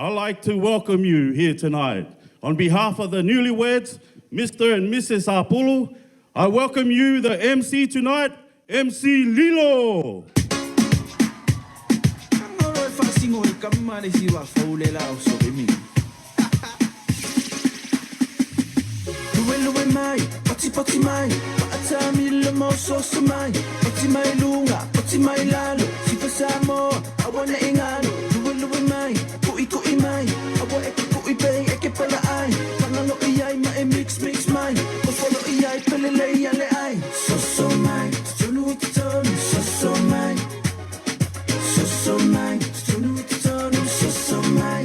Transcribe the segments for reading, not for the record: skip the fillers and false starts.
I'd like to welcome you here tonight. On behalf of the Newlyweds, Mr. and Mrs. Apulu, I welcome you, the MC tonight, MC Lilo. Poti poti mai, paatami le mo so mai, poti mai lunga, poti mai lalo, si pasamo, awana ingano, luwe mai, kui mai, awa eke kui pay, eke pala ai, panalo iyai ma e mix mai, ofolo iyai pelele yale ai, so mai, tunu itonu, so mai, tunu itonu, so mai,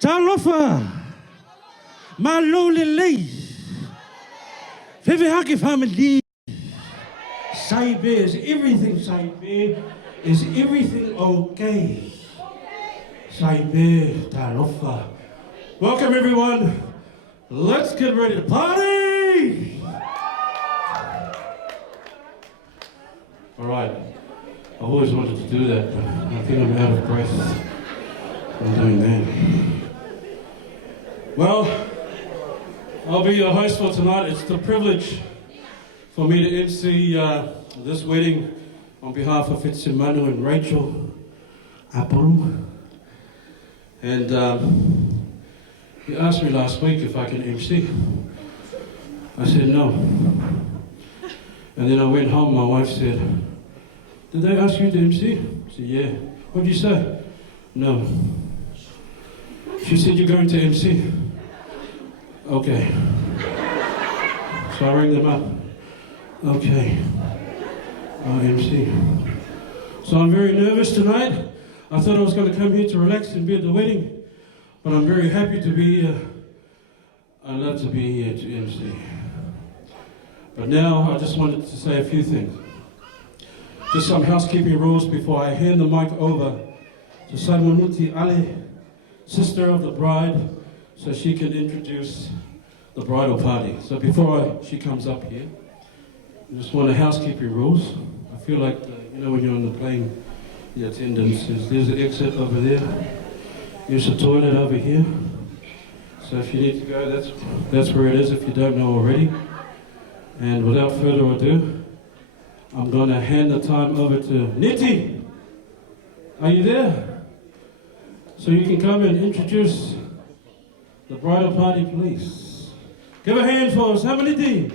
Talofa, malolele, Faivakimoana family. Saibe, is everything Saibe? Is everything okay? Saibe, talofa. Welcome everyone. Let's get ready to party. All right. I've always wanted to do that, but I think I'm out of breath. I'm doing that. Well, I'll be your host for tonight. It's the privilege for me to MC this wedding on behalf of Fitisemanu and Rachel Apulu. And he asked me last week if I can MC. I said no. And then I went home, my wife said, "Did they ask you to MC?" I said, "Yeah." "What'd you say?" "No." She said, "You're going to MC." "Okay." So I rang them up. "Okay, I'll MC." So I'm very nervous tonight. I thought I was going to come here to relax and be at the wedding, but I'm very happy to be here. I love to be here to MC. But now I just wanted to say a few things. Just some housekeeping rules before I hand the mic over to Saimanuti Ale, sister of the bride, so she can introduce the bridal party. So before she comes up here, I just want the housekeeping rules. I feel like, when you're on the plane, the attendants, there's an exit over there. There's a toilet over here. So if you need to go, that's where it is if you don't know already. And without further ado, I'm going to hand the time over to Niti. Are you there? So you can come and introduce the bridal party, please. Give a hand for Samaniti.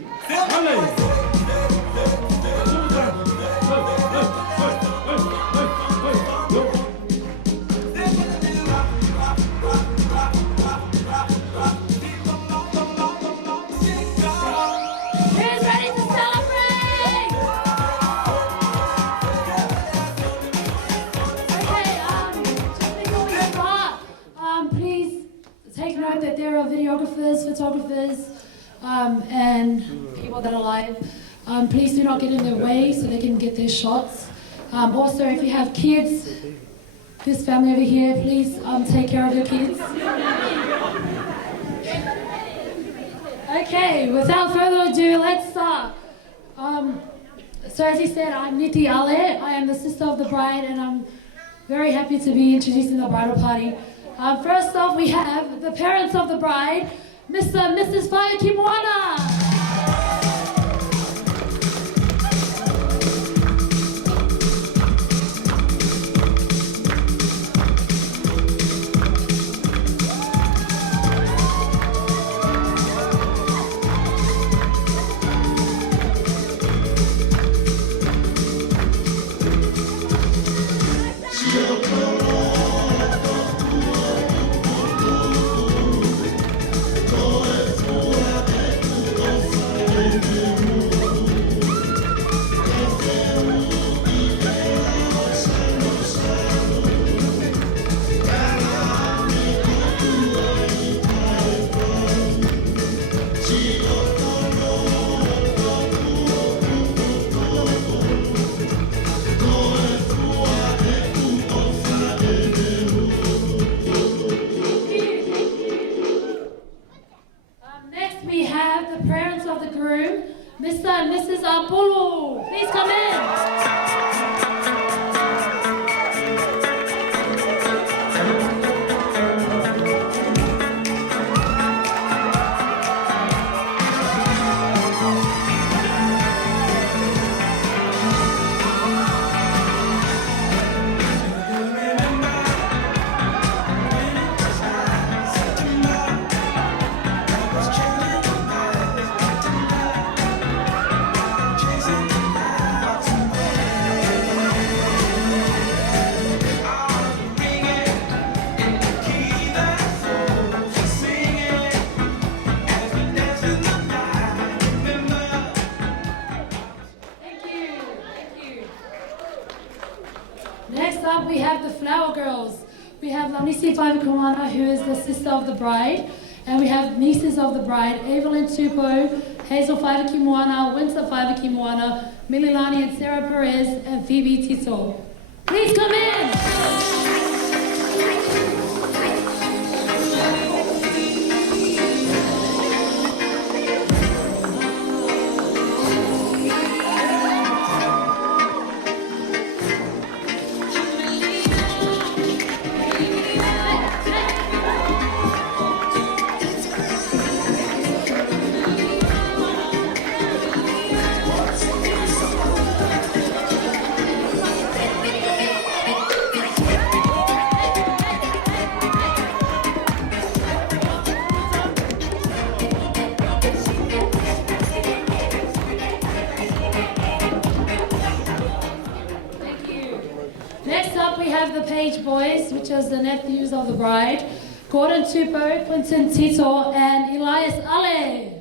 That there are videographers, photographers, and people that are live. Please do not get in their way so they can get their shots. Also, if you have kids, this family over here, please take care of your kids. Okay, without further ado, let's start. So as he said, I'm Niti Ale. I am the sister of the bride, and I'm very happy to be introducing the bridal party. First off, we have the parents of the bride, Mr. and Mrs. Faivakimoana. Mr. and Mrs. Apulu. Please come in. Next up, we have the Flower Girls. We have Faivakimoana, who is the sister of the bride, and we have nieces of the bride, Evelyn Tupo, Hazel Faivakimoana, Winter Faivakimoana, Mililani and Sarah Perez, and Phoebe Tito. Please come in. Next up, we have the Page Boys, which is the nephews of the bride, Gordon Tupo, Quinton Tito, and Elias Ale.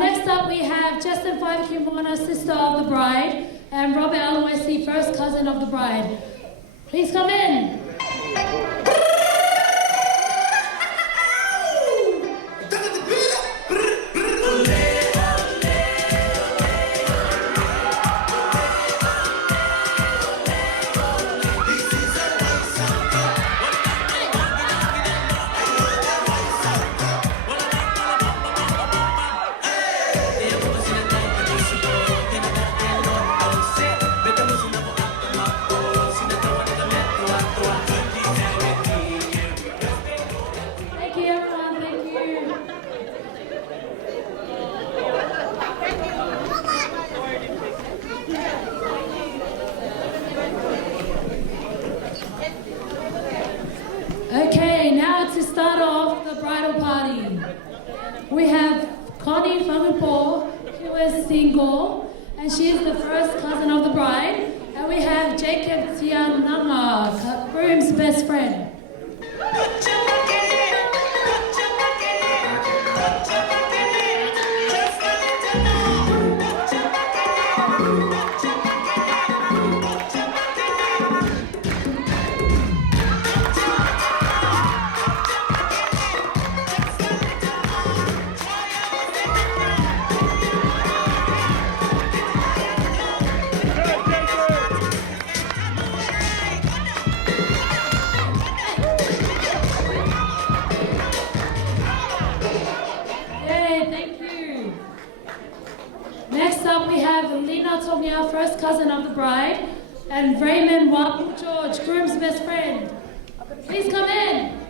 Next up, we have Justin Faivakimoana, sister of the bride, and Robert Aluesi, first cousin of the bride. Please come in. Okay, now to start off the bridal party. We have Connie Favipo, who is single, and she is the first cousin of the bride. And we have Jacob Tianama, groom's best friend. Next up, we have Lina Tomia, first cousin of the bride, and Raymond Wapucha, George, groom's best friend. Please come in.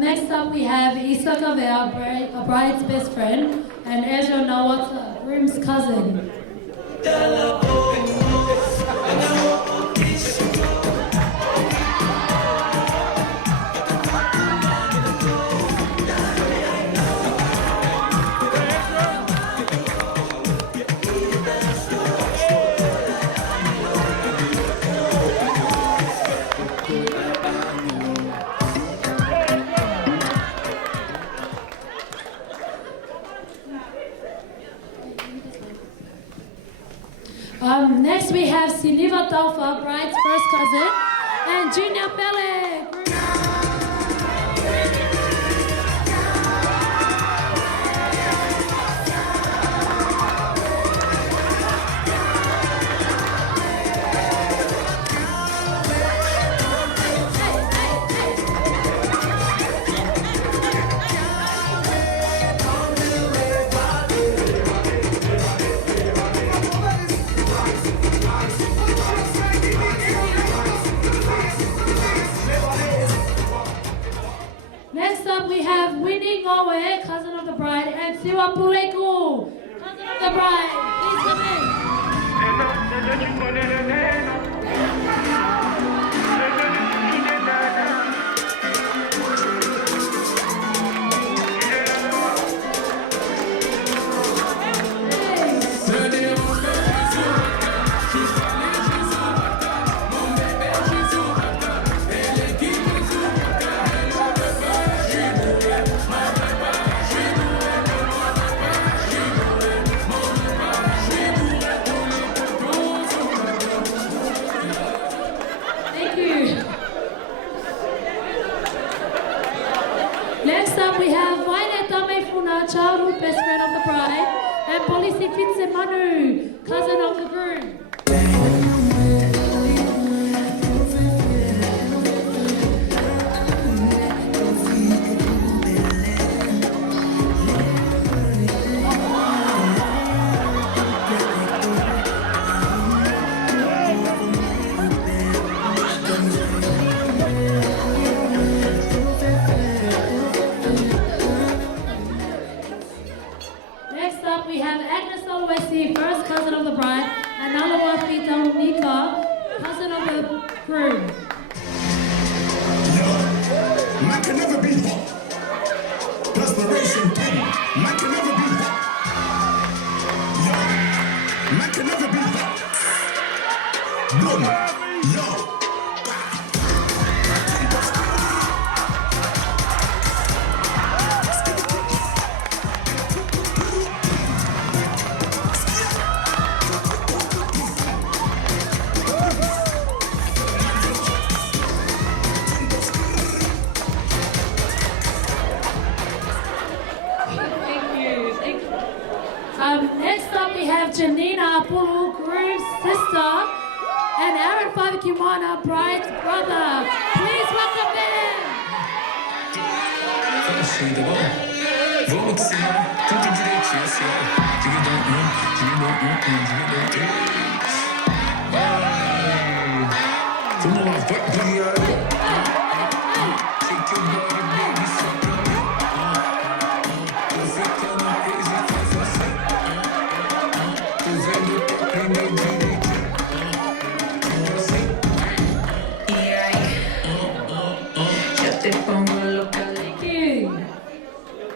Next up we have Isa Kaveh, a bride's best friend, and Ezra Nawata, groom's cousin. Next we have Siliva Taufa, bride's first cousin, and Junior Pele. Moimoi, cousin of the bride, and Siwa Puleku, cousin of the bride. Please come childhood best friend of the bride, and Fitisemanu, cousin of the groom. First cousin of the bride, and Nalawati Taunika, cousin of the groom. Man can never be hot. Desperation pain. Man can never be hot. Man can never be hot. Boom. Next up we have Janina Apulu, groom's sister, and Aaron Faivakimoana, bride's brother. Please welcome them.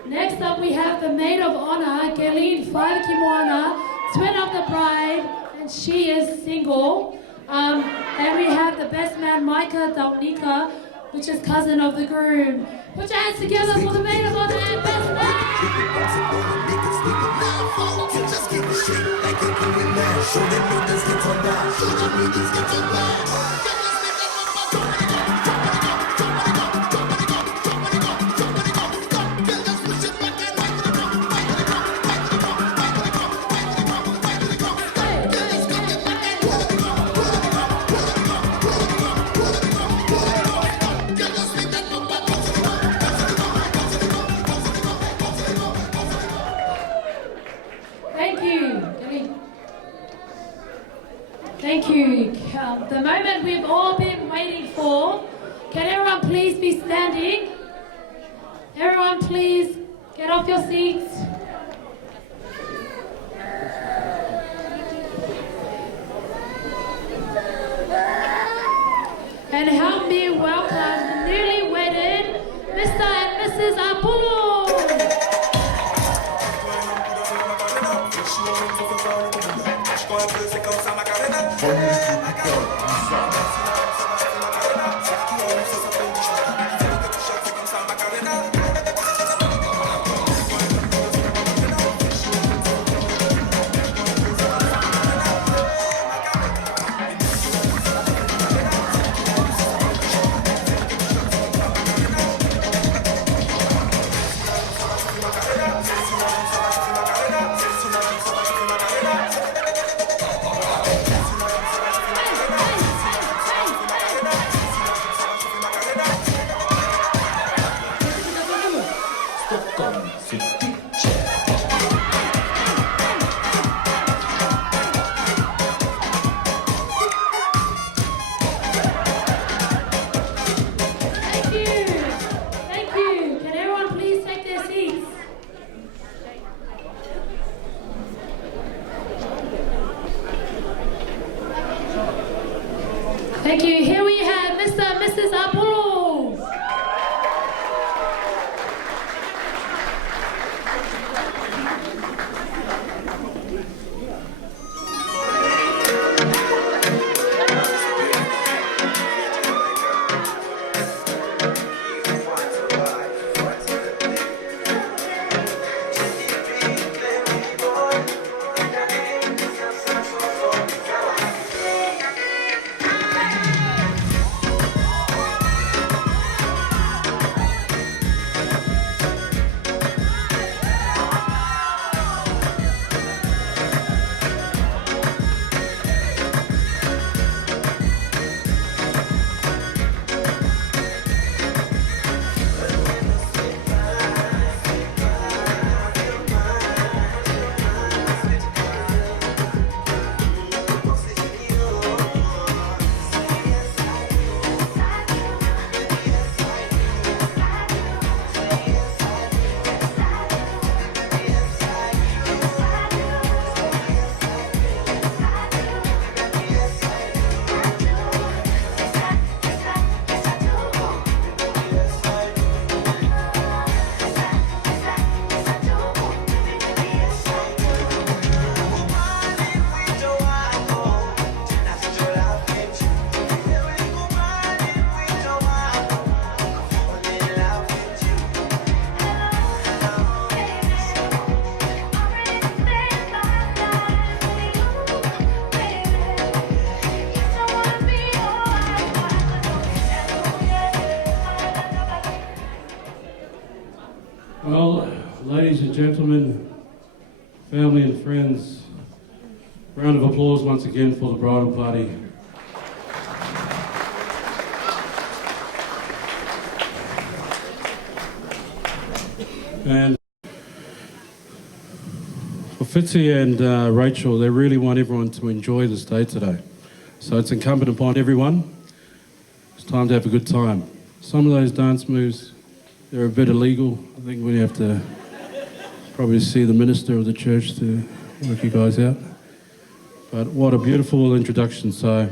Next up we have the maid of honor, Faivakimoana, twin of the bride, and she is single. And we have the best man, Micah Daunika, which is cousin of the groom. Put your hands together for the maid of honor and best man. The moment we've all been waiting for. Can everyone please be standing? Everyone please get off your seats. And help me welcome the newly wedded Mr. and Mrs. Apulu. Thank you. Here we have Mr. and Mrs. Apulu. Well, ladies and gentlemen, family and friends, round of applause once again for the bridal party. And for Fitzy and Rachel, they really want everyone to enjoy this day today. So it's incumbent upon everyone, it's time to have a good time. Some of those dance moves, they're a bit illegal. I think we have to probably see the minister of the church to work you guys out. But what a beautiful introduction. So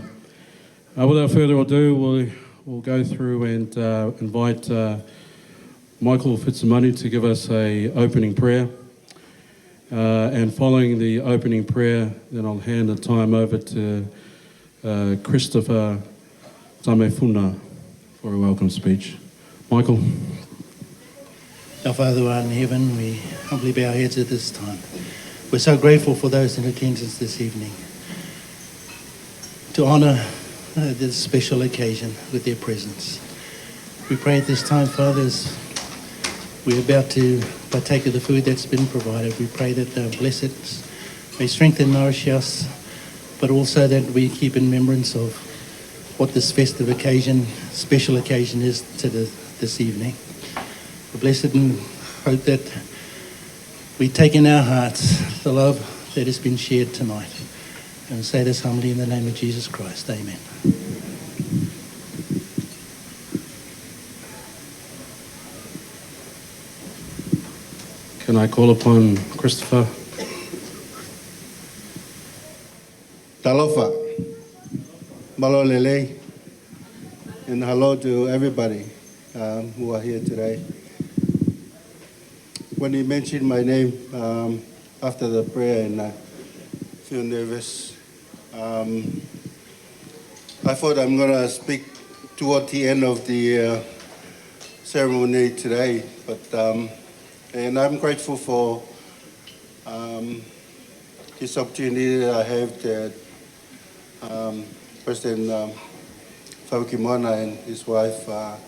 without further ado, we'll go through and invite Michael Fitisemanu to give us an opening prayer. And following the opening prayer, then I'll hand the time over to Christopher Tamefuna for a welcome speech. Michael. Our Father who art in heaven, we humbly bow our heads at this time. We're so grateful for those in attendance this evening to honour this special occasion with their presence. We pray at this time, Father, as we're about to partake of the food that's been provided, we pray that the blessed may strengthen and nourish us, but also that we keep in remembrance of what this festive occasion, special occasion is to this evening. The blessed and hope that we take in our hearts the love that has been shared tonight. And say this humbly in the name of Jesus Christ. Amen. Can I call upon Christopher? Talofa, malolele, and hello to everybody who are here today. When he mentioned my name after the prayer, and I feel nervous, I thought I'm going to speak toward the end of the ceremony today, but and I'm grateful for this opportunity that I have that President Faivakimoana and his wife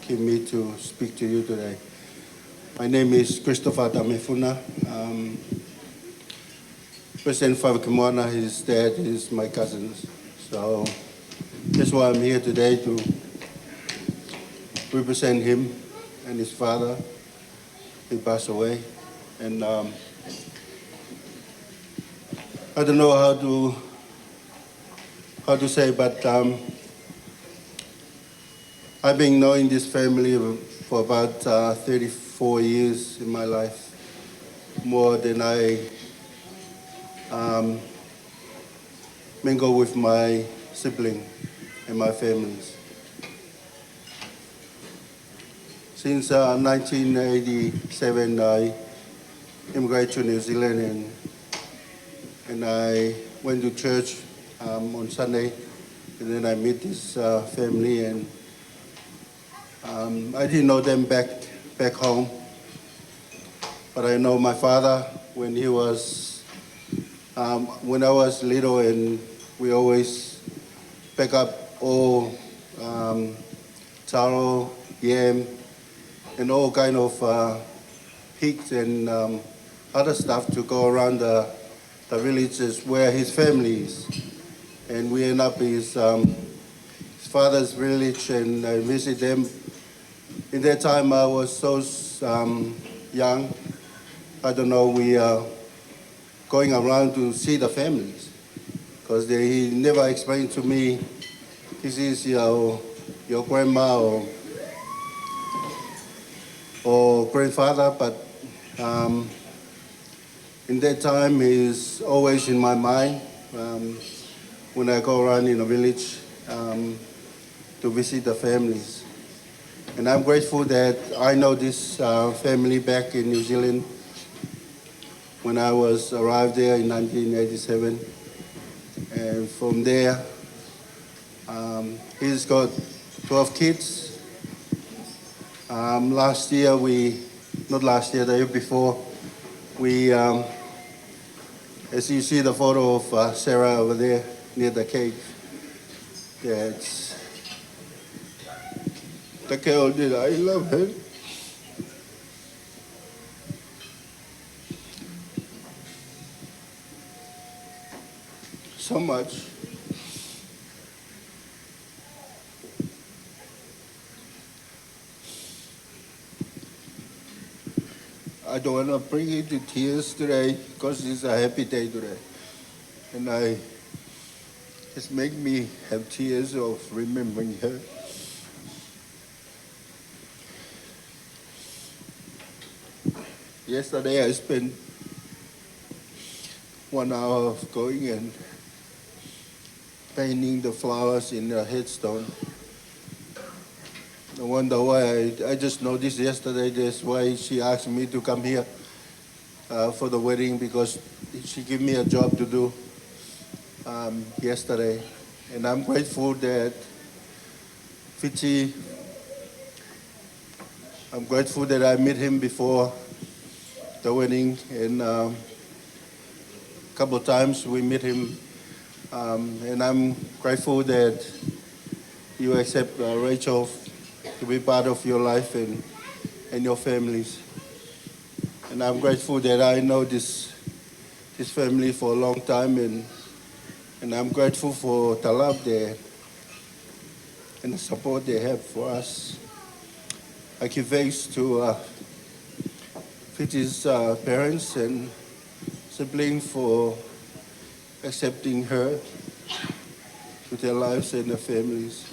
gave me to speak to you today. My name is Christopher Tamefuna. President Faivakimoana, his dad is my cousin. So that's why I'm here today, to represent him and his father. He passed away. And I don't know how to say, but I've been knowing this family for about 34 years in my life, more than I mingle with my sibling and my families. Since 1987, I immigrated to New Zealand, and I went to church on Sunday, and then I met this family, and I didn't know them back home, but I know my father when he was, when I was little, and we always pick up all taro, yam, and all kind of pigs and other stuff to go around the villages where his family is. And we end up his father's village, and I visit them. In that time, I was so young. I don't know, we are going around to see the families, because he never explained to me, this is your grandma or grandfather, but in that time, he's always in my mind when I go around in the village to visit the families. And I'm grateful that I know this family back in New Zealand when I arrived there in 1987. And from there, he's got 12 kids. Last year, not last year, the year before, we, as you see the photo of Sarah over there near the cave, that's the girl that I love her. So much. I don't want to bring you to tears today because it's a happy day today. And it's make me have tears of remembering her. Yesterday I spent 1 hour of going and painting the flowers in the headstone. I wonder why. I just noticed yesterday that's why she asked me to come here for the wedding, because she gave me a job to do yesterday. And I'm grateful that I'm grateful that I met him before the wedding, and a couple of times we met him. And I'm grateful that you accept Rachel to be part of your life and your families. And I'm grateful that I know this family for a long time, and I'm grateful for the love there and the support they have for us. I give thanks to Fiti's parents and siblings for accepting her their lives and their families.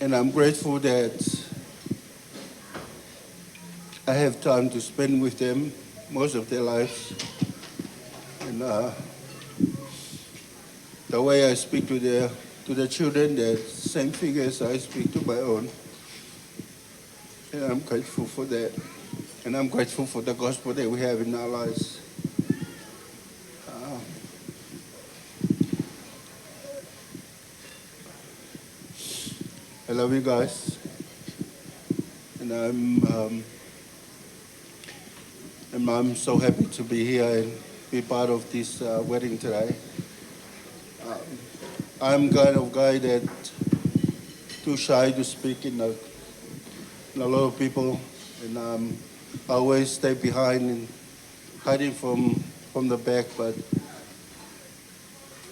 And I'm grateful that I have time to spend with them most of their lives. And the way I speak to the children, the same thing as I speak to my own. And I'm grateful for that. And I'm grateful for the gospel that we have in our lives. I love you guys. And I'm so happy to be here and be part of this wedding today. I'm kind of guy that too shy to speak in a lot of people, and I always stay behind and hiding from the back. But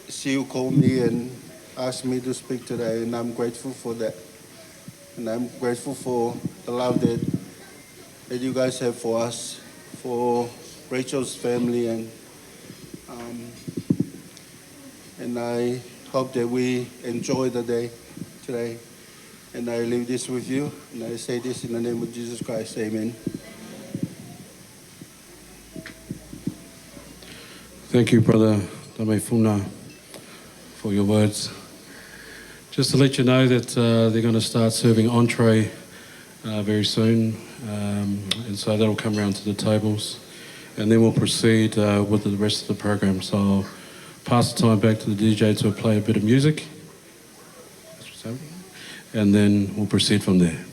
she called me and asked me to speak today, and I'm grateful for that. And I'm grateful for the love that you guys have for us, for Rachel's family, and I hope that we enjoy the day today. And I leave this with you, and I say this in the name of Jesus Christ, amen. Thank you, Brother Funa, for your words. Just to let you know that they're going to start serving Entree very soon, and so that'll come around to the tables, and then we'll proceed with the rest of the program. So I'll pass the time back to the DJ to play a bit of music, and then we'll proceed from there.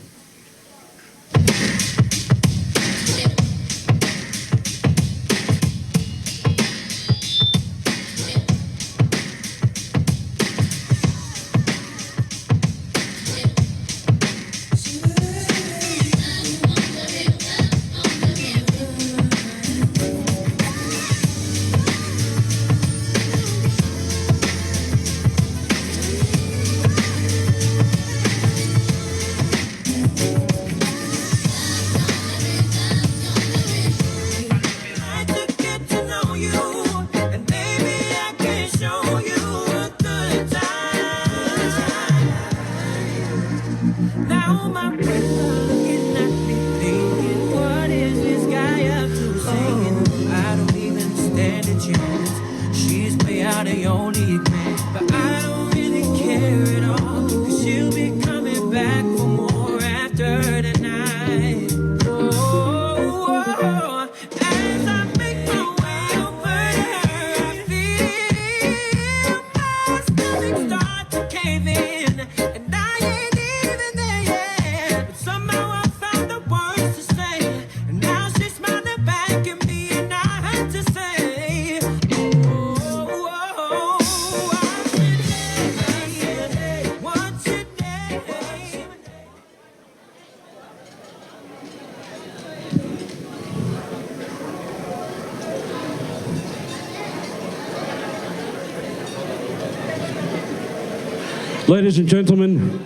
Ladies and gentlemen,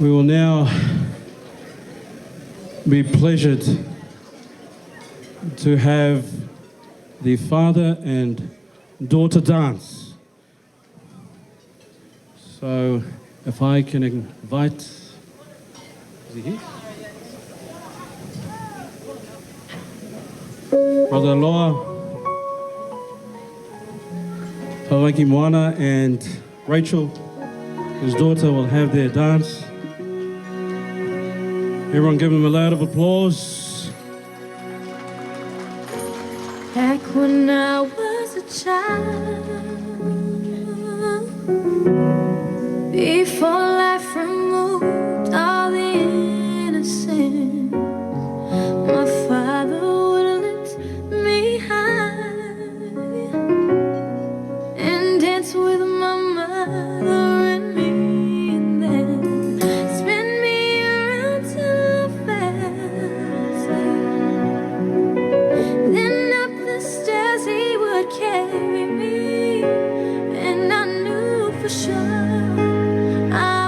we will now be pleasured to have the father and daughter dance. So if I can invite, is he here? Brother Loa, Faivakimoana and Rachel, his daughter, will have their dance. Everyone give them a loud of applause. Back when I was a child, before life removed all the innocence, my father would lift me high and dance with my mother and me, and then spin me around till I fell asleep. Then up the stairs he would carry me, and I knew for sure I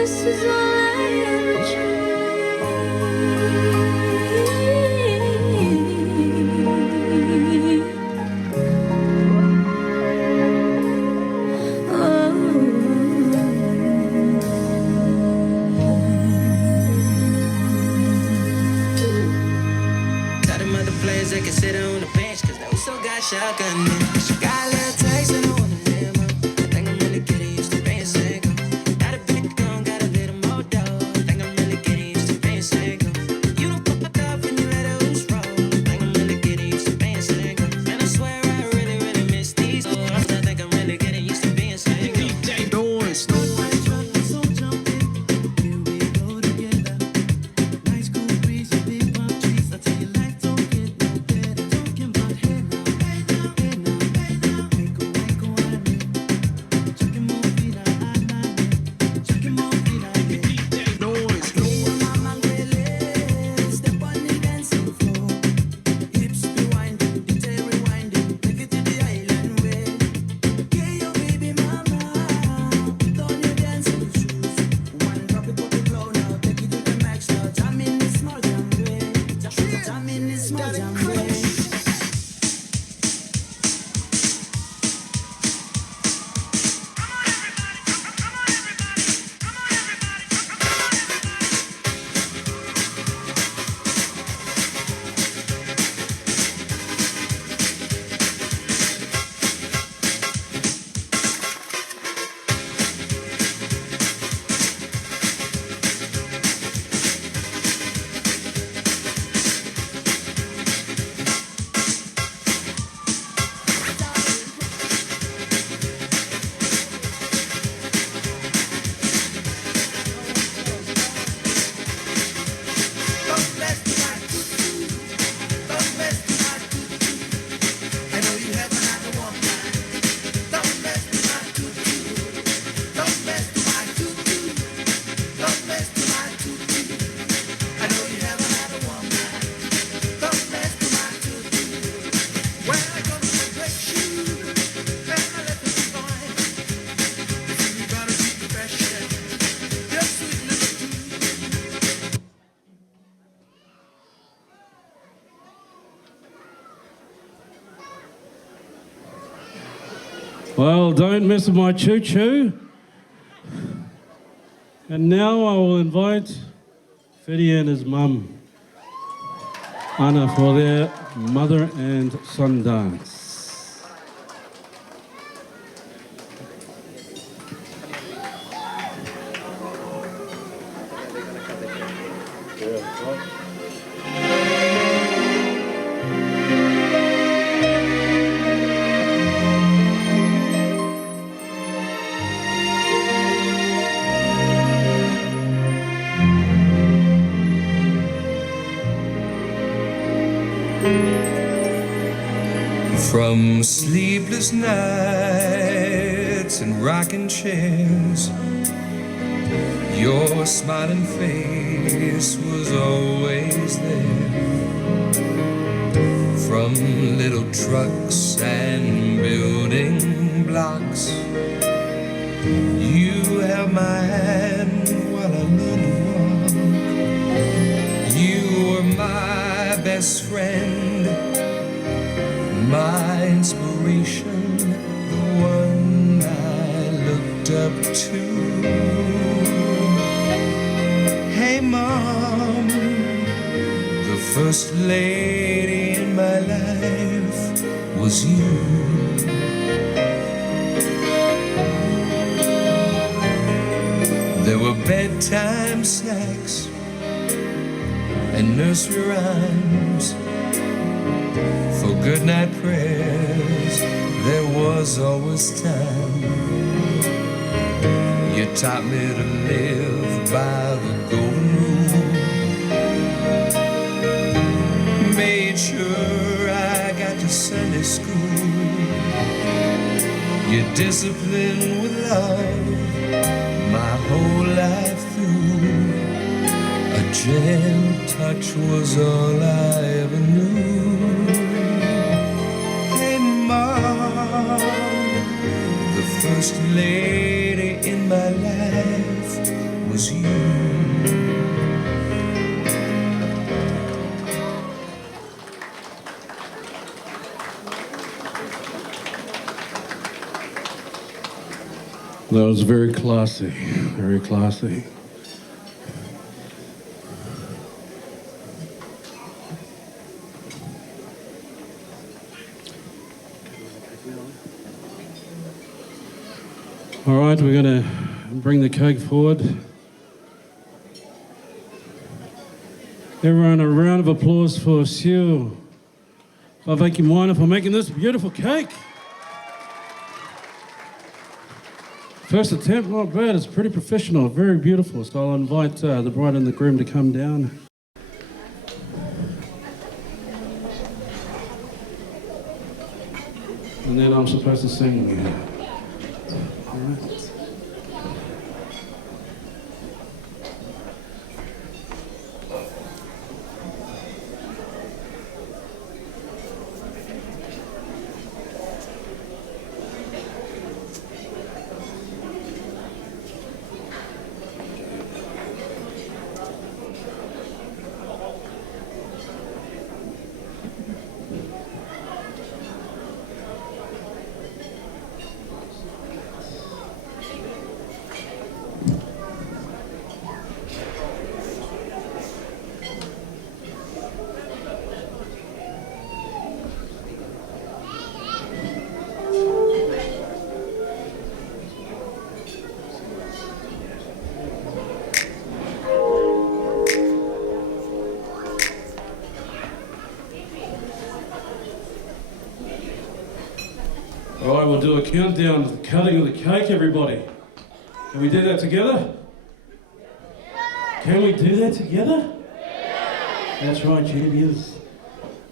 this is all I ever Tell them other players they can sit on the bench, cause they also got shotgun. She got a little taste and I want to live up. I think I'm really getting used to being single. Got a big gun, got a little more dough. I think I'm really getting used to being single. You don't fuck up when you let it loose roll. I think I'm really getting used to being single. And I swear I really, really miss these. Oh, I think I'm really getting used to being single. DJ Noise. Well, don't mess with my choo-choo. And now I will invite Fiti and his mum, Anna, for their mother and son dance. From sleepless nights and rocking chairs, your smiling face was always there. From little trucks and building blocks, you held my hand while I learned to walk. You were my best friend, my inspiration, the one I looked up to. Hey Mom, the first lady in my life was you. There were bedtime snacks and nursery rhymes. For goodnight prayers, there was always time. You taught me to live by the golden rule. Made sure I got to Sunday school. You disciplined with love my whole life through. A gentle touch was all I ever knew. The first lady in my life was was you. That was very classy, very classy. All right, we're going to bring the cake forward. Everyone, a round of applause for Sue Faivakimoana for making this beautiful cake. First attempt, not bad. It's pretty professional, very beautiful. So I'll invite the bride and the groom to come down. And then I'm supposed to sing. All right. All right, we'll do a countdown to the cutting of the cake, everybody. Can we do that together? Can we do that together? That's right, champions.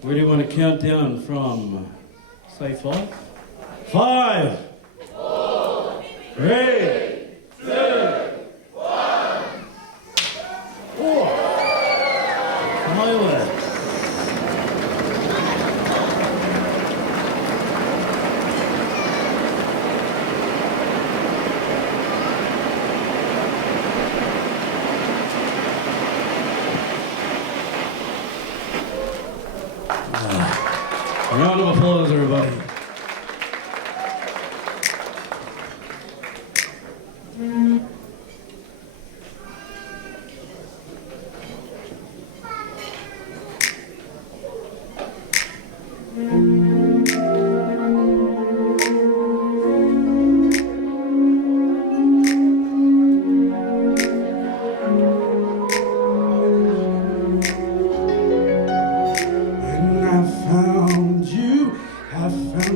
Where do you want to count down from? Say 5? 5, 4, 3, 2, 1. Fireworks. Round of applause, everybody.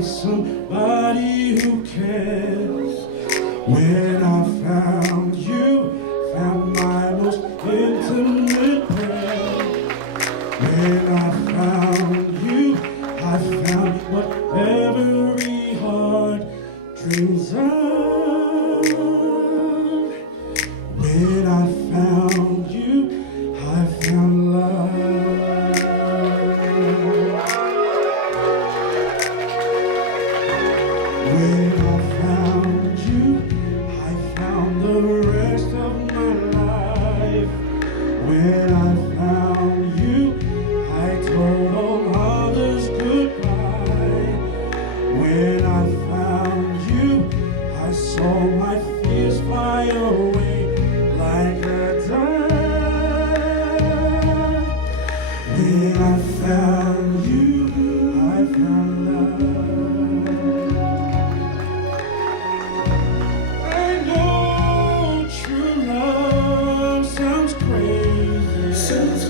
Somebody who cares. When I found you, found my most intimate prayer. When I found you, I found what every heart dreams of. When I found you, I found love. Sounds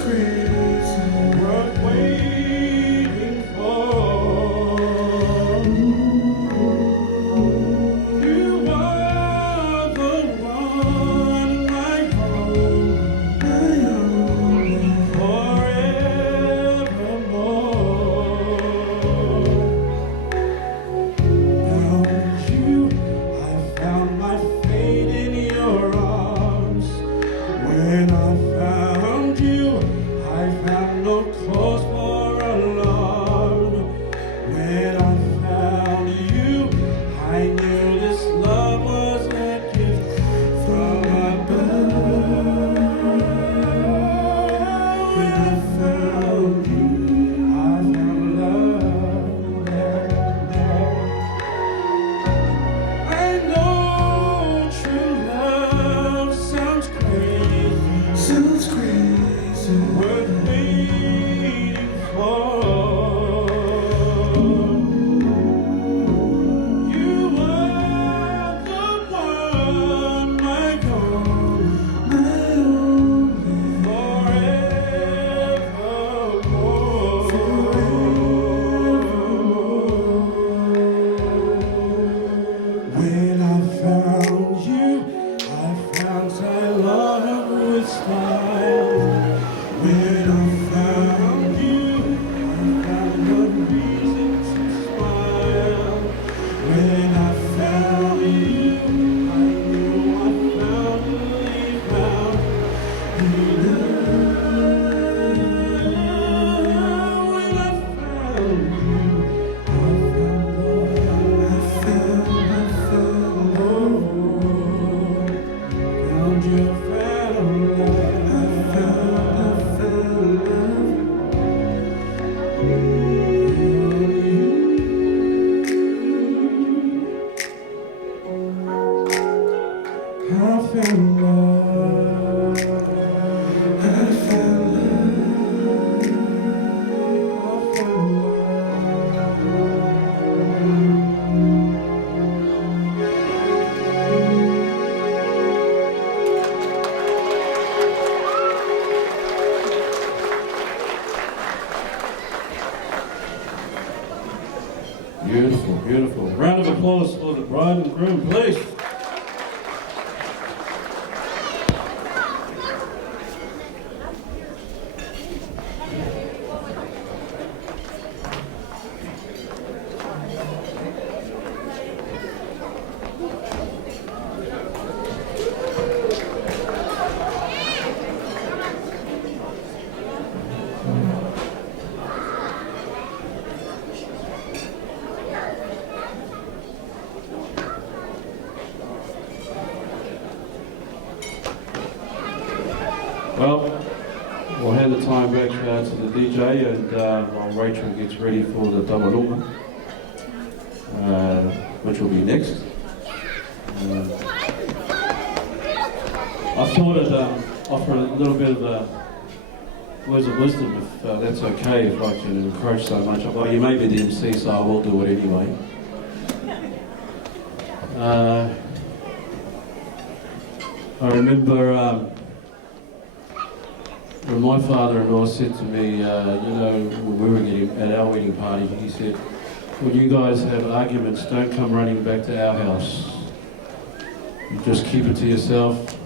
Beautiful, beautiful. Round of applause for the bride and groom, please. Well, we'll hand the time back to the DJ and while Rachel gets ready for the tamarunga, which will be next. I thought I'd offer a little bit of words of wisdom, if that's okay, if I can encourage so much. Well, you may be the MC, so I will do it anyway. I remember when my father-in-law said to me, when we were getting at our wedding party, he said, when you guys have arguments, don't come running back to our house. You just keep it to yourself,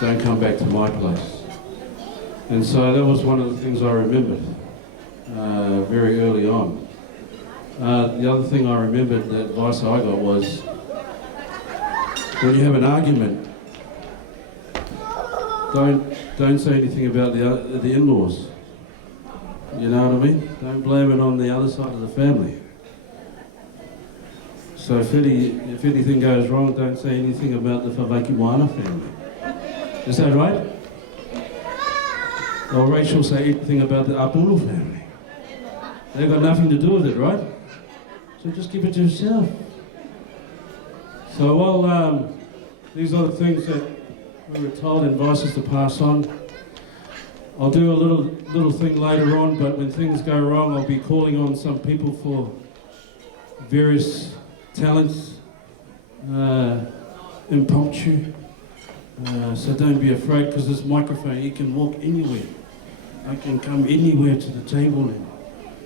don't come back to my place. And so that was one of the things I remembered very early on. The other thing I remembered, the advice I got was, when you have an argument, don't say anything about the in-laws. You know what I mean? Don't blame it on the other side of the family. So if anything goes wrong, don't say anything about the Faivakimoana family. Is that right? Or Rachel say anything about the Apulu family. They've got nothing to do with it, right? So just keep it to yourself. So while these are the things that we were told, advices to pass on, I'll do a little thing later on, but when things go wrong, I'll be calling on some people for various talents, impromptu. So don't be afraid, because this microphone, you can walk anywhere. I can come anywhere to the table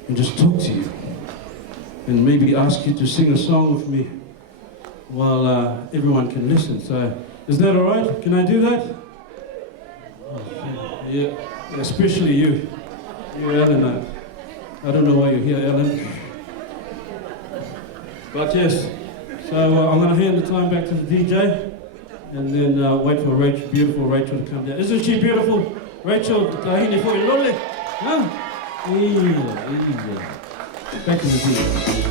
and just talk to you. And maybe ask you to sing a song with me while everyone can listen. So is that all right? Can I do that? Oh, yeah, especially you. You're Ellen. I don't know why you're here, Ellen. But yes, so I'm going to hand the time back to the DJ and then wait for Rachel, beautiful Rachel to come down. Isn't she beautiful? Rachel, tahini for you, lovely. Huh? Yeah. Back to the DJ.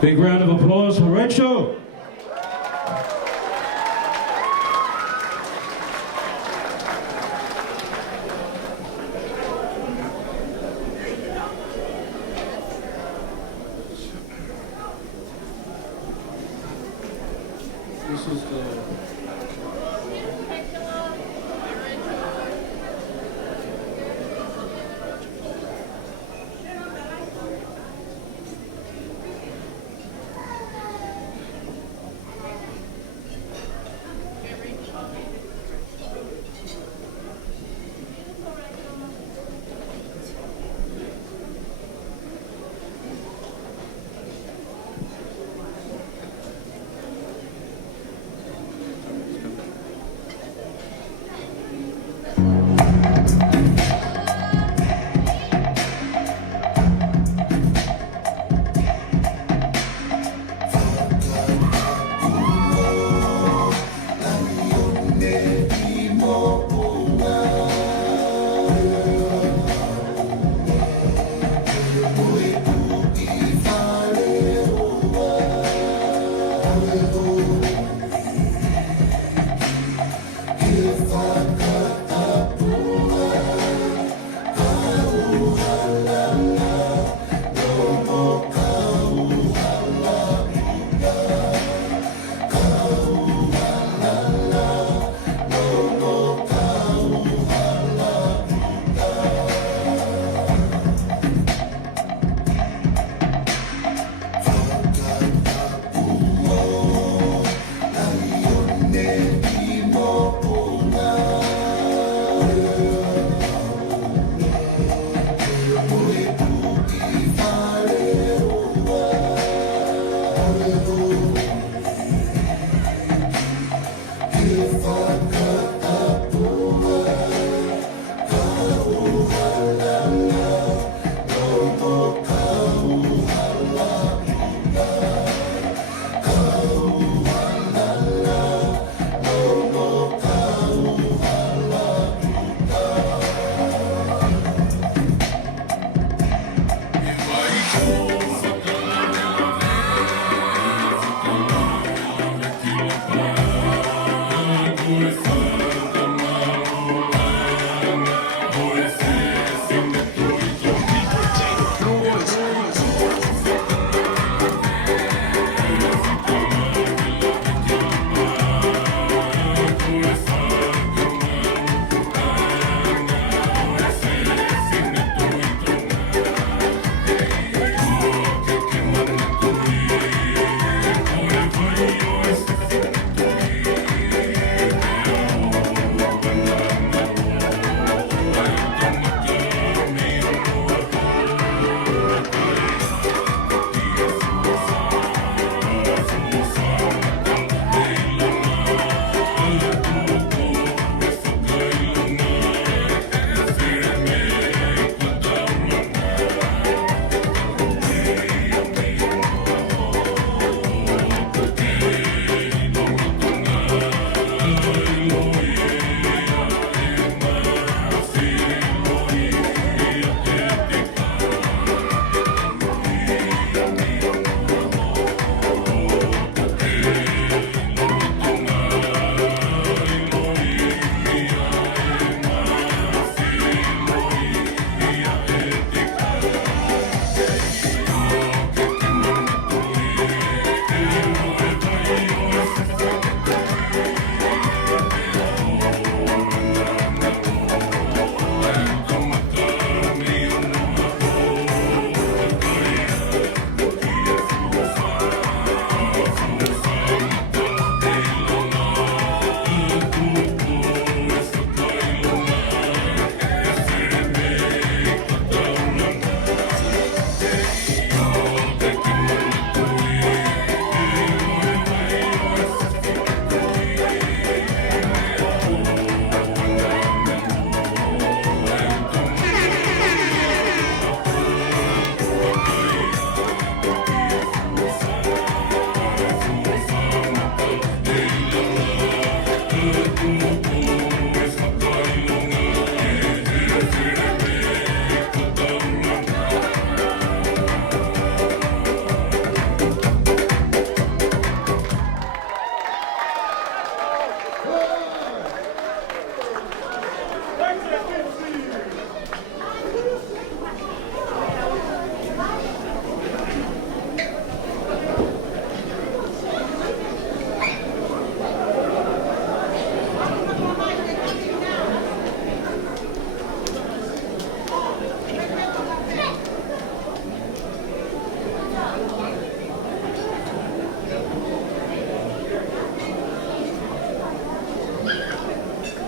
Big round of applause for Rachel.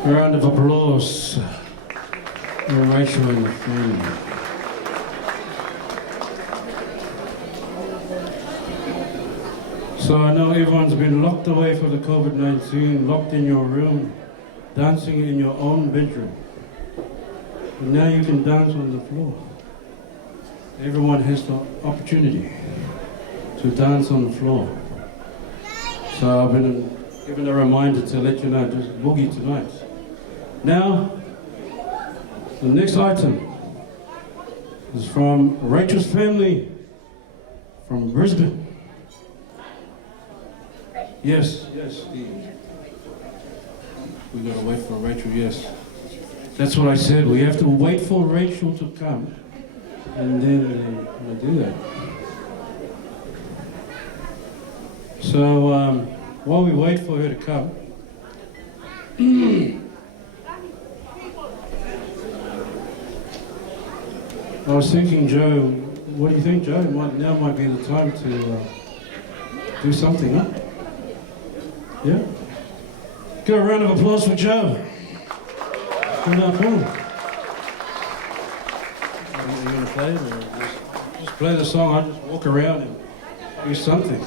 A round of applause for Rachel and the family. So I know everyone's been locked away for the COVID-19, locked in your room, dancing in your own bedroom. And now you can dance on the floor. Everyone has the opportunity to dance on the floor. So I've been given a reminder to let you know, just boogie tonight. Now, the next item is from Rachel's family from Brisbane. Yes, we gotta wait for Rachel, yes. That's what I said, we have to wait for Rachel to come, and then we'll do that. So, while we wait for her to come, I was thinking, Joe, what do you think, Joe? Now might be the time to do something, huh? Yeah? Give a round of applause for Joe. Good afternoon. Are you going to play it, or just play the song? I'll just walk around and do something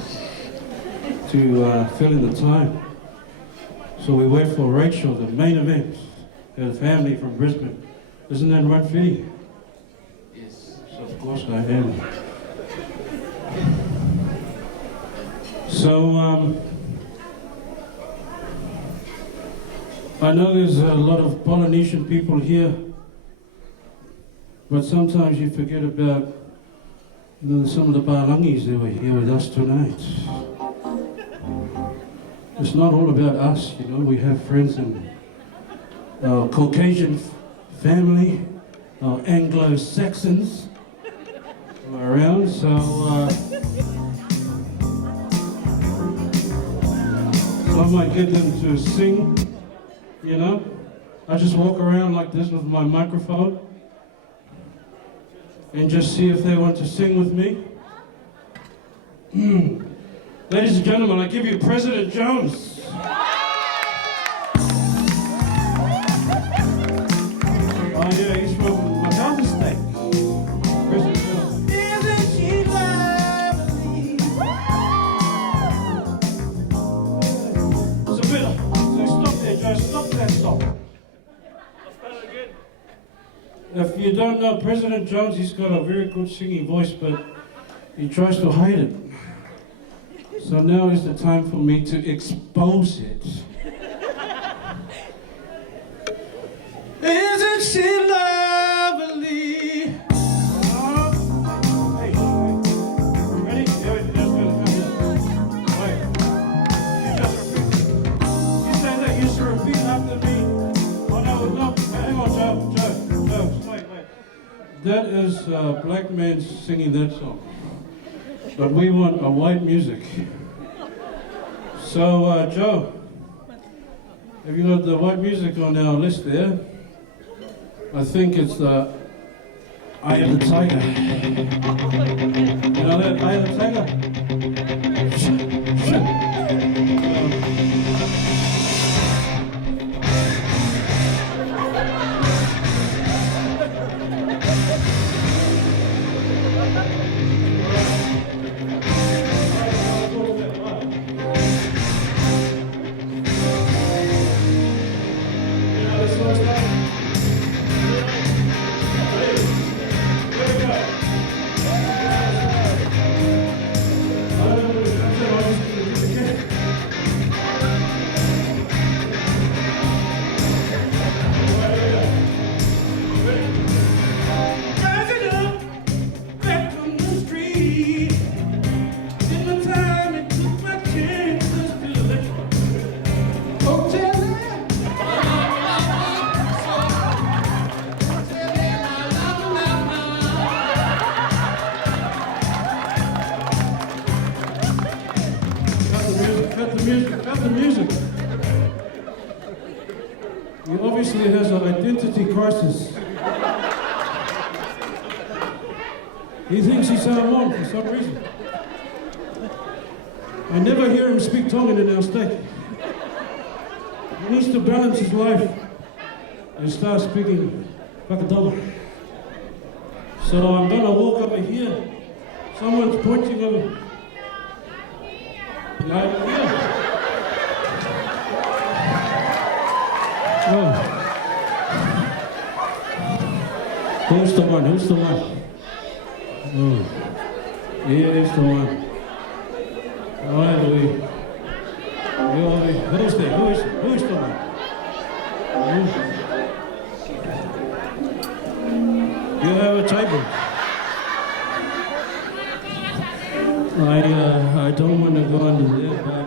to fill in the time. So we wait for Rachel, the main event, her family from Brisbane. Isn't that right, Fitty? Yes. So of course I am. So, I know there's a lot of Polynesian people here, but sometimes you forget about some of the Palangis that were here with us tonight. It's not all about us, we have friends in our Caucasian family, our Anglo-Saxons who are around, so I might get them to sing. I just walk around like this with my microphone and just see if they want to sing with me. Ladies and gentlemen, I give you President Jones. Oh yeah, he's from my Delta state. President Jones. Isn't she lovely? It's a bit. Stop there, Joe. Stop that song. If you don't know President Jones, he's got a very good singing voice, but he tries to hide it. So now is the time for me to expose it. Isn't she lovely? Hey, ready? Yeah, just gonna come here. Wait. You just repeat. You say that you should repeat after me. Oh no, hang on, Joe, wait. That is black men singing that song. But we want a white music. So, Joe, have you got the white music on our list there? I think it's the Eye of the Tiger. You know that Eye of the Tiger? Cut the music. He obviously has an identity crisis. He thinks he's Samoan for some reason. I never hear him speak Tongan in our state. He needs to balance his life and start speaking Whakatama. So I'm going to walk over here. Someone's pointing over. Like here. Oh. Who's the one? Who's the one? Oh. Here's the one. All right, Louis. Who's there? Who's the one? You have a table. I don't want to go under there, but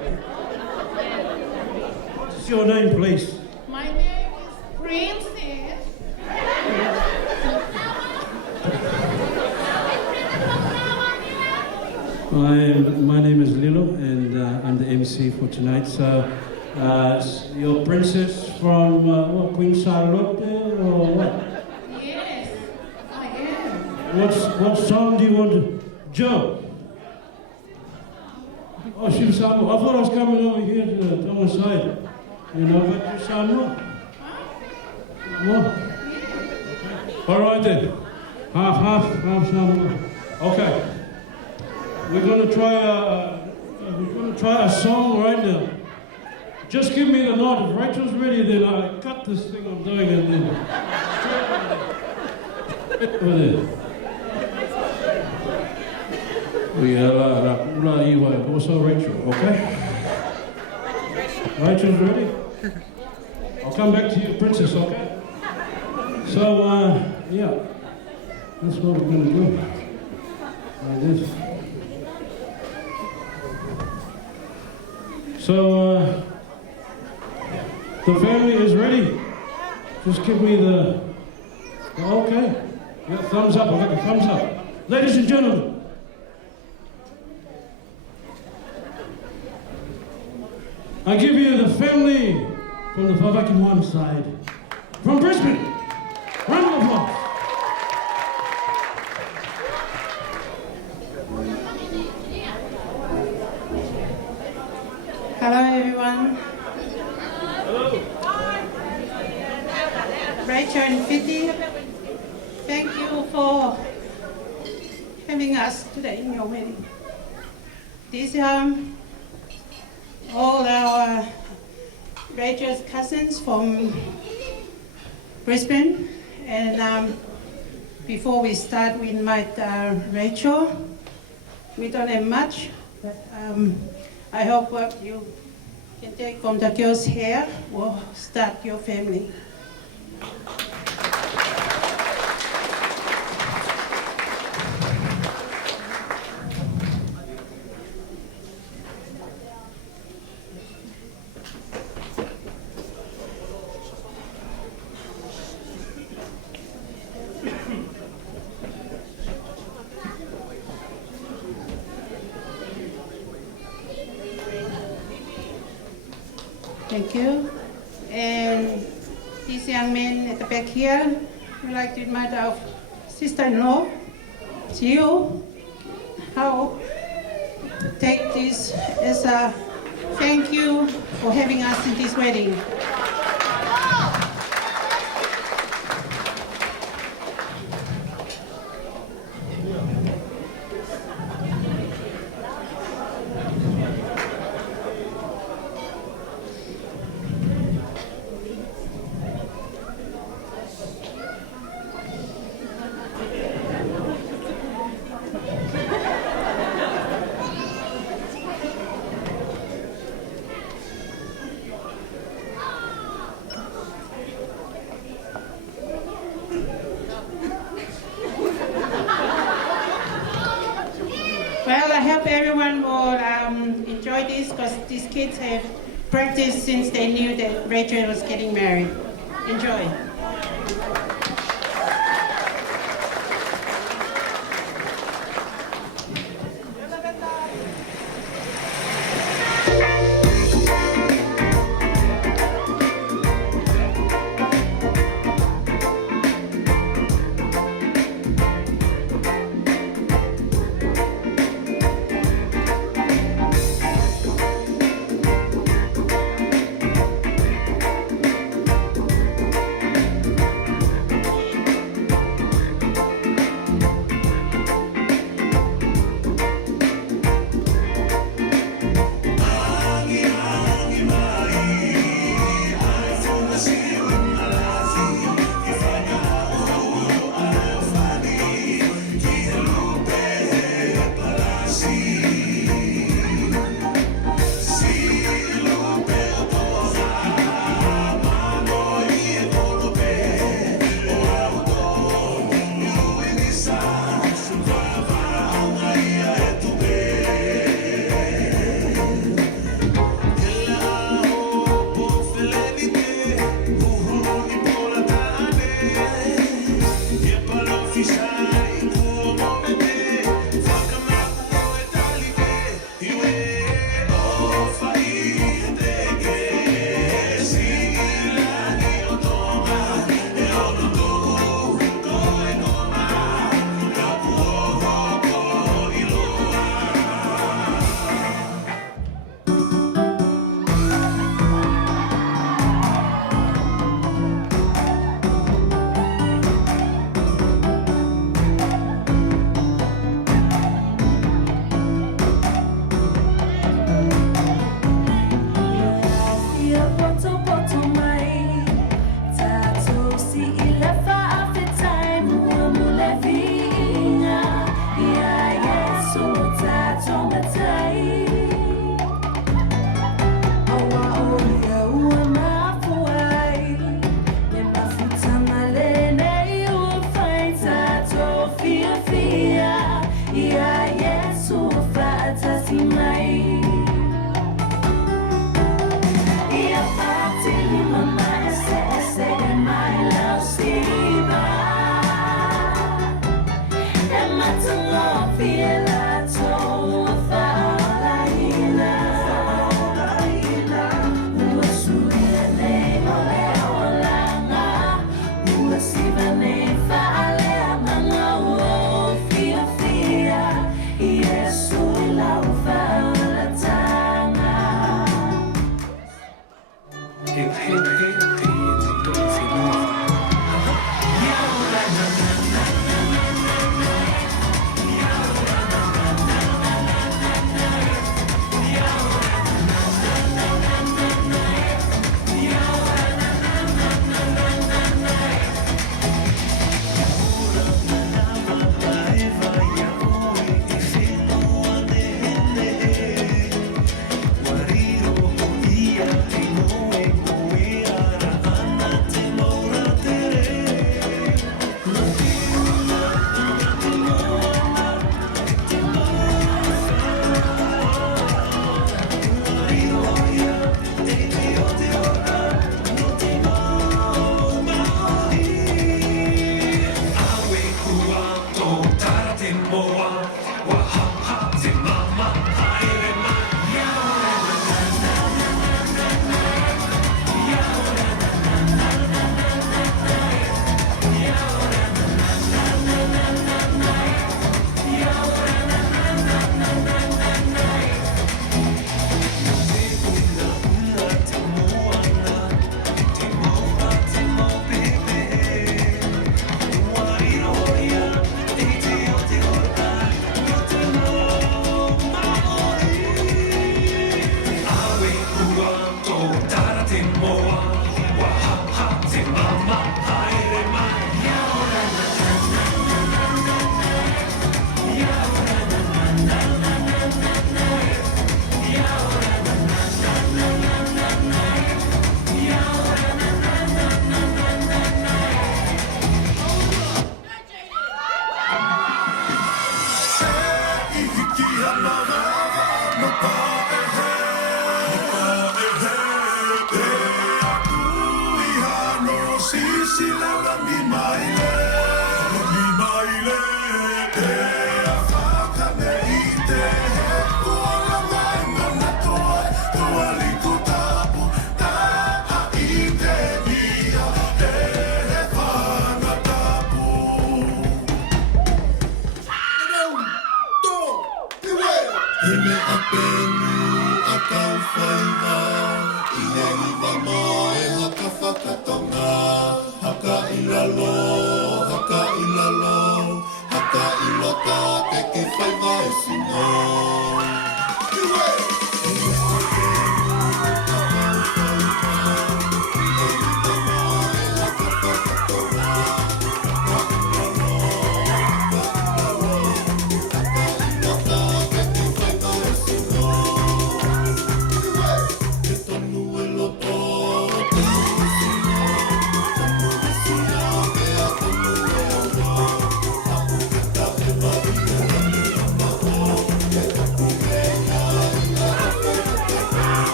what's your name, please? My name is Princess. My name is Lilo, and I'm the MC for tonight. So, you're princess from Queen Charlotte or what? Yes, I am. What song do you want to jump? Oh, she's Samoa. I thought I was coming over here to Thomas side. You know, but you're Samoa. More. All right then. Half Samoa. Okay. We're gonna try a song right now. Just give me the nod. If Rachel's ready, then I cut this thing I'm doing and then over there. We have also Rachel, okay? Rachel's ready? I'll come back to you, Princess, okay? So, yeah, that's what we're gonna do. Like this. So, the family is ready. Just give me the okay. Yeah, thumbs up, I got the thumbs up. Ladies and gentlemen, I give you the family from the Faivakimoana side, from Brisbane. Round of applause. Hello, everyone. Hello. Rachel and Fiti, thank you for having us today in your wedding. These all our Rachel's cousins from Brisbane, and before we start, we invite Rachel. We don't have much, but I hope what you can take from the girl's hair will start your family. Thank you. And this young man at the back here, we'd like to invite our sister-in-law, Gio. How take this as a thank you for having us in this wedding. Well, I hope everyone will enjoy this because these kids have practiced since they knew that Rachel was getting married. Enjoy.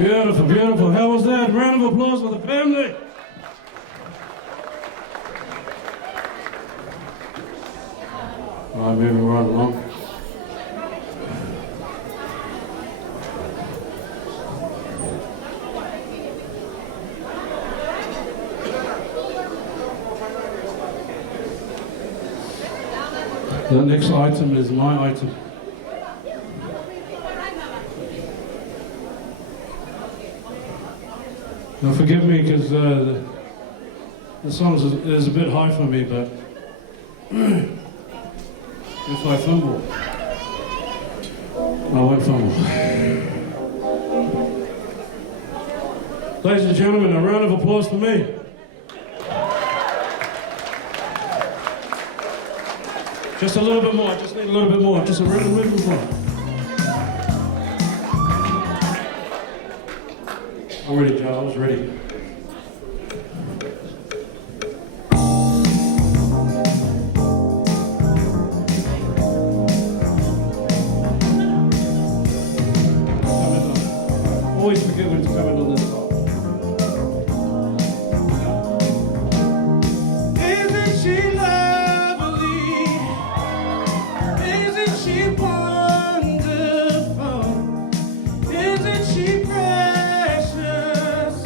Beautiful, beautiful. How was that? Round of applause for the family. All right, moving right along. The next item is my item. Now forgive me because the song is a bit high for me, but if I fumble, I won't fumble. Ladies and gentlemen, a round of applause for me. Just a little bit more, just need a little bit more, just a little bit more. I'm ready, Joe, I was ready. Always forget when it's coming on this song. Isn't she lovely? Isn't she wonderful? Isn't she precious?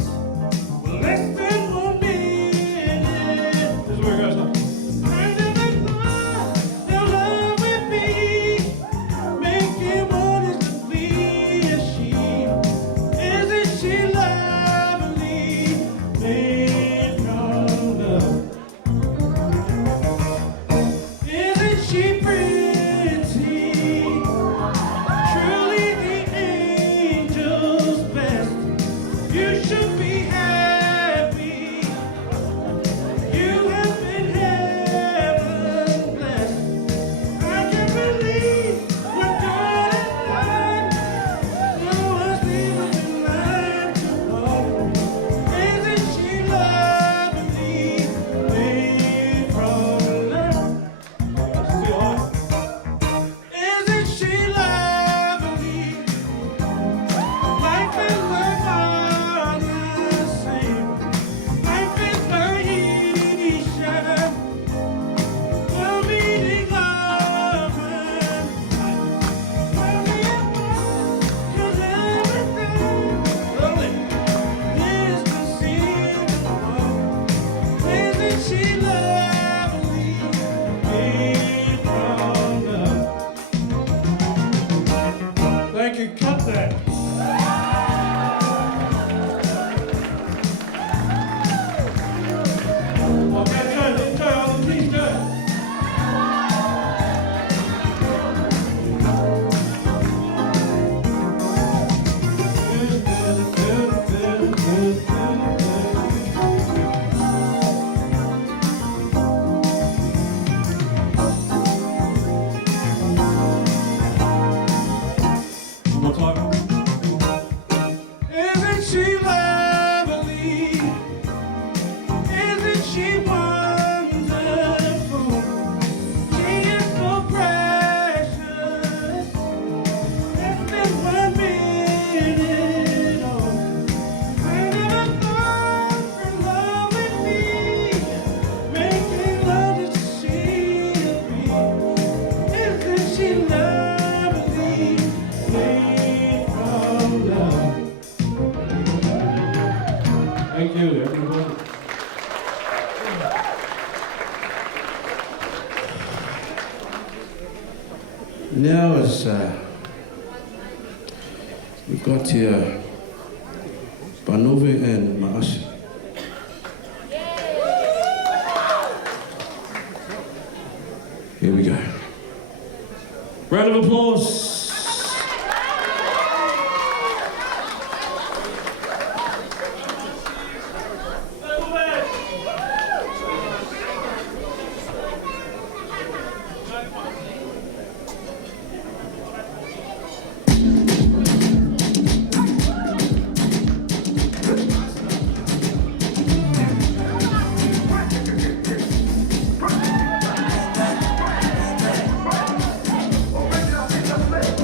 Well, less than 1 minute. This is where it goes. I never thought your love would be making what is to be a she. Isn't she lovely? Made from love. Isn't she pretty? Truly the angel's best. You should be happy. You have been heaven blessed. I can't believe what God has done. No one's even alive to know. Isn't she lovely? Made from love. Still on. Isn't she lovely? Life is like all the same. Life is like Isha. We'll meet in love and we'll be apart. 'Cause everything lonely is to see the world. Isn't she lovely? Made from love. Thank you. Cut that. Okay, good. Enjoy all the peace, good. One more time. Isn't she lovely? Isn't she wonderful? She is so precious. Less than 1 minute old. I never thought her love would be making love to see me. Isn't she lovely? Made from love. Thank you, everyone. Now as we've got here Panove and Maasi. Here we go. Round of applause. Oh,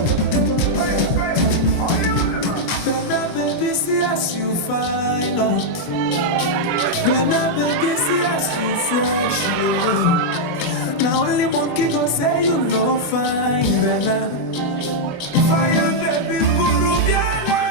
say you know fine, Nana. Fire, baby, Guru Biala.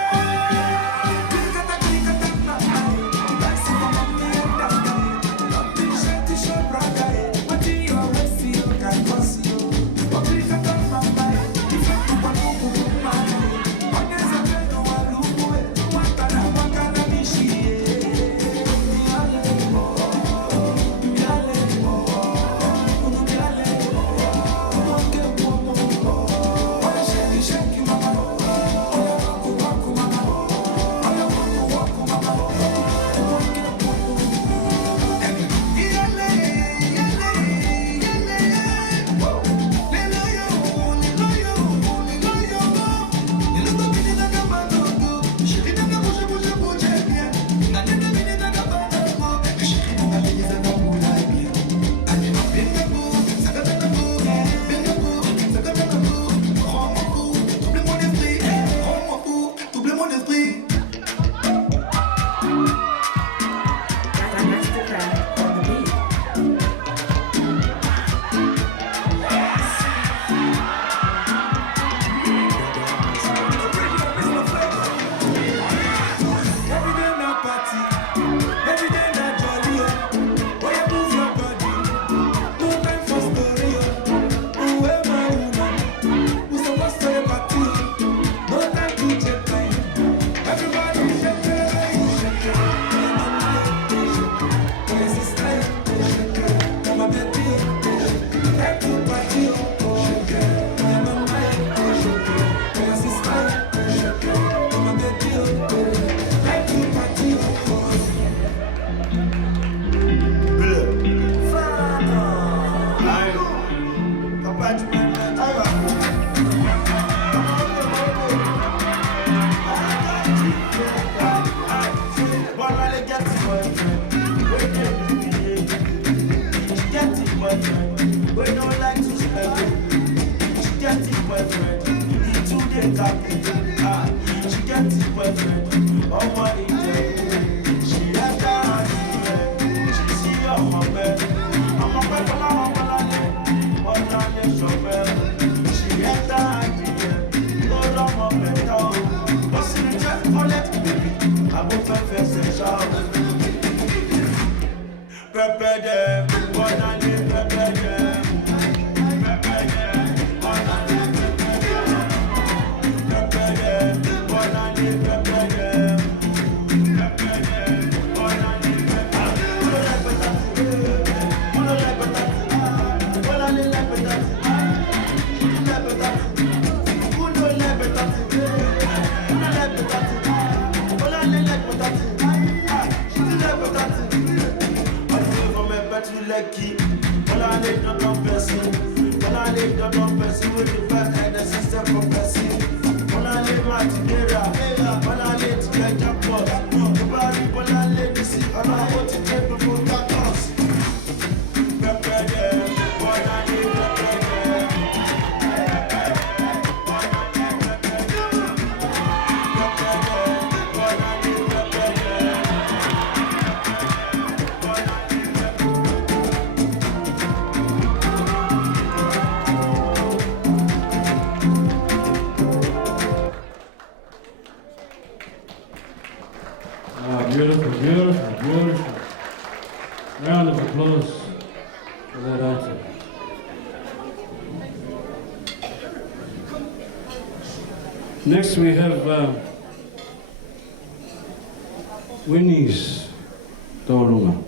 Beautiful, beautiful, beautiful. Round of applause for that answer. Next we have Winnie's Taurunga.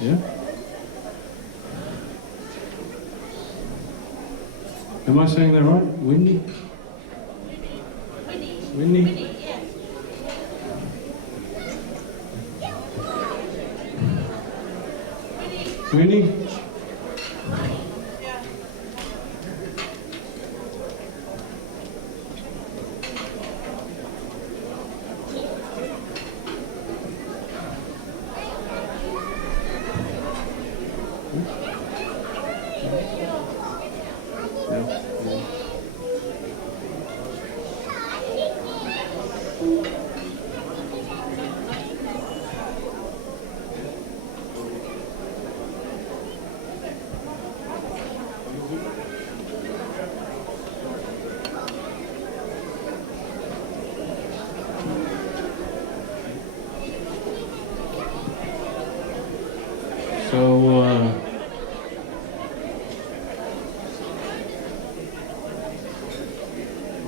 Yeah? Am I saying that right? Winnie? Winnie? Winnie?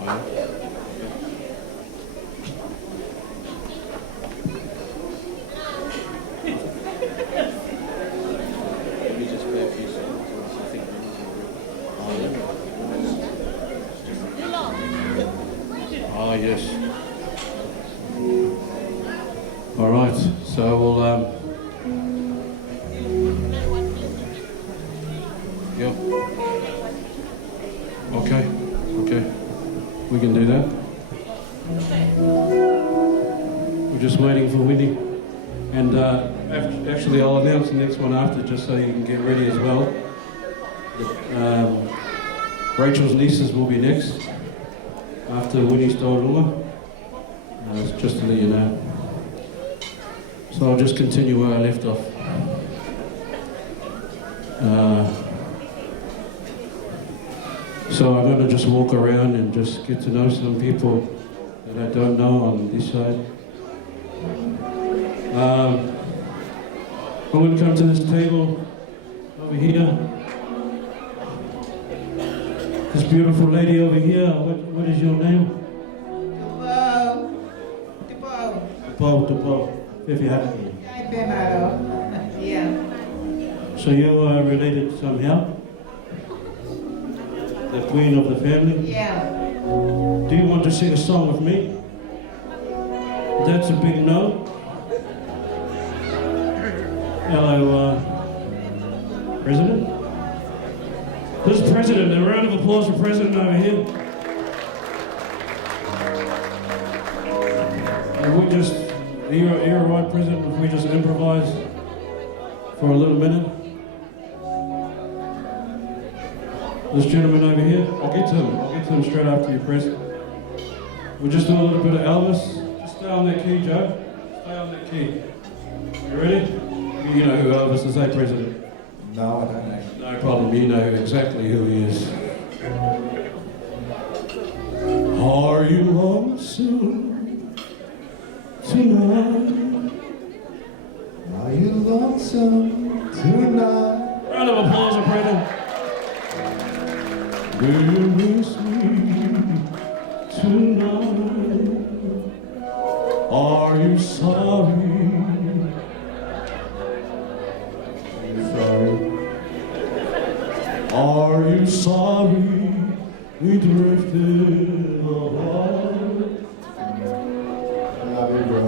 Ah, yes. All right, so we'll, yeah. Okay, we can do that. We're just waiting for Winnie. And actually I'll announce the next one after, just so you can get ready as well. Rachel's nieces will be next, after Winnie's Taurunga. Just to let you know. So I'll just continue where I left off. So I'm going to just walk around and just get to know some people that I don't know on this side. I'm going to come to this table over here. This beautiful lady over here, what is your name? Tupau. Yeah. So you are related somehow? The queen of the family? Yeah. Do you want to sing a song with me? That's a big no. Hello, President? This is President. A round of applause for President over here. And we just, you're all right, President, if we just improvise for a little minute? This gentleman over here, I'll get to him straight after you, President. We'll just do a little bit of Elvis. Just stay on that key, Joe. Stay on that key. You ready? You know who Elvis is, eh, President? No, I don't know. No problem, you know exactly who he is. Are you lonesome tonight? Are you lonesome tonight? Round of applause for Bridal. Do you miss me tonight? Are you sorry? Are you sorry we drifted apart? I love you, bro.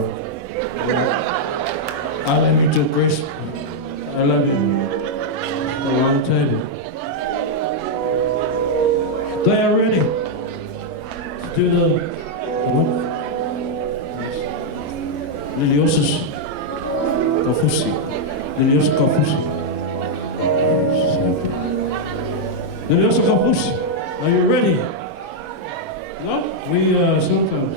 I love you too, Chris. I love you. A long time. They are ready to do the what? Liliosus Kafusi. Liliosus Kafusi. Liliosus Kafusi. Are you ready? No? We sometimes.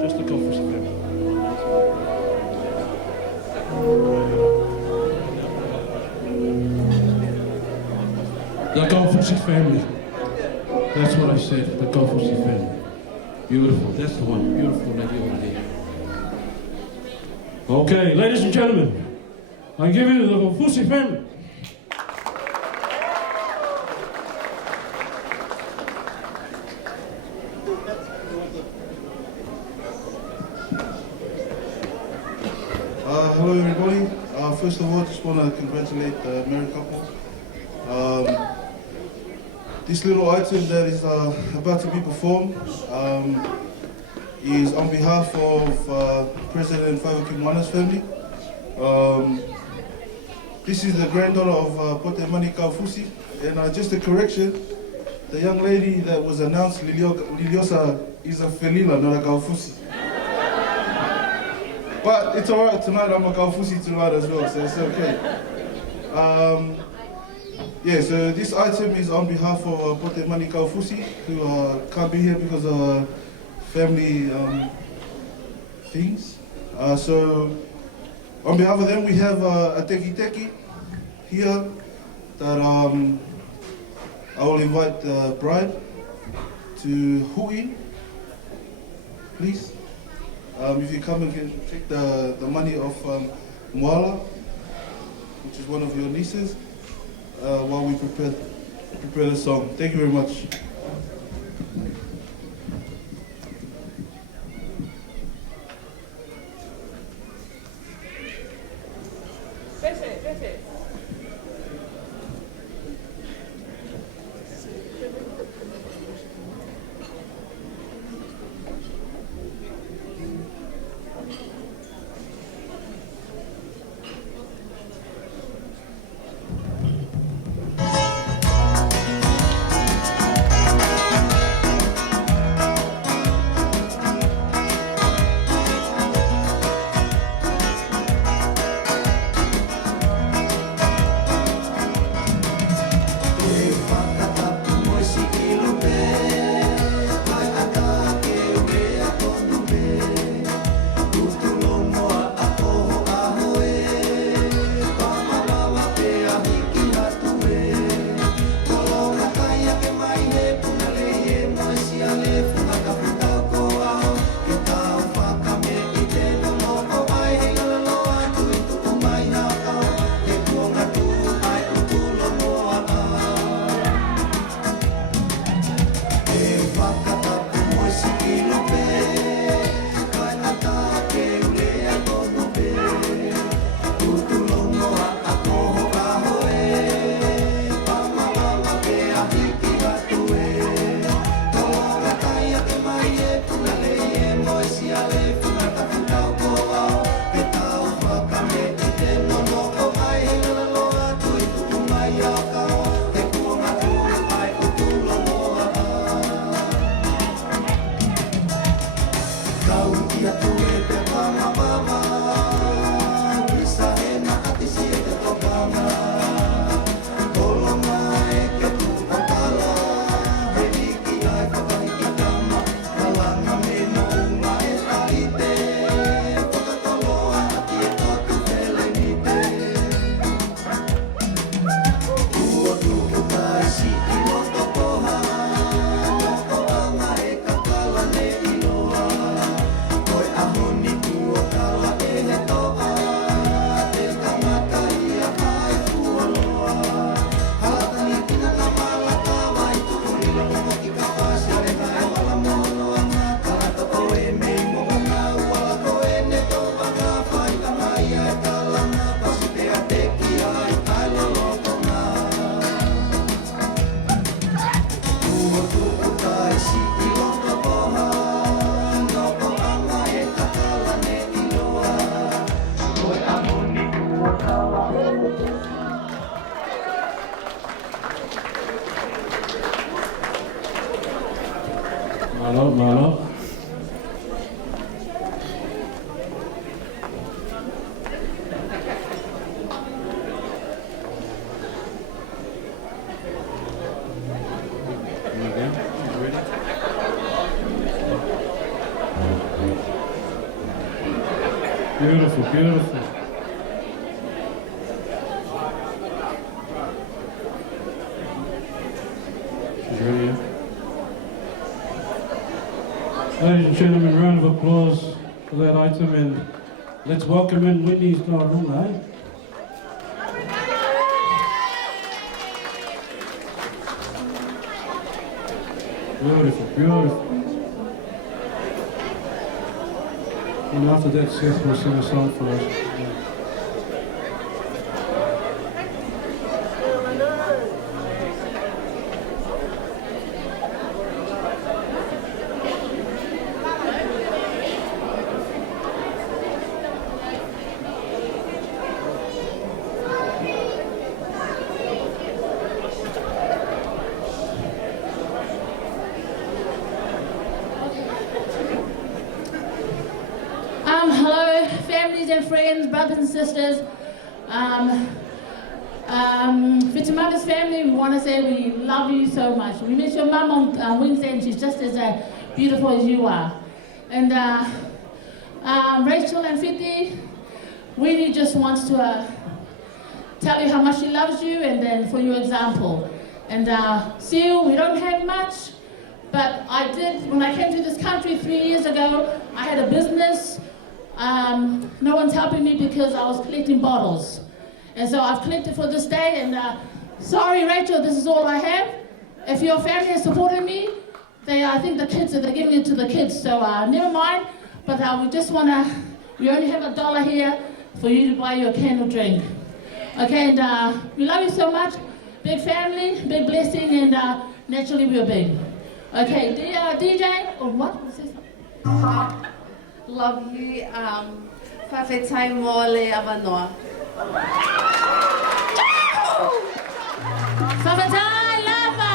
Just the Kafusi family. The Kafusi family. That's what I said, the Kafusi family. Beautiful, that's the one. Beautiful lady over there. Okay, ladies and gentlemen, I give you the Kafusi family. Hello everybody. First of all, I just want to congratulate the married couple. This little item that is about to be performed is on behalf of President Faivakimoana's family. This is the granddaughter of Potemani Kaufusi, and just a correction, the young lady that was announced, Liliosa, is a Felila, not a Kaufusi. But it's alright, tonight I'm a Kaufusi tonight as well, so it's okay. Yeah, so this item is on behalf of Potemani Kaufusi, who can't be here because of family things. So on behalf of them, we have a teki here that I will invite the bride to hui, please. If you come and take the money of Moala, which is one of your nieces, while we prepare prepare the song. Thank you very much. Malo. Beautiful, beautiful. She's ready, yeah? Ladies and gentlemen, round of applause for that item, and let's welcome in Whitney's Narunga, eh? Beautiful, beautiful. And after that, Seth will sing a song for us. Hello, families and friends, brothers and sisters. Fitimanu's family, we want to say we love you so much. We met your mum on Wednesday, and she's just as beautiful as you are. And Rachel and Fiti, Winnie just wants to tell you how much she loves you, and then for your example. And Seal, we don't have much, but I did, when I came to this country 3 years ago, I had a business. No one's helping me because I was collecting bottles. And so I've collected for this day, and Sorry, Rachel, this is all I have. If your family is supporting me, I think they're giving it to the kids, so never mind. But we only have $1 here for you to buy your candle drink. Okay, and we love you so much. Big family, big blessing, and naturally we're big. Okay, DJ, or what? Love you. Faivakimoana avanoa. Faivakimoana, lava.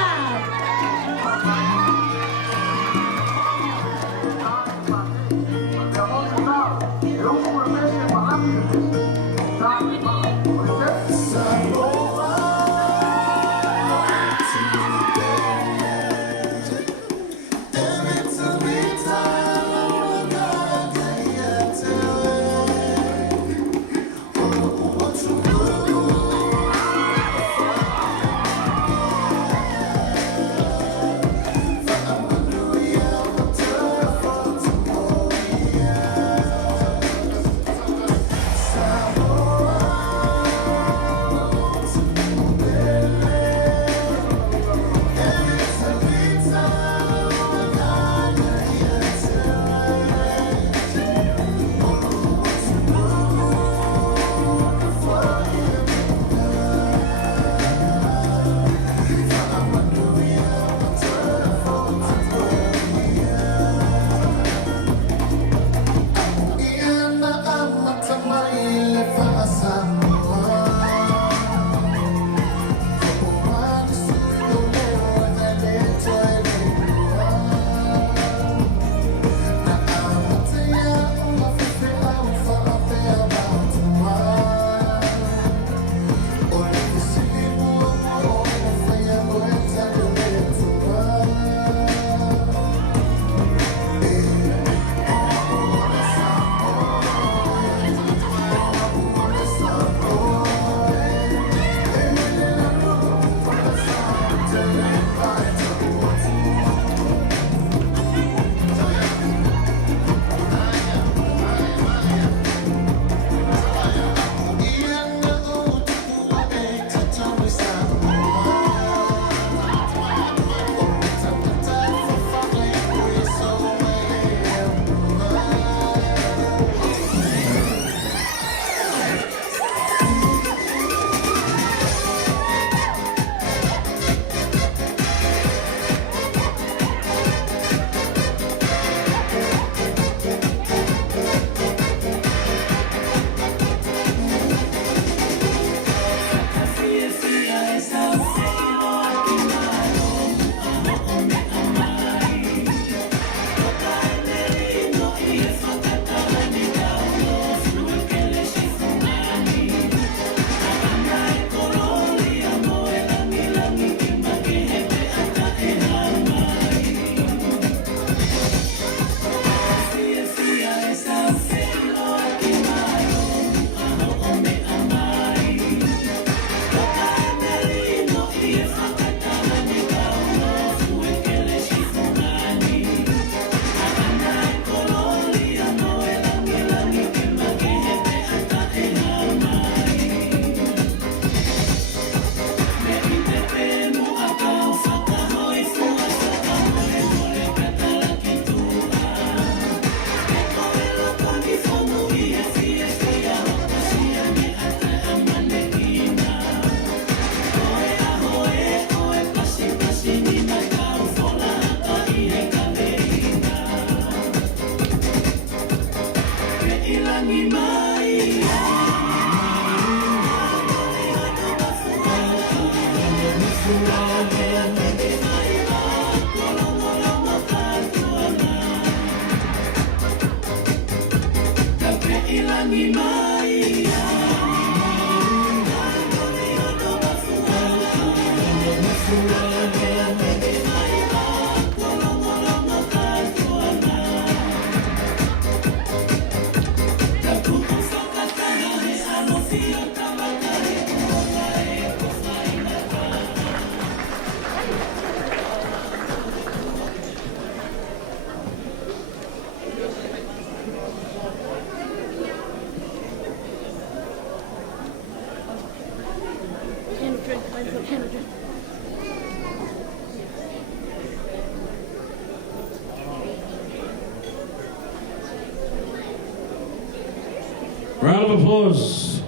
Round of applause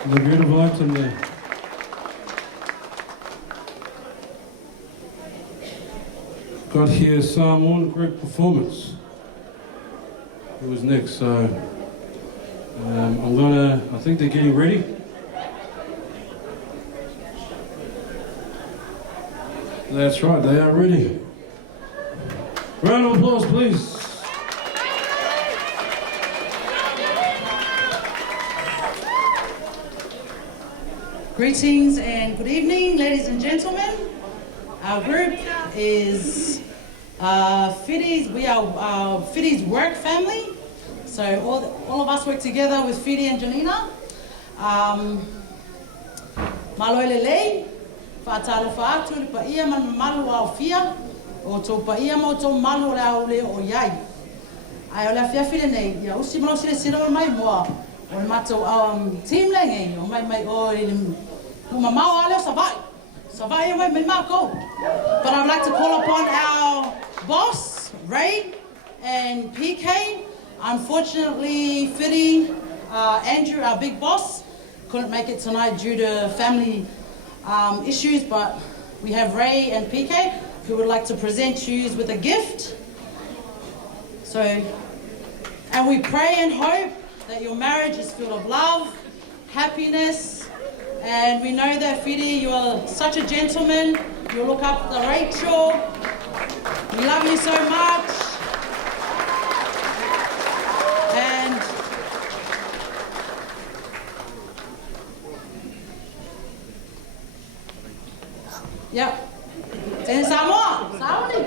for the beautiful item there. Got here Samoan group performance. Who was next? So I think they're getting ready. That's right, they are ready. Round of applause, please. Greetings and good evening, ladies and gentlemen. Our group is Fiti's. We are Fiti's work family. So all of us work together with Fiti and Janina. Maloelelei, whaatalo whaatu li pa ia man malu au fia, o tō pa ia mo tō malu rau le o iai. Ai o la whiawhire nei, ia usi malo sire sira mai moa, o le matou team lengei, o mai o Uma mau ale savai mai mako. But I'd like to call upon our boss, Ray and PK. Unfortunately, Fiti, Andrew, our big boss, couldn't make it tonight due to family issues, but we have Ray and PK who would like to present you with a gift. So, and we pray and hope that your marriage is filled of love, happiness, and we know that, Fiti, you are such a gentleman. You look up to Rachel. We love you so much. And yep. And Samoa. Saudi.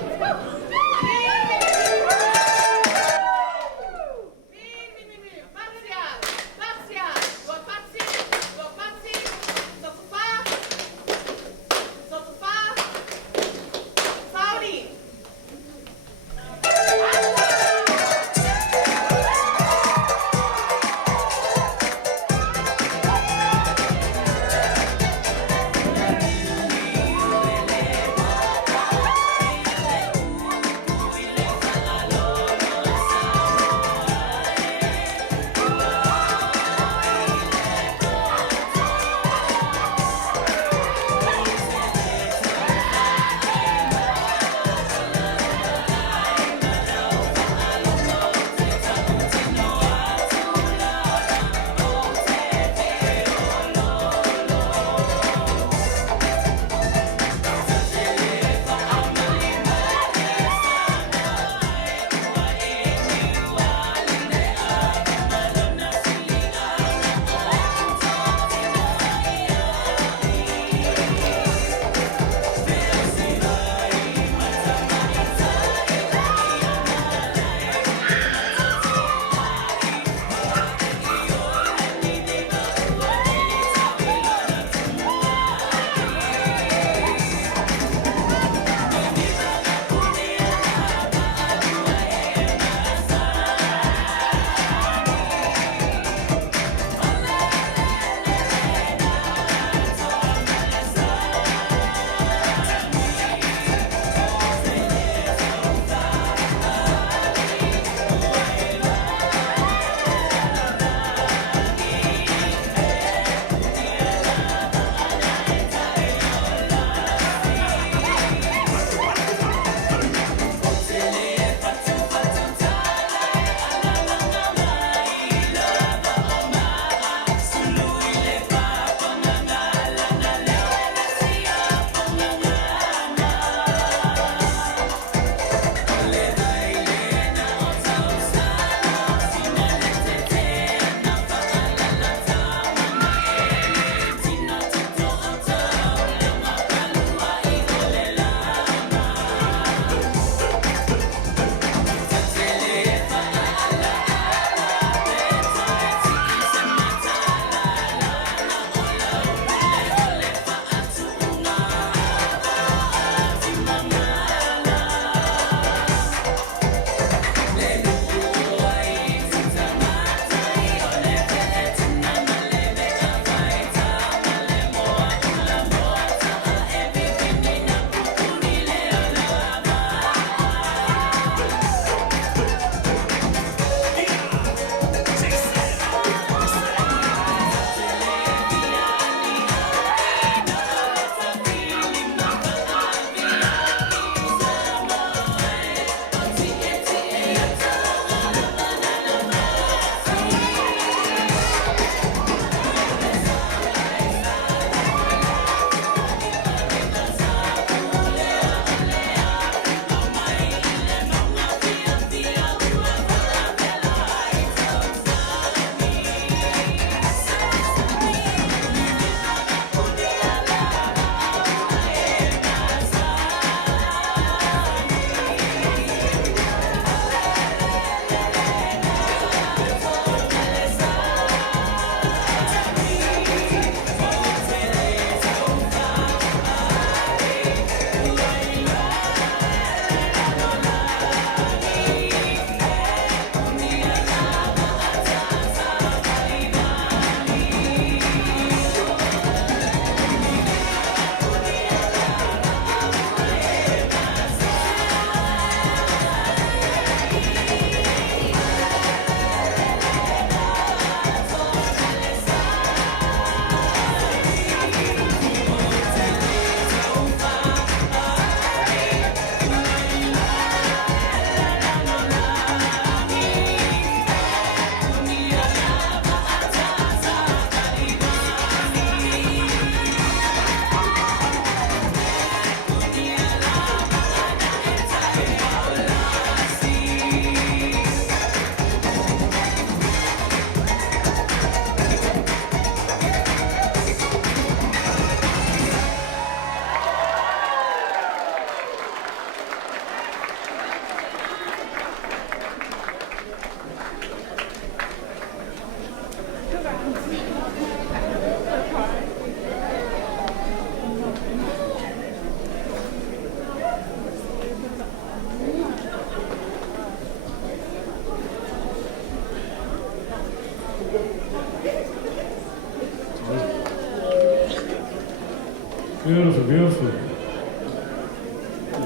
Beautiful, beautiful.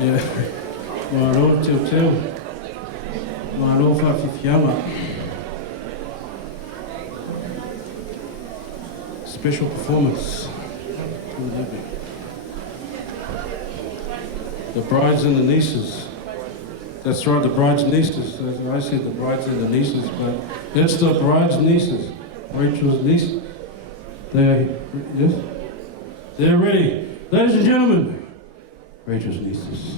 Yeah. Maro teu. Maro Faivakimoana. Special performance. The brides and the nieces. That's right, the brides and nieces. I said the brides and the nieces, but that's the brides nieces. Rachel's niece. Yes? They're ready. Ladies and gentlemen, Rachel's nieces.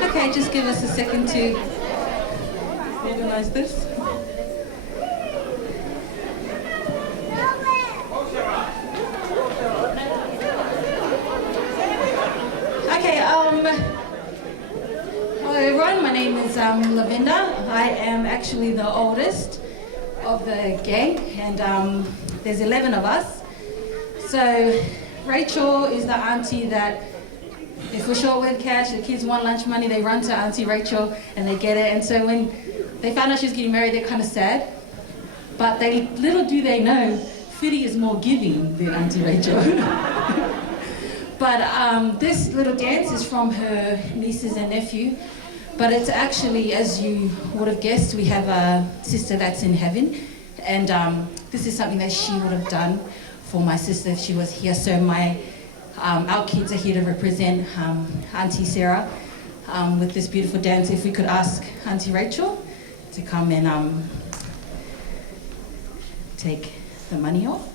Okay, just give us a second to organise this. Okay, hello everyone, my name is Lavenda. I am actually the oldest of the gang, and there's 11 of us. So Rachel is the auntie that if we're short with cash, the kids want lunch money, they run to Auntie Rachel and they get it. And so when they found out she was getting married, they're kind of sad. But little do they know, Fitty is more giving than Auntie Rachel. But this little dance is from her nieces and nephew. But it's actually, as you would have guessed, we have a sister that's in heaven. And this is something that she would have done for my sister if she was here. So our kids are here to represent Auntie Sarah with this beautiful dance. If we could ask Auntie Rachel to come and take the money off.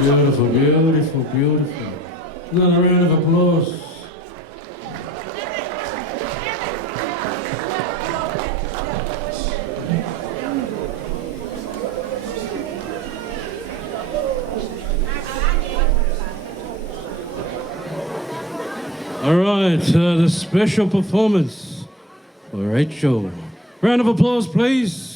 Beautiful, beautiful, beautiful. Another round of applause. All right, the special performance for Rachel. Round of applause, please.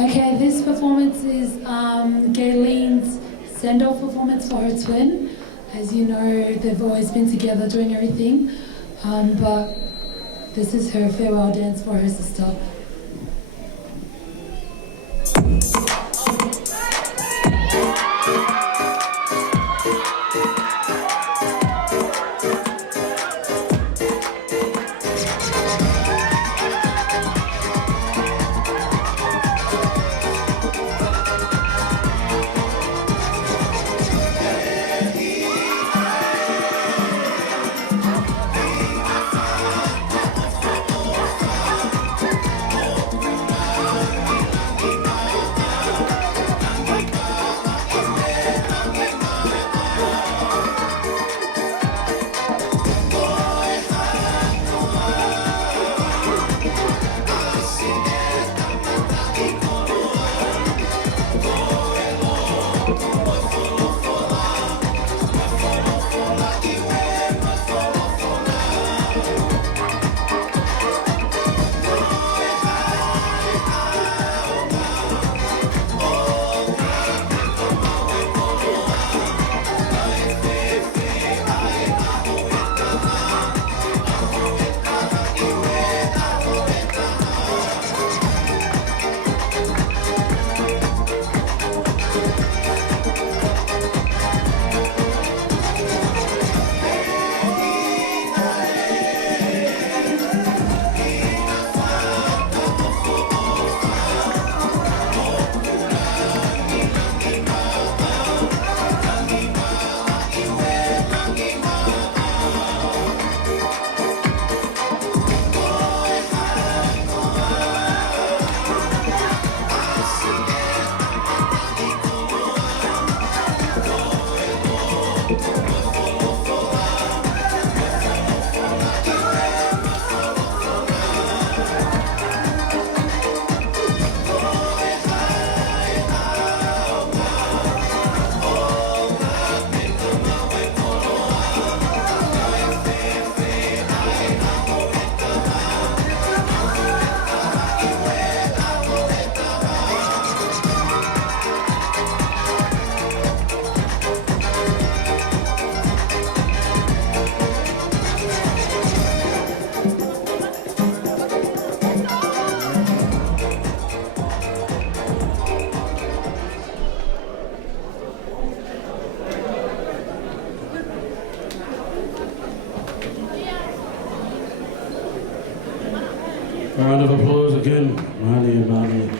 Okay, this performance is Gayleen's send-off performance for her twin. As you know, they've always been together doing everything, but this is her farewell dance for her sister. Round of applause again, Marnie and Marnie.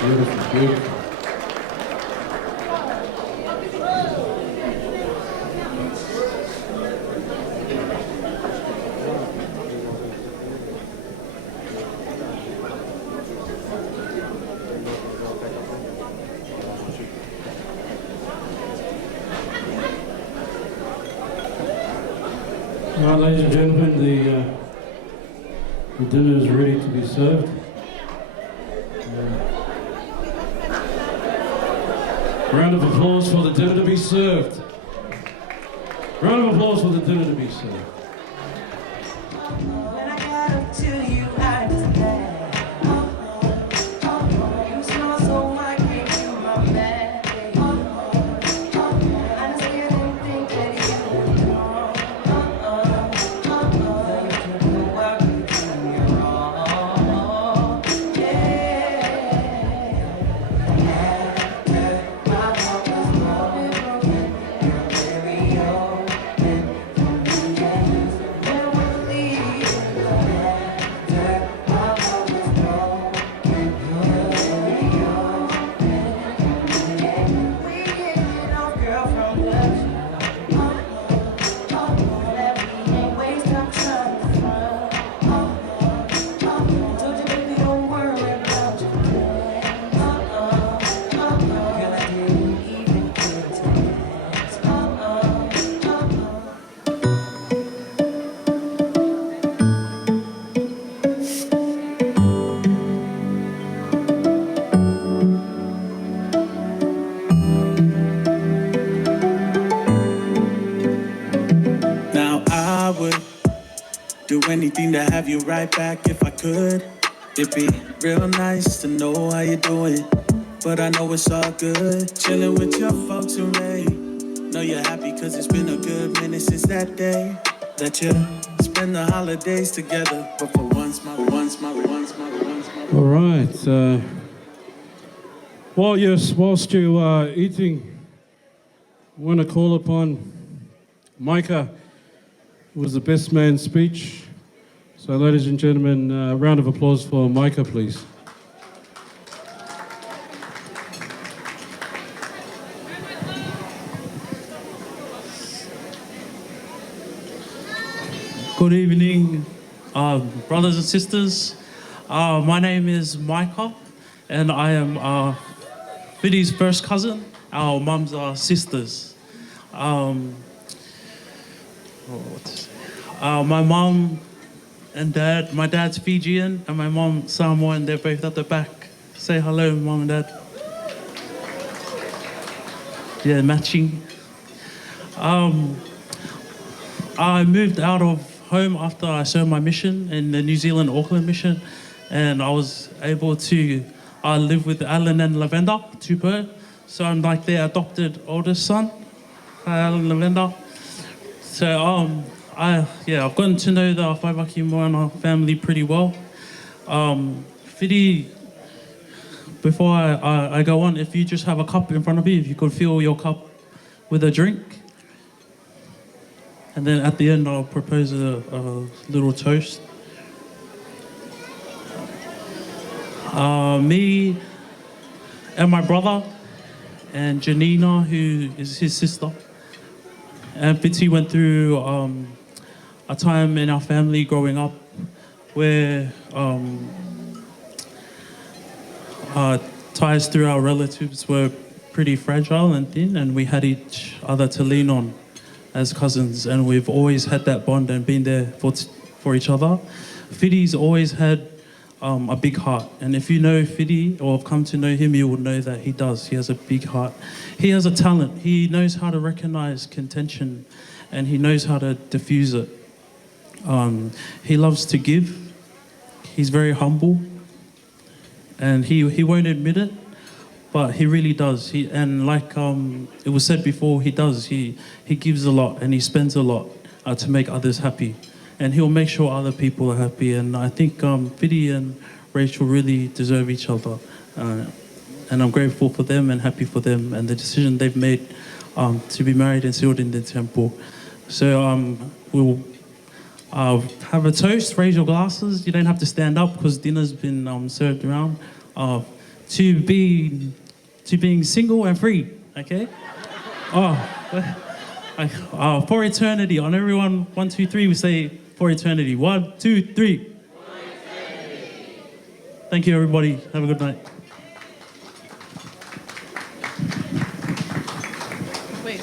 Beautiful, beautiful. Well, ladies and gentlemen, the dinner is ready to be served. Round of applause for the dinner to be served. Round of applause for the dinner to be served. When I got up to you, I was glad. You smell so much, gave you my bad day. I just didn't think that you would be wrong. That you knew I could do me wrong. Yeah. After my heart was broken, you're very open from the end. Never leave. After my heart was broken, you're very open from the end. We get off, girl, from the that we ain't waste our time to front. Told you, baby, don't worry about your plans. Girl, I didn't even get a chance. Now I would do anything to have you right back if I could. It'd be real nice to know how you're doing, but I know it's all good. Chilling with your folks and Ray. Know you're happy cause it's been a good minute since that day that you spend the holidays together. But for once, my. All right. Whilst you are eating, I want to call upon Micah, who was the best man speech. So, ladies and gentlemen, a round of applause for Micah, please. Good evening, brothers and sisters. My name is Micah, and I am Fidi's first cousin. Our mums are sisters. My mum and dad, my dad's Fijian, and my mum Samoan, and they're both at the back. Say hello, mum and dad. Yeah, matching. I moved out of home after I served my mission in the New Zealand Auckland mission, and I was able to live with Alan and Lavender, Tupou. So I'm like their adopted oldest son, Alan and Lavender. So I've gotten to know the Faivakimoana family pretty well. Fidi, before I go on, if you just have a cup in front of you, if you could fill your cup with a drink. And then at the end, I'll propose a little toast. Me and my brother, and Janina, who is his sister, and Fitzy went through a time in our family growing up where ties through our relatives were pretty fragile and thin, and we had each other to lean on as cousins, and we've always had that bond and been there for each other. Fidi's always had a big heart, and if you know Fidi or have come to know him, you will know that he does. He has a big heart. He has a talent. He knows how to recognize contention, and he knows how to diffuse it. He loves to give. He's very humble, and he won't admit it, but he really does. It was said before, he does. He gives a lot and he spends a lot to make others happy, and he'll make sure other people are happy. And I think Fidi and Rachel really deserve each other, and I'm grateful for them and happy for them and the decision they've made to be married and sealed in the temple. So have a toast, raise your glasses. You don't have to stand up because dinner's been served around. To being single and free, okay? For eternity. On everyone, 1, 2, 3, we say for eternity. 1, 2, 3. Thank you, everybody. Have a good night. Wait.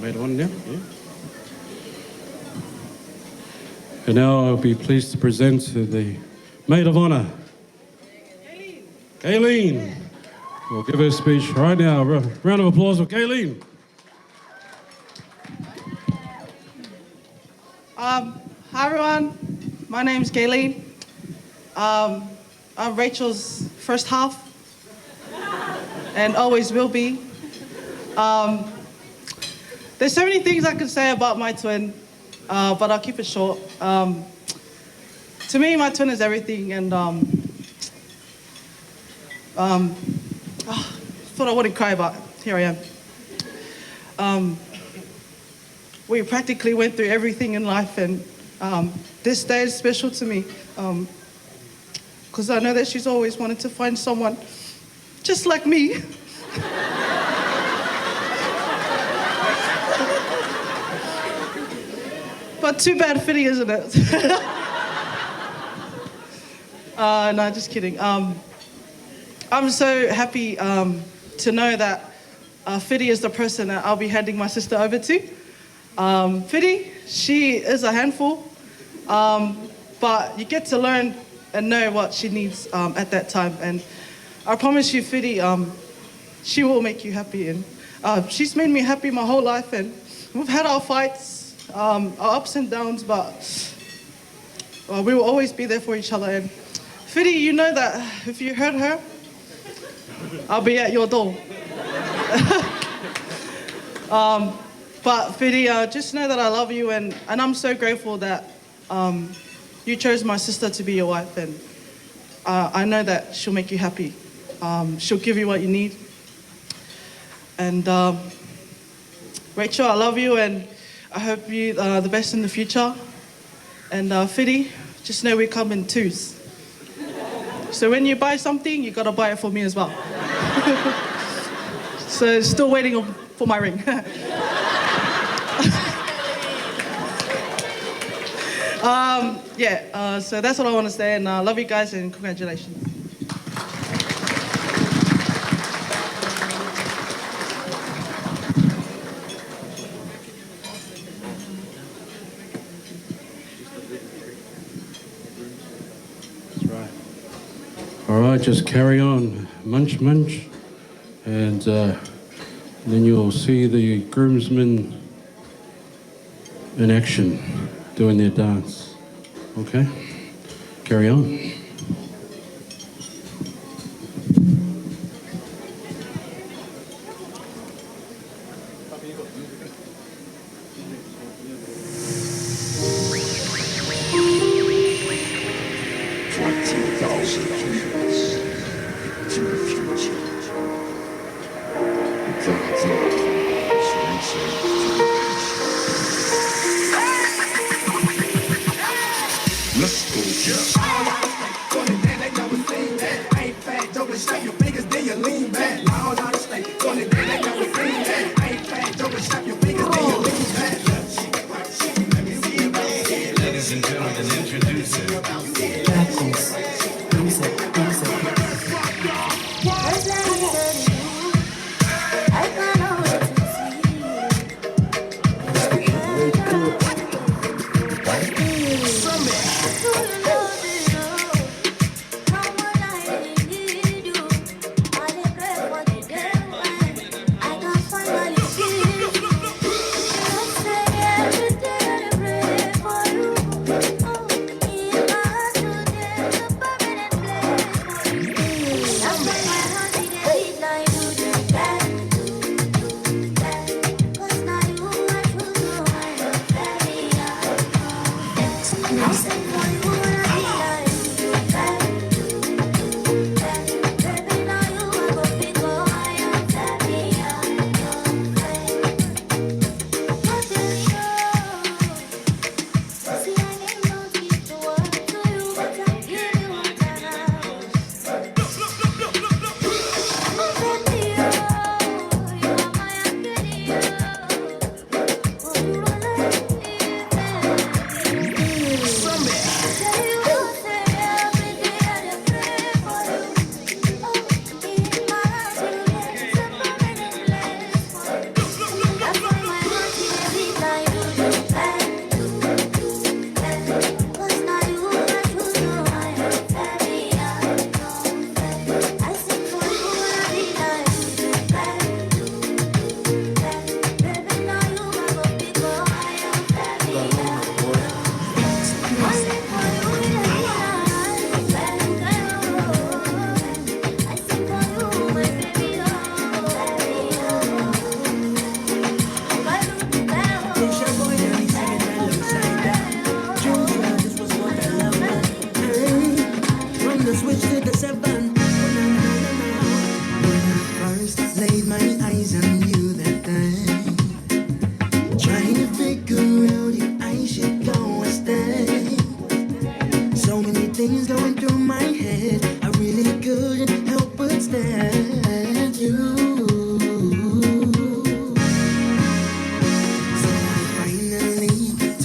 Maid on now, yeah. And now I'll be pleased to present the Maid of Honour, Kayleen. We'll give her a speech right now. Round of applause for Kayleen. Hi everyone, my name's Kayleen. I'm Rachel's first half and always will be. There's so many things I could say about my twin, but I'll keep it short. To me, my twin is everything, and thought I wouldn't cry, but here I am. We practically went through everything in life, and this day is special to me because I know that she's always wanted to find someone just like me. But too bad Fitty, isn't it? No, just kidding. I'm so happy to know that Fitty is the person that I'll be handing my sister over to. Fitty, she is a handful, but you get to learn and know what she needs at that time. And I promise you, Fitty, she will make you happy. And she's made me happy my whole life. And we've had our fights, our ups and downs, but we will always be there for each other. And Fitty, you know that if you hurt her, I'll be at your door. But Fitty, just know that I love you, and I'm so grateful that you chose my sister to be your wife, and I know that she'll make you happy. She'll give you what you need. And Rachel, I love you, and I hope you the best in the future. And Fitty, just know we come in twos. So when you buy something, you gotta buy it for me as well. So still waiting for my ring. So that's what I want to say, and I love you guys, and congratulations. That's right. All right, just carry on, munch, munch, and then you'll see the groomsmen in action doing their dance. Okay? Carry on. Music.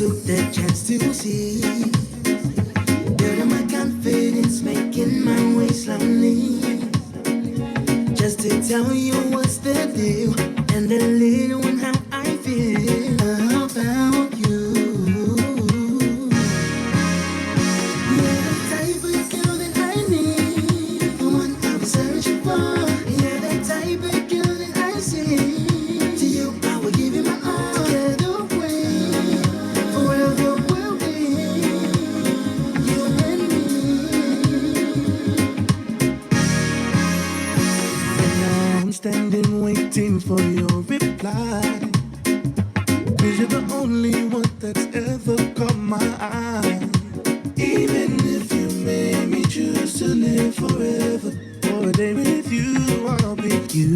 took the chance to see. Building my confidence, making my way slowly. Just to tell you what's the deal, and a little one how I feel about you. You're the type of girl that I need, the one I was searching for. You're the type of girl that I see. To you, I will give you my all. Together we forever will be, you and me. And now I'm standing waiting for your reply. 'Cause you're the only one that's ever caught my eye. Even if you made me choose to live forever, for a day with you, I'll be you,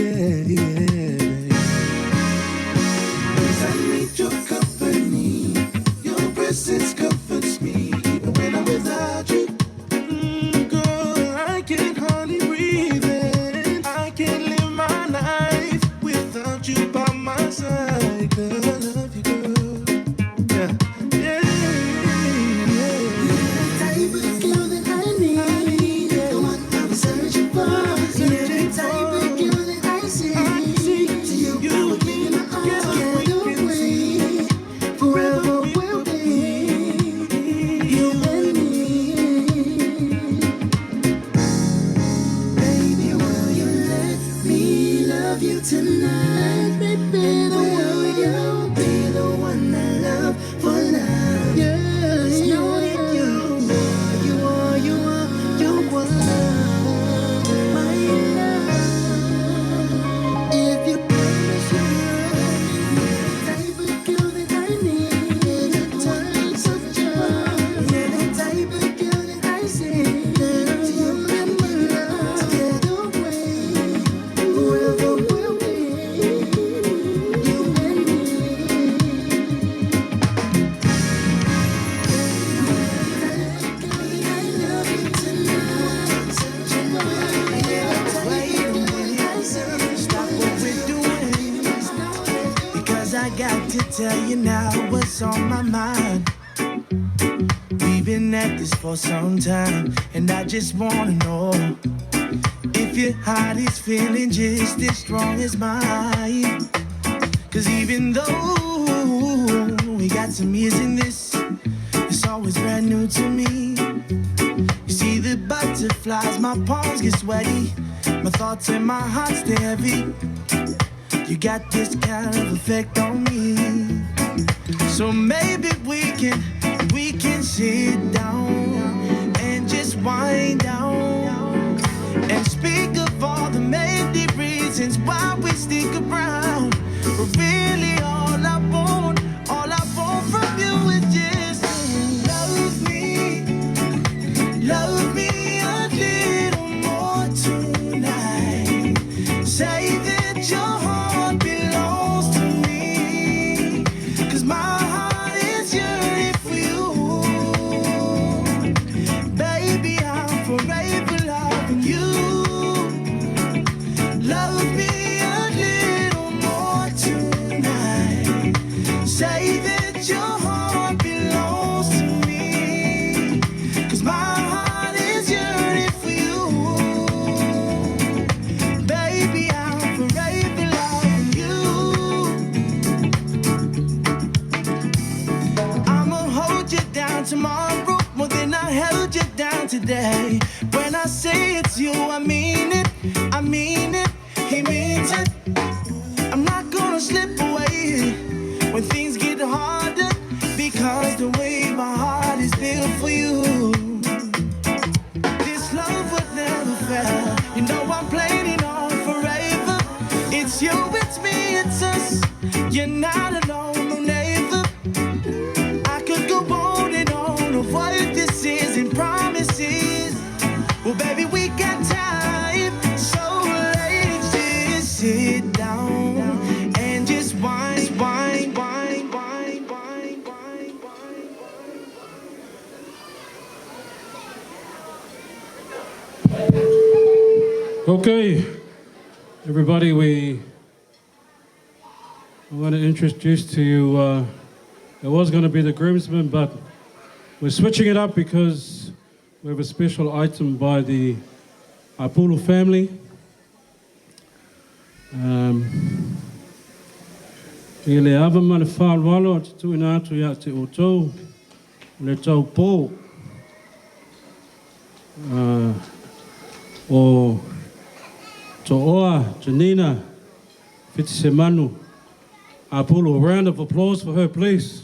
yeah, yeah. 'Cause I need your company, your presence comforts me, even when I'm without you. Girl, I can hardly breathe in. I can't live my life without you by my side. Girl, I love you, girl. Yeah, yeah, yeah. You're the type of girl that I need, the one I was searching for. You're the type of girl that I see. To you, I will give you my all. Together we forever will be, you and me. Baby, will you let me love you tonight? Baby, will you be the one I love for life? Yes, know that you are my love. If you promise you love me, you're the type of girl that I need. The times of joy, you're the type of girl that I see. To you and my love, together we forever will be, you and me. I love you tonight. Stop what we're doing, because I got to tell you now what's on my mind. We've been at this for some time, and I just wanna know if your heart is feeling just as strong as mine. 'Cause even though we got some years in this, it's always brand new to me. You see the butterflies, my palms get sweaty, my thoughts and my heart stay heavy. You got this kind of effect on me. So maybe we can sit down and just wind down and speak of all the many reasons why we stick around. But really all I want from you is just love me a little more tonight. Say that your heart belongs to me, 'cause my heart is yearning for you. Baby, I'm forever loving you. Love me a little more tonight. Say that your heart belongs to me, 'cause my heart is yearning for you. Baby, I'm forever loving you. I'ma hold you down tomorrow more than I held you down today. When I say it's you, I mean it, he means it. I'm not gonna slip away when things get harder, because the way my heart is built for you. This love would never fail. You know I'm planning on forever. It's you, it's me, it's us. You're not alone, no, never. I could go on and on of what this is and promises. Well, baby, we got time, so let's just sit down and just wine. Okay, everybody, I want to introduce to you It was going to be the groomsmen, but we're switching it up because we have a special item by the Apulu family. I le ava ma le whaalwalo te tuina atu ia te o tau, le tau pō. O to oa, Janina, Fitisemanu, Apulu. A round of applause for her, please.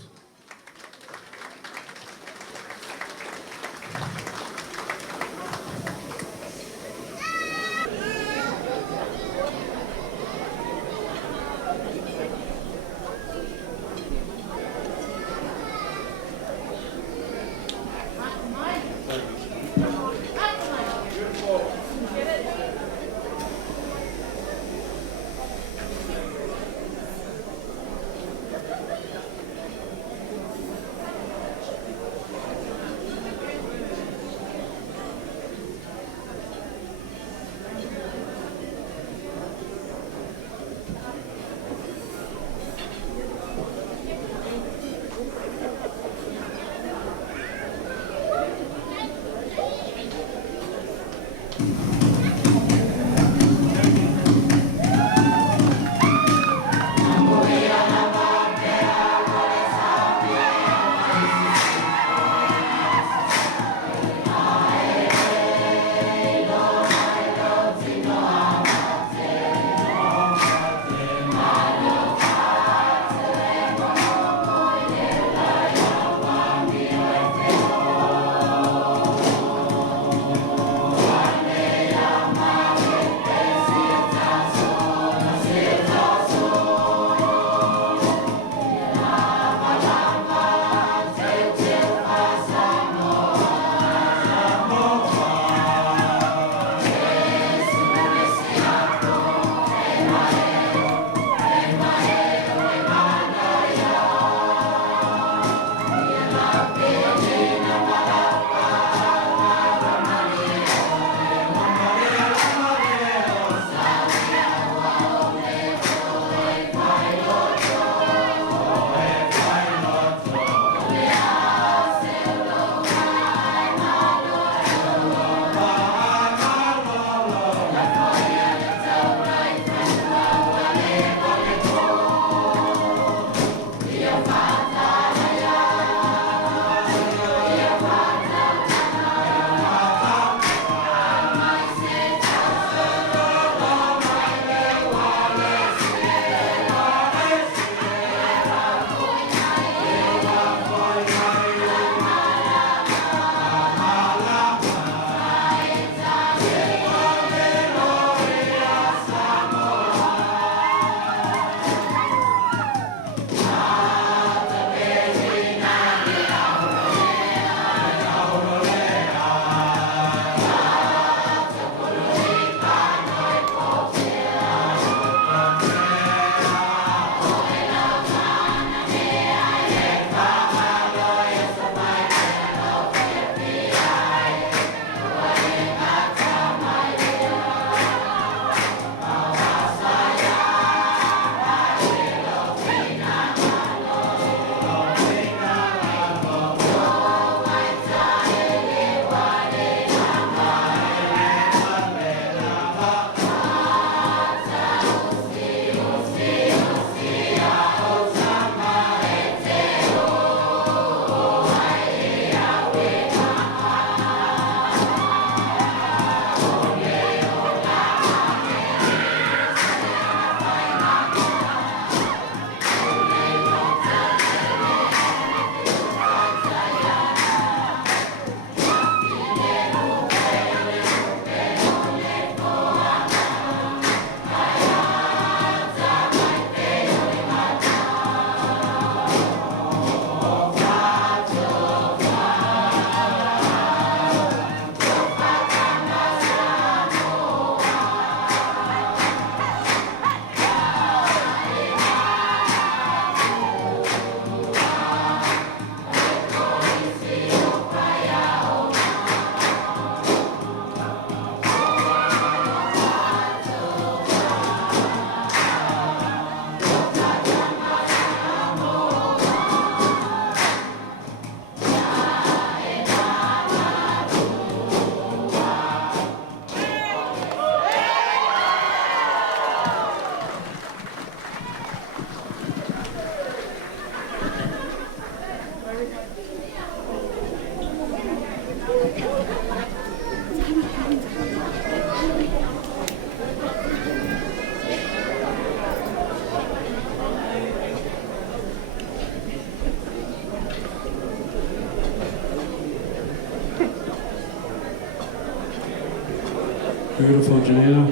Beautiful, Janina.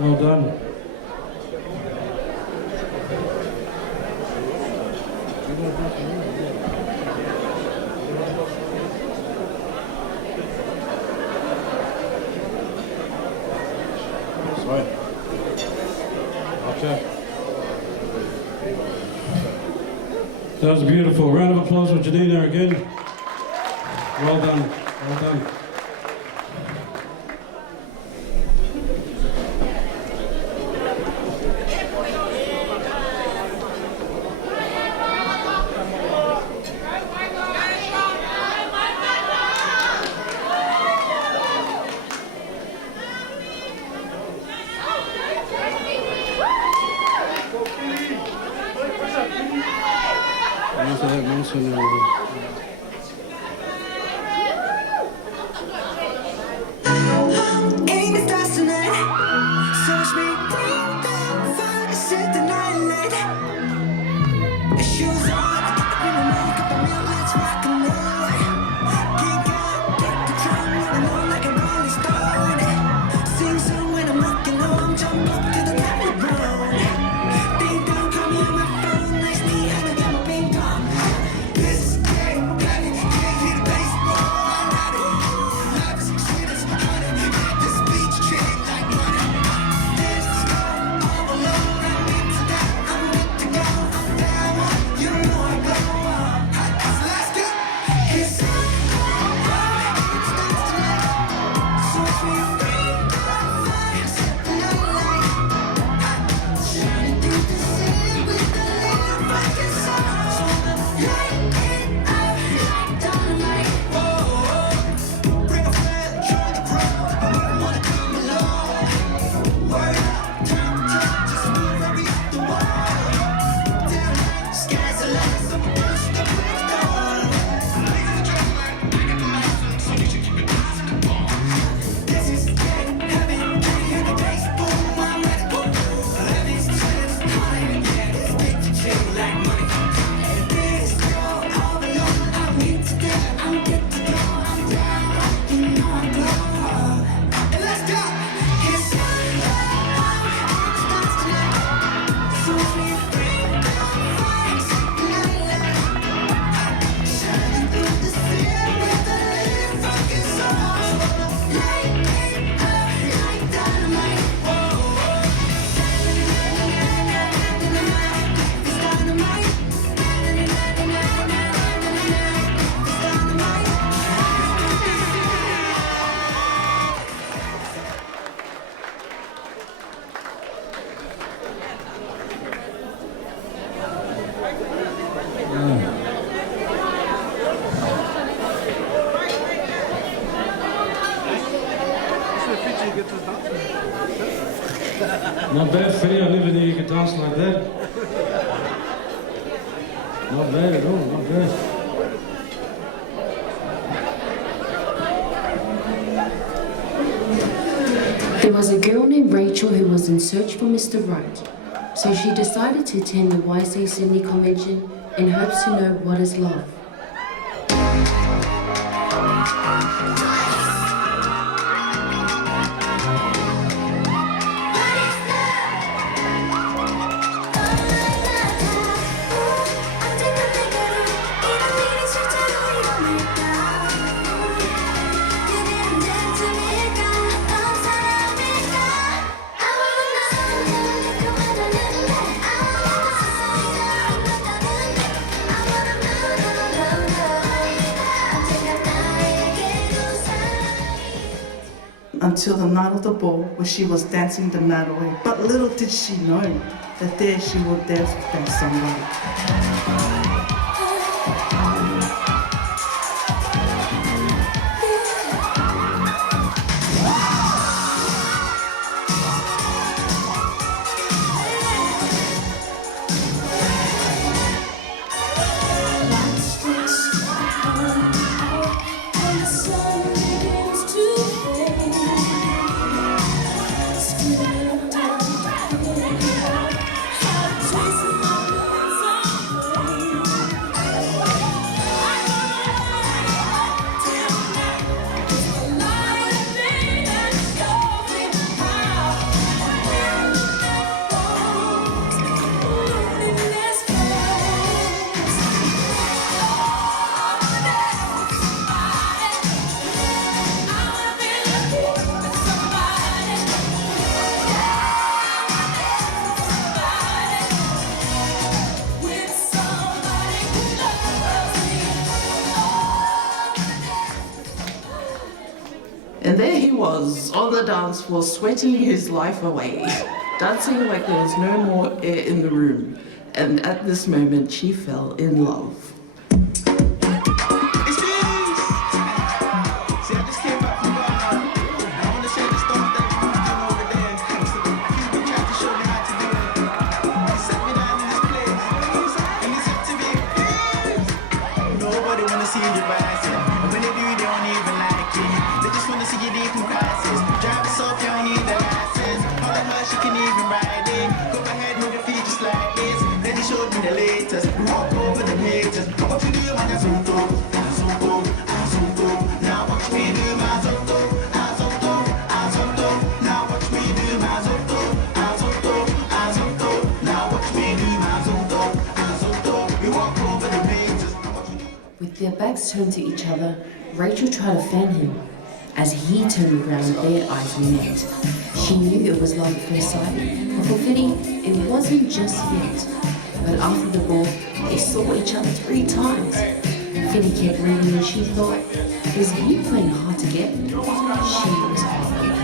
Well done. That was beautiful. Round of applause for Janina again. Well done. Well done. Ain't it fast tonight? Search me, bring down fire, set the night light. Shoes on, bring the makeup and real, let's rock and roll. Kick out, get the drum, rolling on like a rolling stone. Sing song when I'm walking home, jump up to the top and roll. Ding dong, call me on my phone, nice knee, and I got my ping pong. This game, got it, can't hear the bass, boy, I'm ready. Life's sweet as honey, got this beach chain like money. This go overload, I'm into that, I'm good to go, I'm down, you know I go on. Let's go. It's on, it's dance tonight. So sweet, bring the fire, set the night light. Shining through the city with the little fucking sun. So light it up like dynamite. Bring a friend, join the crowd. I wouldn't wanna come alone. Word up, turn just move and beat the wall. Down night, sky's the limit, so push the brakes down. This is getting heavy, can you hear the bass boom? I'm ready to go. Levi's chillin', honey, yeah, this beat the chill like money. This girl overload, I'm into that, I'm good to go, I'm down, you know I glow. And let's go. It's on, it's dance tonight. So sweet, bring the fire, set the night light. Shining through the city with a little fucking soul. Light it up like dynamite. It's dynamite. Not bad, Fitty. I never knew you could dance like that. Not bad at all, not bad. There was a girl named Rachel who was in search for Mr. Right, so she decided to attend the YC Sydney Convention in hopes to know what is love. Until the night of the ball where she was dancing the night away. But little did she know that there she would dance with that somebody. What's this? was on the dance floor sweating his life away, dancing like there was no more air in the room. And at this moment, she fell in love. With their backs turned to each other, Rachel tried to fan him. As he turned around, their eyes met. She knew it was love at first sight, but for Fitty, it wasn't just yet. But after the ball, they saw each other 3 times. Fitty kept reading and she thought, was he playing hard to get? She was heartbroken.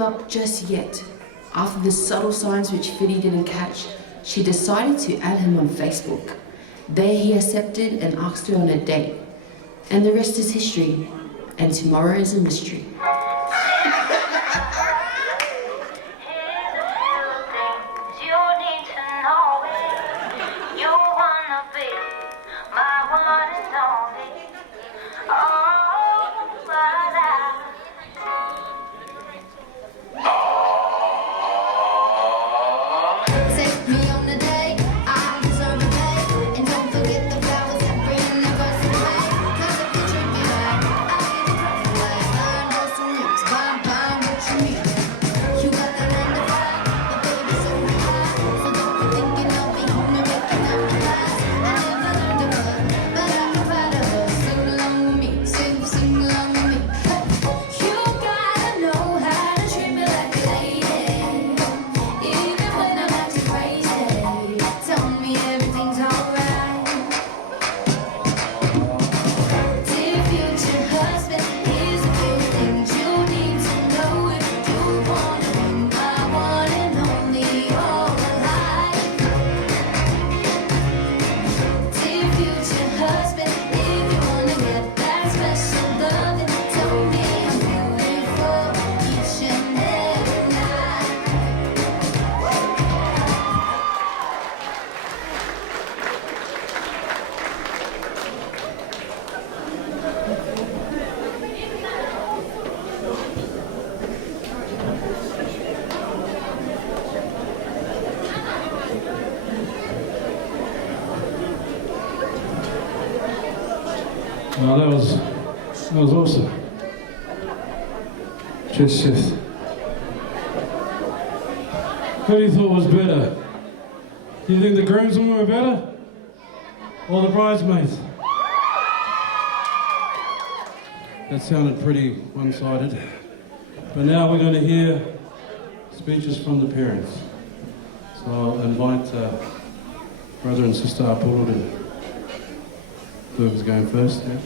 Up just yet. After the subtle signs which Fitty didn't catch, she decided to add him on Facebook. There he accepted and asked her on a date. And the rest is history. And tomorrow is a mystery. Well, that was awesome. Just who do you thought was better? Do you think the groomsmen were better? Or the bridesmaids? That sounded pretty one-sided. But now we're going to hear speeches from the parents. So I'll invite brother and sister Apulu to whoever's going first. Yeah.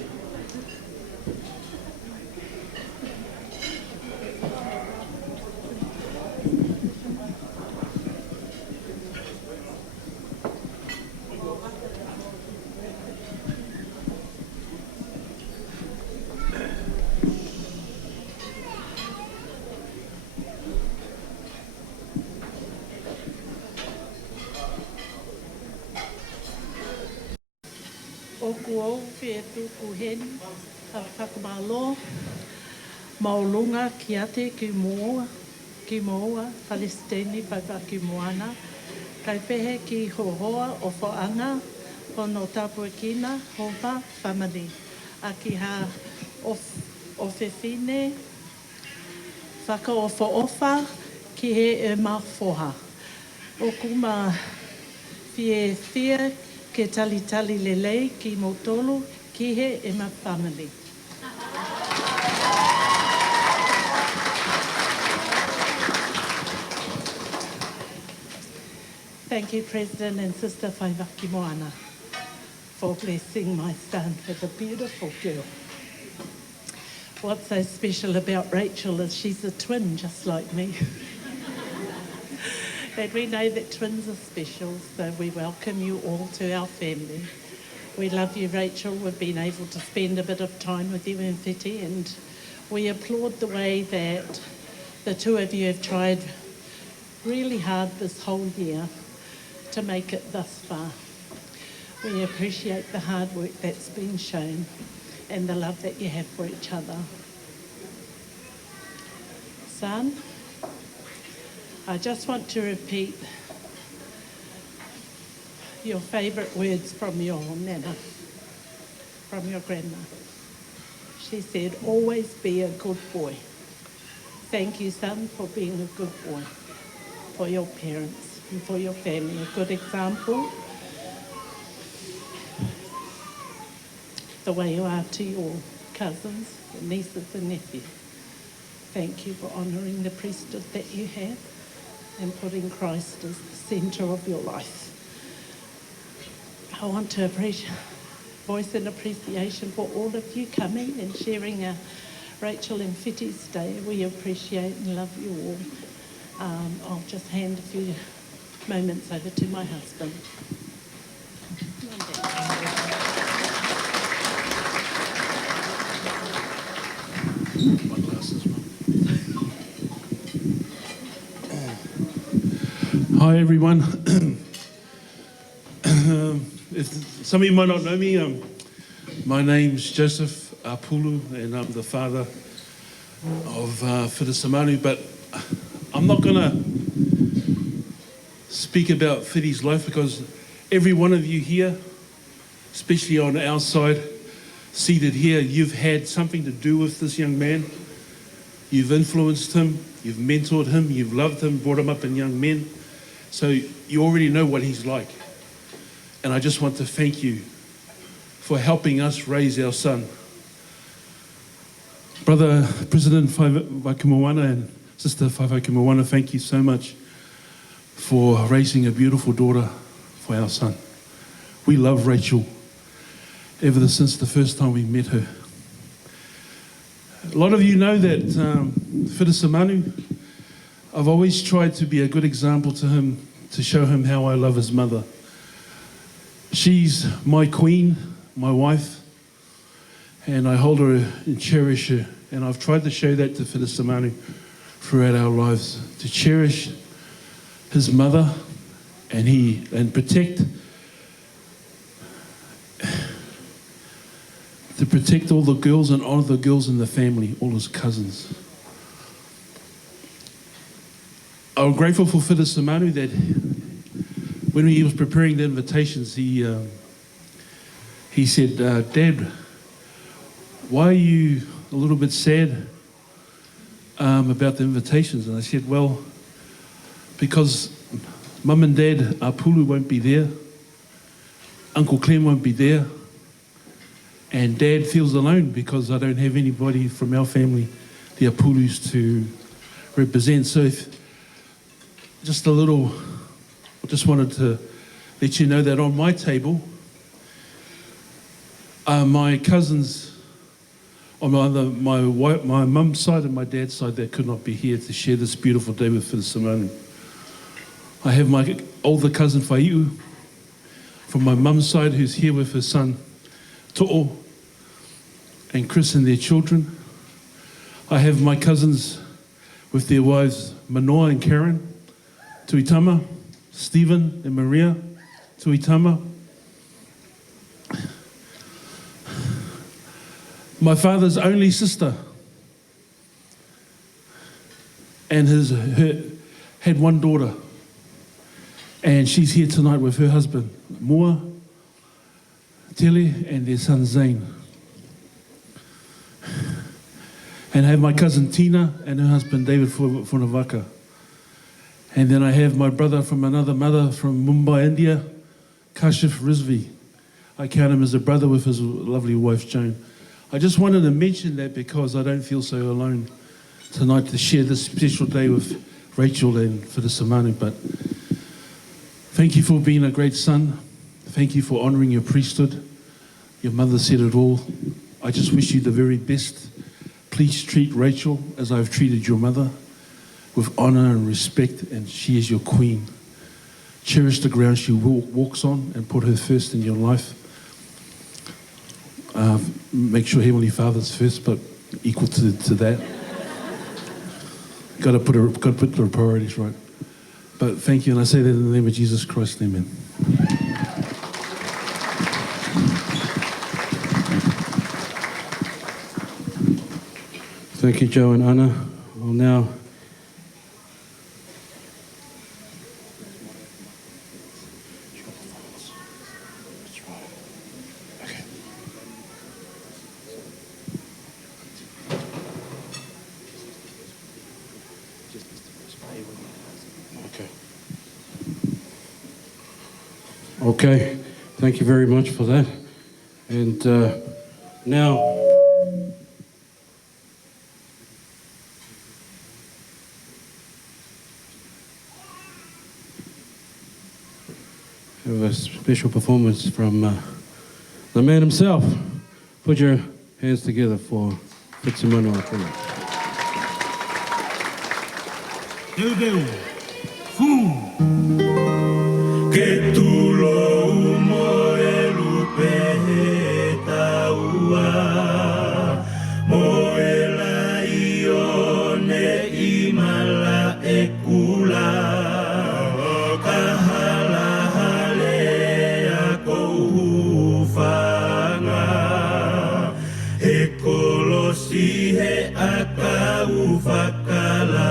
o kuo whi tu kuheni, a whakamalo, maulunga ki ate ki moa, Palestini, Faivakimoana, kai pehe ki hohoa o whaanga, o no tapuakina, hopa, family. A ki ha o whewhine, whaka o whaofa, ki he e mawhoha. O kuma whie ke tali lelei ki motolo, ki he e ma family. Thank you, President and Sister Faivakimoana, for blessing my son with a beautiful girl. What's so special about Rachel is she's a twin just like me. And we know that twins are special, so we welcome you all to our family. We love you, Rachel. We've been able to spend a bit of time with you in Fiti, and we applaud the way that the two of you have tried really hard this whole year to make it thus far. We appreciate the hard work that's been shown and the love that you have for each other. Son, I just want to repeat your favourite words from your nana, from your grandma. She said, always be a good boy. Thank you, son, for being a good boy, for your parents and for your family. A good example, the way you are to your cousins, your nieces and nephews. Thank you for honouring the priesthood that you have and putting Christ as the centre of your life. I want to voice an appreciation for all of you coming and sharing Rachel and Fiti's day. We appreciate and love you all. I'll just hand a few moments over to my husband. My glasses, Mum. Hi, everyone. If some of you might not know me, my name's Joseph Apulu, and I'm the father of Fitisemanu, but I'm not going to speak about Fiti's life because every one of you here, especially on our side, seated here, you've had something to do with this young man. You've influenced him, you've mentored him, you've loved him, brought him up in young men. So you already know what he's like. And I just want to thank you for helping us raise our son. Brother President Faivakimoana and Sister Faivakimoana, thank you so much for raising a beautiful daughter for our son. We love Rachel ever since the first time we met her. A lot of you know that Fitisemanu, I've always tried to be a good example to him, to show him how I love his mother. She's my queen, my wife, and I hold her and cherish her. And I've tried to show that to Fitisemanu throughout our lives, to cherish his mother and protect all the girls and honour the girls in the family, all his cousins. I'm grateful for Fitisemanu that when he was preparing the invitations, he said, Dad, why are you a little bit sad about the invitations? And I said, well, because Mum and Dad, Apulu won't be there, Uncle Clem won't be there, and Dad feels alone because I don't have anybody from our family, the Apulus, to represent. So just wanted to let you know that on my table, my cousins on my mum's side and my dad's side, they could not be here to share this beautiful day with Fitisemanu. I have my older cousin Faiu from my mum's side, who's here with her son To'o and Chris and their children. I have my cousins with their wives Manoa and Karen, Tuitama, Stephen and Maria, Tuitama. my father's only sister, and had one daughter, and she's here tonight with her husband, Moa, Tele, and their son, Zane. And I have my cousin Tina and her husband, David Funavaka. And then I have my brother from another mother from Mumbai, India, Kashif Rizvi. I count him as a brother with his lovely wife, Joan. I just wanted to mention that because I don't feel so alone tonight to share this special day with Rachel and Fitisemanu. But thank you for being a great son. Thank you for honouring your priesthood. Your mother said it all. I just wish you the very best. Please treat Rachel as I've treated your mother, with honour and respect, and she is your queen. Cherish the ground she walks on and put her first in your life. Make sure Heavenly Father's first, but equal to that. Got to put the priorities right. But thank you, and I say that in the name of Jesus Christ, amen. Thank you, Joe and Anna. I'll now Okay, thank you very much for that. And now, have a special performance from the man himself. Put your hands together for Fitisemanu Apulu. Que tu lo umo e lupe taua mo e la ione I mala e kula kahala hale a koufanga e kolosi he aka ufakalawa.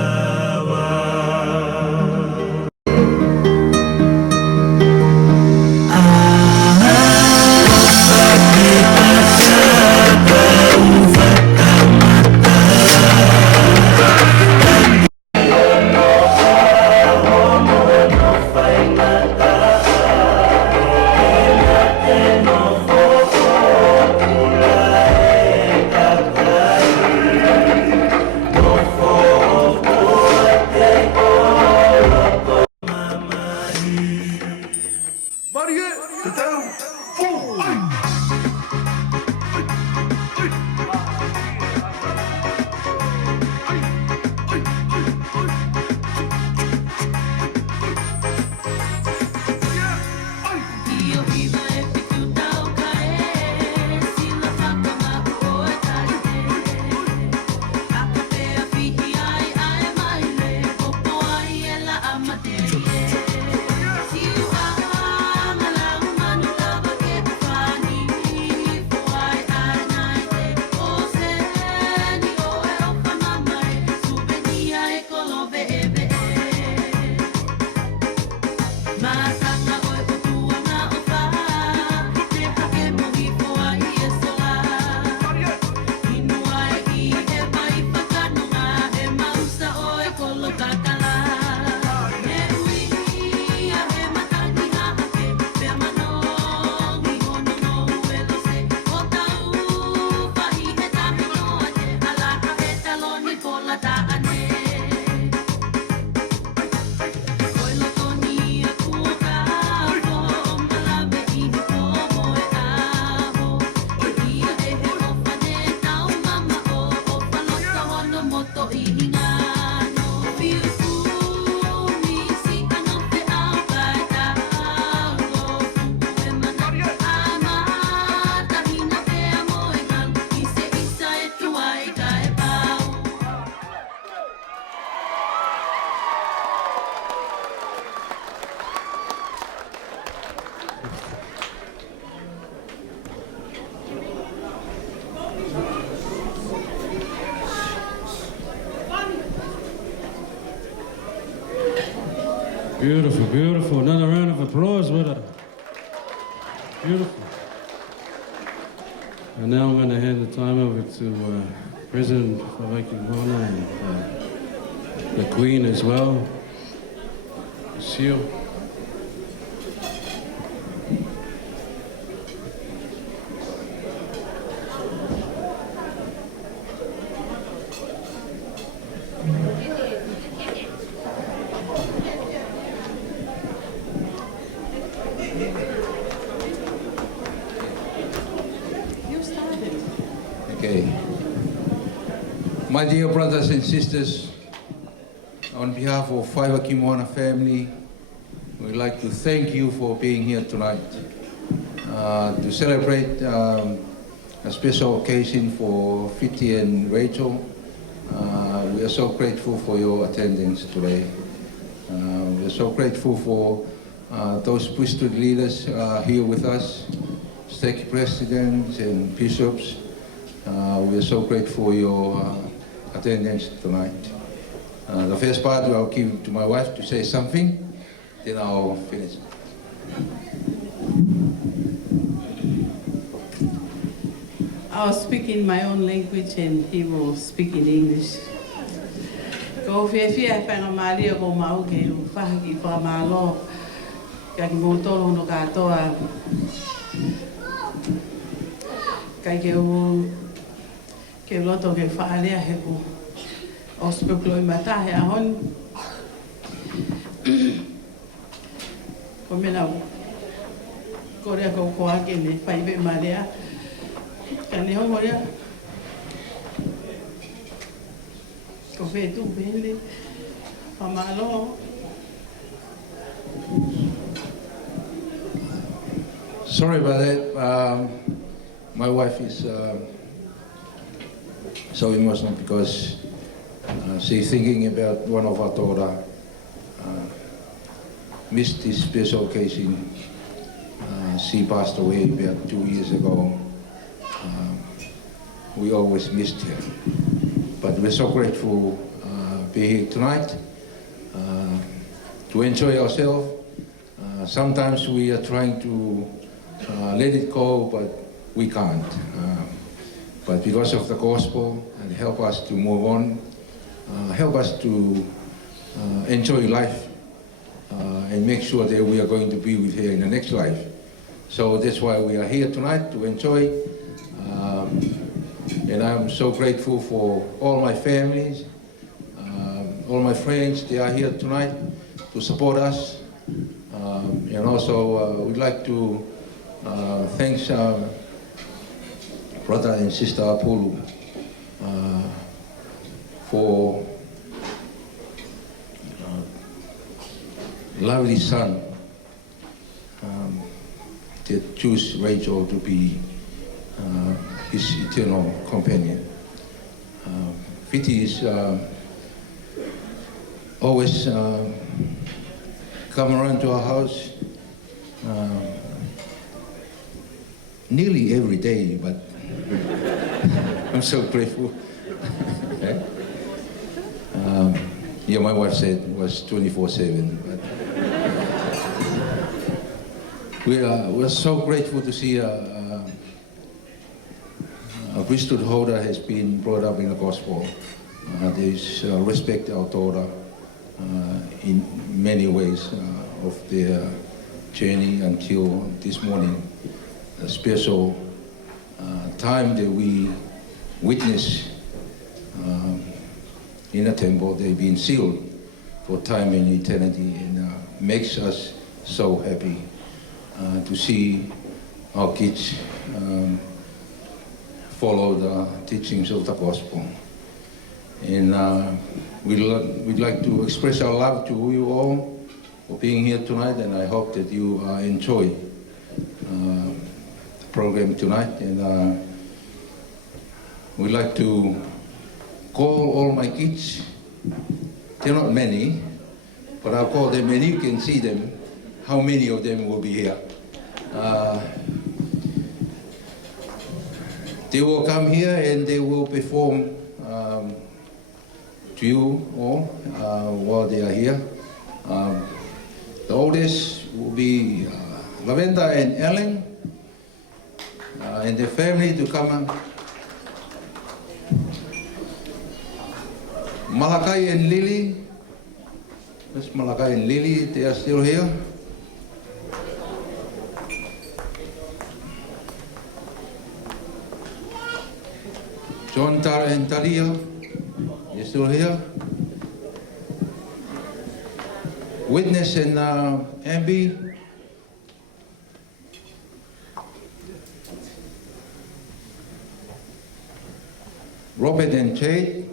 Beautiful, beautiful. Another round of applause with her. Beautiful. And now I'm going to hand the time over to President Faivakimoana and the Queen as well. Seal. Okay. My dear brothers and sisters, on behalf of Faivakimoana family, we'd like to thank you for being here tonight to celebrate a special occasion for Fiti and Rachel. We are so grateful for your attendance today. We are so grateful for those priesthood leaders here with us, stake presidents and bishops. We are so grateful for your attendance tonight. The first part I'll give to my wife to say something, then I'll finish. I'll speak in my own language and he will speak in English. Ko fia whanga maria ko mau ke whahaki whamalo ka ki mōtoro no katoa kai ke loto ke whaalea he ko o spekloi matahe ahon ko mena ko rea ko ake ne whaive maria ka ne hongo rea ko whetu pele whamalo. Sorry about that. My wife is so emotional because she's thinking about one of our daughter missed this special occasion. She passed away about 2 years ago. We always missed her, but we're so grateful to be here tonight to enjoy ourselves. Sometimes we are trying to let it go, but we can't. But because of the gospel, and help us to move on, help us to enjoy life, and make sure that we are going to be with her in the next life. So that's why we are here tonight, to enjoy. And I'm so grateful for all my families, all my friends, they are here tonight to support us. And also we'd like to thank brother and sister Apulu for lovely son that chose Rachel to be his eternal companion. Fiti is always come around to our house nearly every day, but I'm so grateful. Yeah, my wife said it was 24/7, but we're so grateful to see a priesthood holder has been brought up in the gospel. There's respect our daughter in many ways of their journey until this morning. A special time that we witness in a temple. They've been sealed for time and eternity, and makes us so happy to see our kids follow the teachings of the gospel. And we'd like to express our love to you all for being here tonight, and I hope that you enjoy the program tonight. And we'd like to call all my kids. They're not many, but I'll call them, and you can see them, how many of them will be here. They will come here and they will perform to you all while they are here. The oldest will be Lavenda and Ellen, and their family to come. Malakai and Lily. That's Malakai and Lily, they are still here. John Tar and Talia, they're still here. Witness and Ambi. Robert and Jade.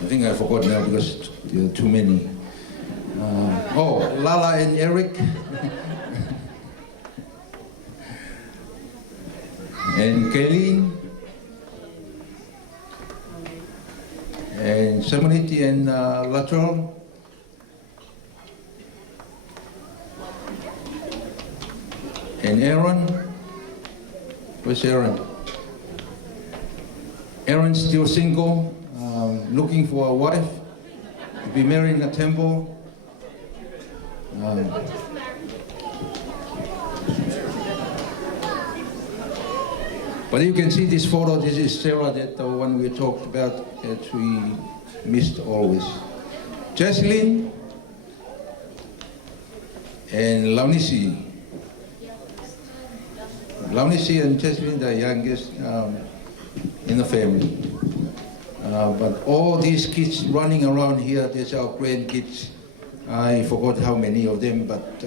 I think I forgot now because there are too many. Lala and Eric. And Kelly. And Semaniti and Latu. And Aaron. Where's Aaron? Aaron's still single. Looking for a wife to be married in a temple. But you can see this photo. This is Sarah, that the one we talked about that we missed always. Jesslyn and Launisi. Launisi and Jesslyn, the youngest in the family. But all these kids running around here, these are grandkids. I forgot how many of them, but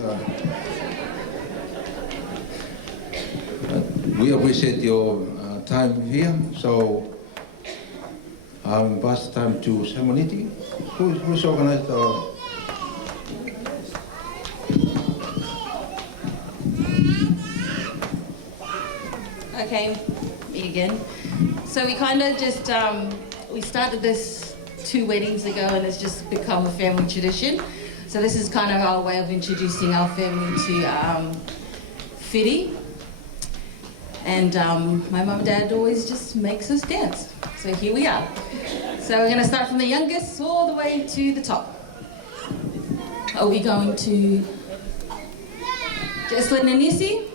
we appreciate your time here. So pass time to Semaniti. Who's organized the... Okay, me again. So we kind of just, we started this 2 weddings ago and it's just become a family tradition. So this is kind of our way of introducing our family to Fiti. And my mum and dad always just makes us dance. So here we are. So we're gonna start from the youngest all the way to the top. Are we going to Jesslyn and Nisi?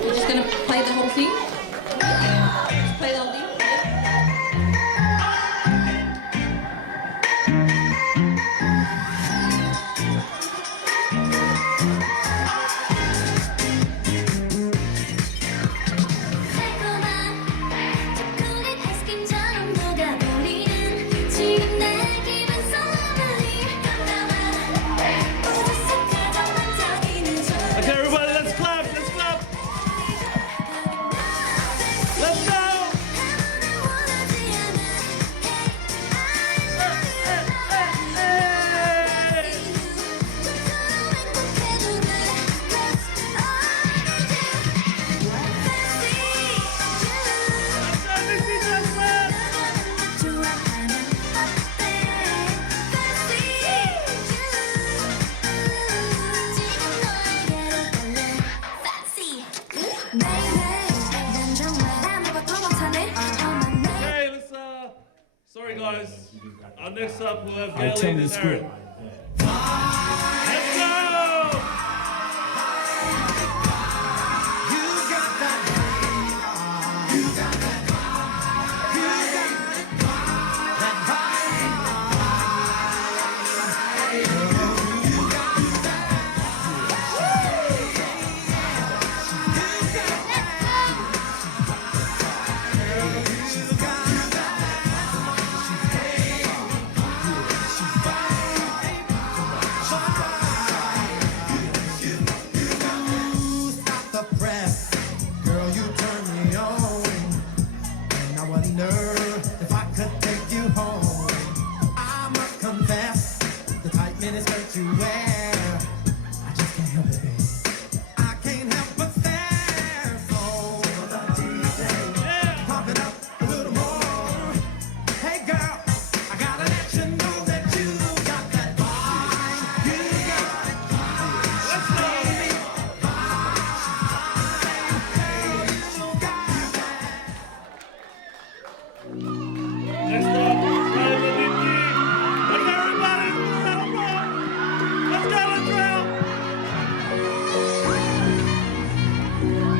We're just gonna play the whole thing. Just play the whole thing. Okay, everybody, let's clap, let's clap. Let's go. Okay, let's sorry guys. Next up we'll have Gail and Aaron. Let's go!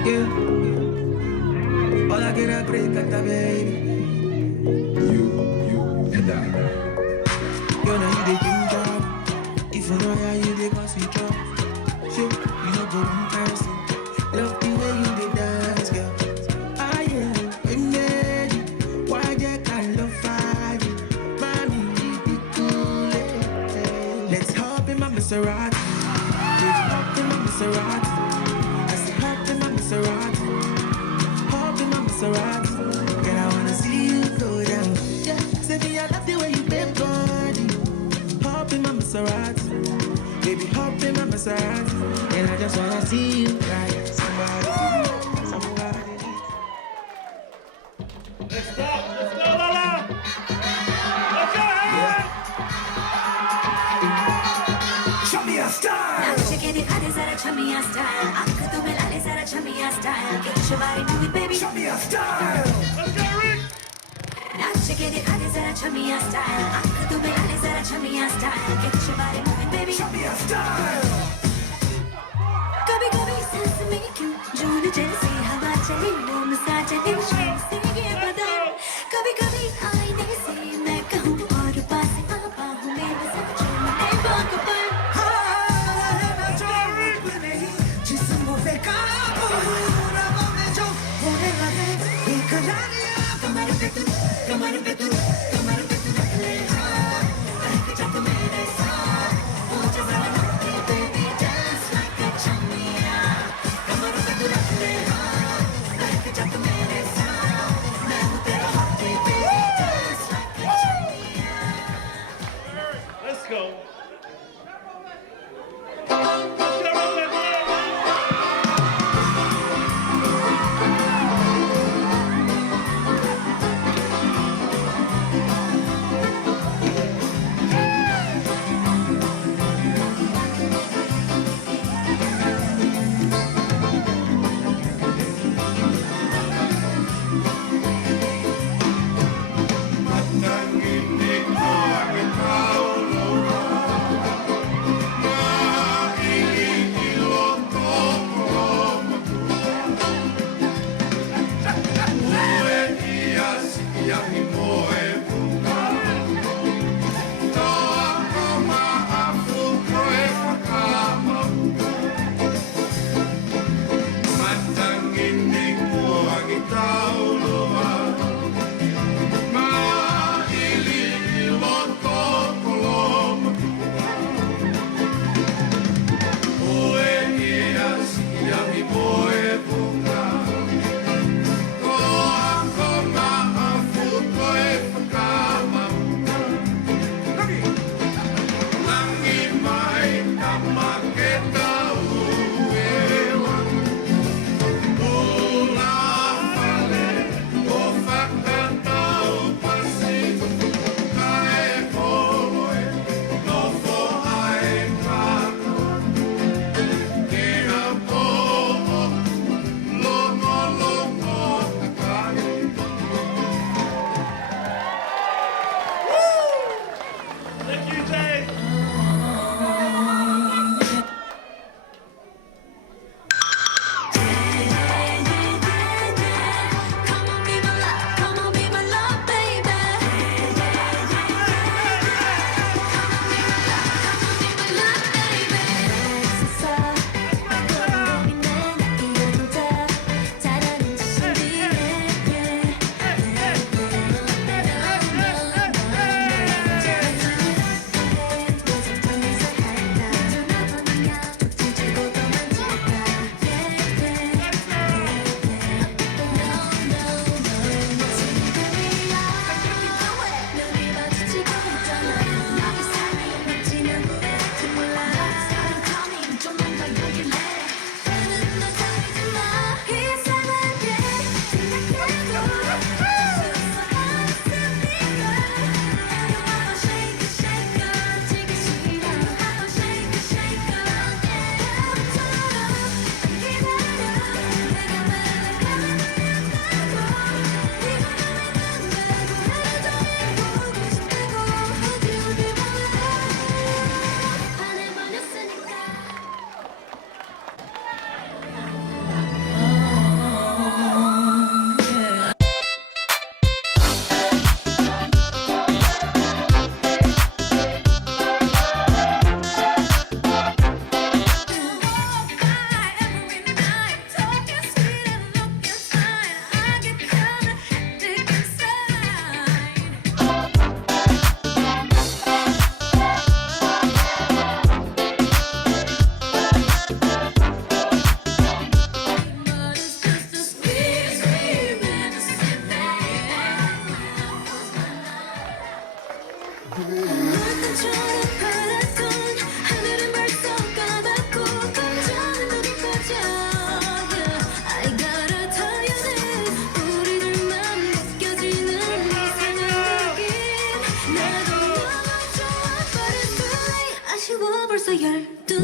Yeah. All I get a break at the baby. You and I. You know you the ginger. If you know how you the bossy drop. Shit, you know go one person. Love the way you the dance, girl. Ah yeah, I'm ready. Why you can't love fire? Mommy, be cool. Let's hop in my Maserati. Hop in my Maserati. I say hop in my Maserati. Hop in my Maserati. Girl, I wanna see you go down. Yeah, say me I love the way you bend body. Hop in my Maserati. Baby, hop in my Maserati. And I just wanna see you right. Somebody. Let's go, Lala! Let's go, yeah. Show me a style! Show me a style. Baby. Show me a style! Let's go, Rick! Show me a style. Baby. Show me a style! कभी कभी सांस में क्यों जून जैसी हवा चले वो मसा चले शाम से ये बदल कभी कभी आईने से मैं कहूँ और पास आ बाहों में बस चूमे बाग पर जिस्म पे काबू रबों में जो होने लगे एक रानिया कमर पे तू रख ले रख जा तू मेरे साथ मुझे जरा लगती baby dance like a chamia कमर पे तू रख ले रख जा तू मेरे साथ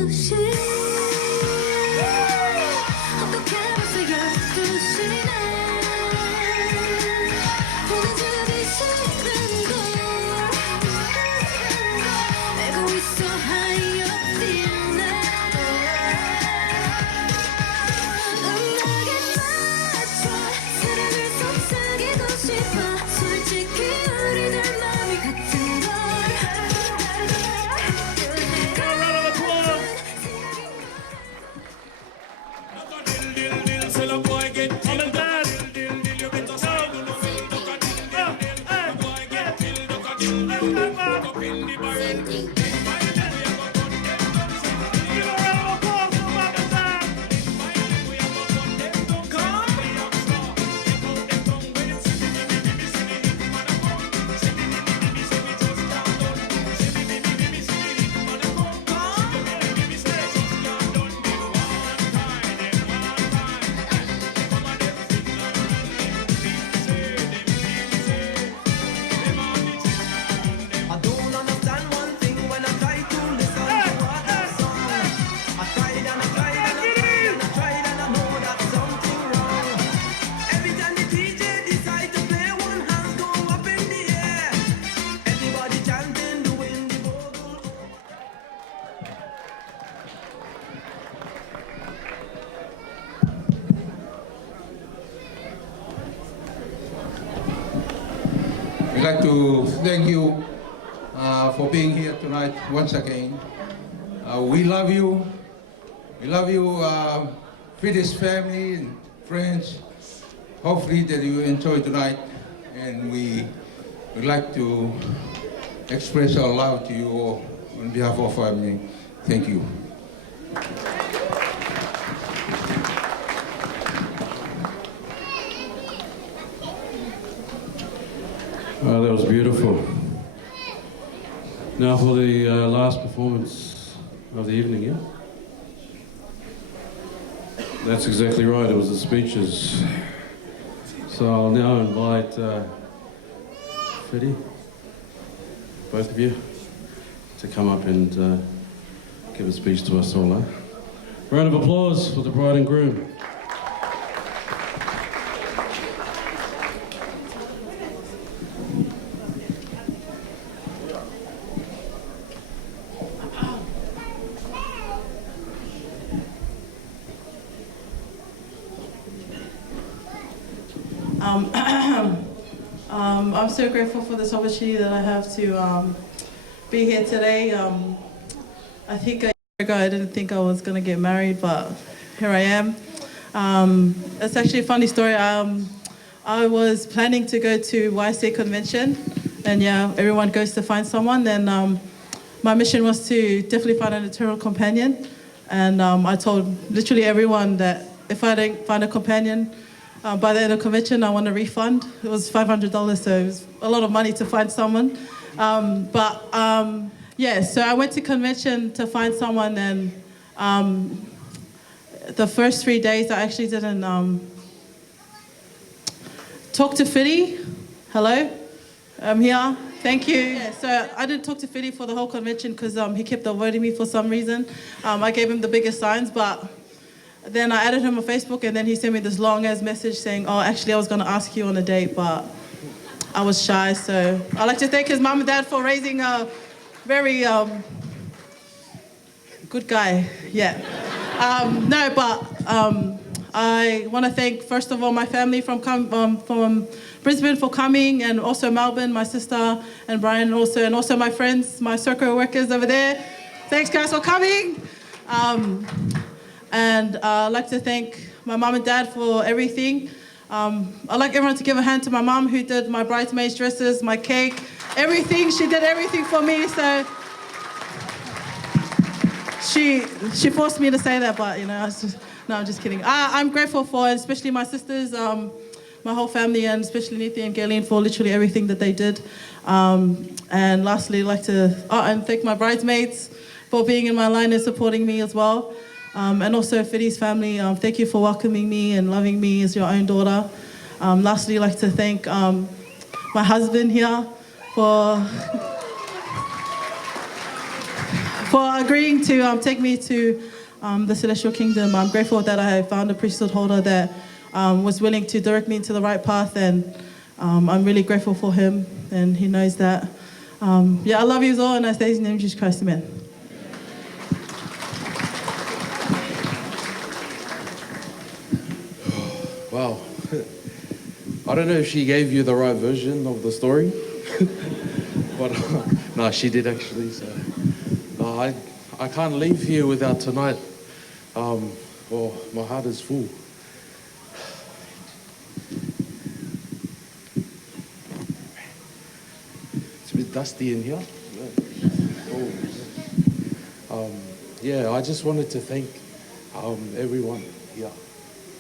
12시 어떻게 벌써 12시네 보내주기 싫은 걸 알고 있어 how you feel now 음악에 맞춰 사랑을 속삭이고 싶어 솔직히 우리들 마음이 같은 걸 I'd like to thank you for being here tonight once again. We love you. We love you, Fiti's family and friends. Hopefully that you enjoy tonight, and we would like to express our love to you all on behalf of our family. Thank you. Oh, that was beautiful. Now for the last performance of the evening, yeah? That's exactly right, it was the speeches. So I'll now invite Fiti, both of you, to come up and give a speech to us all. Round of applause for the bride and groom. I'm so grateful for this opportunity that I have to be here today. I think a year ago I didn't think I was going to get married, but here I am. It's actually a funny story. I was planning to go to YSA convention, and yeah, everyone goes to find someone. And my mission was to definitely find an eternal companion. And I told literally everyone that if I don't find a companion, by the end of convention, I want a refund. It was $500, so it was a lot of money to find someone. Yeah, so I went to convention to find someone, and the first 3 days I actually didn't talk to Fiti. Hello, I'm here. Thank you. Yeah, so I didn't talk to Fiti for the whole convention because he kept avoiding me for some reason. I gave him the biggest signs, but then I added him on Facebook, and then he sent me this long-ass message saying, oh, actually, I was going to ask you on a date, but I was shy. So I'd like to thank his mom and dad for raising a very good guy. Yeah. I want to thank, first of all, my family from Brisbane for coming, and also Melbourne, my sister and Brian also, and also my friends, my circle workers over there. Thanks, guys, for coming. And I'd like to thank my mom and dad for everything. I'd like everyone to give a hand to my mom who did my bridesmaids' dresses, my cake, everything. She did everything for me, so she forced me to say that, but you know, I'm just kidding. I'm grateful for, especially my sisters, my whole family, and especially Nithi and Galen for literally everything that they did. And lastly, I'd like to and thank my bridesmaids for being in my line and supporting me as well. And also Fiti's family, thank you for welcoming me and loving me as your own daughter. Lastly, I'd like to thank my husband here for for agreeing to take me to the celestial kingdom. I'm grateful that I found a priesthood holder that was willing to direct me into the right path, and I'm really grateful for him, and he knows that. I love you all, and I say his name, Jesus Christ, amen. Wow. I don't know if she gave you the right version of the story, but no, she did actually. So no, I can't leave here without tonight. Well, my heart is full. It's a bit dusty in here. Yeah, I just wanted to thank everyone here,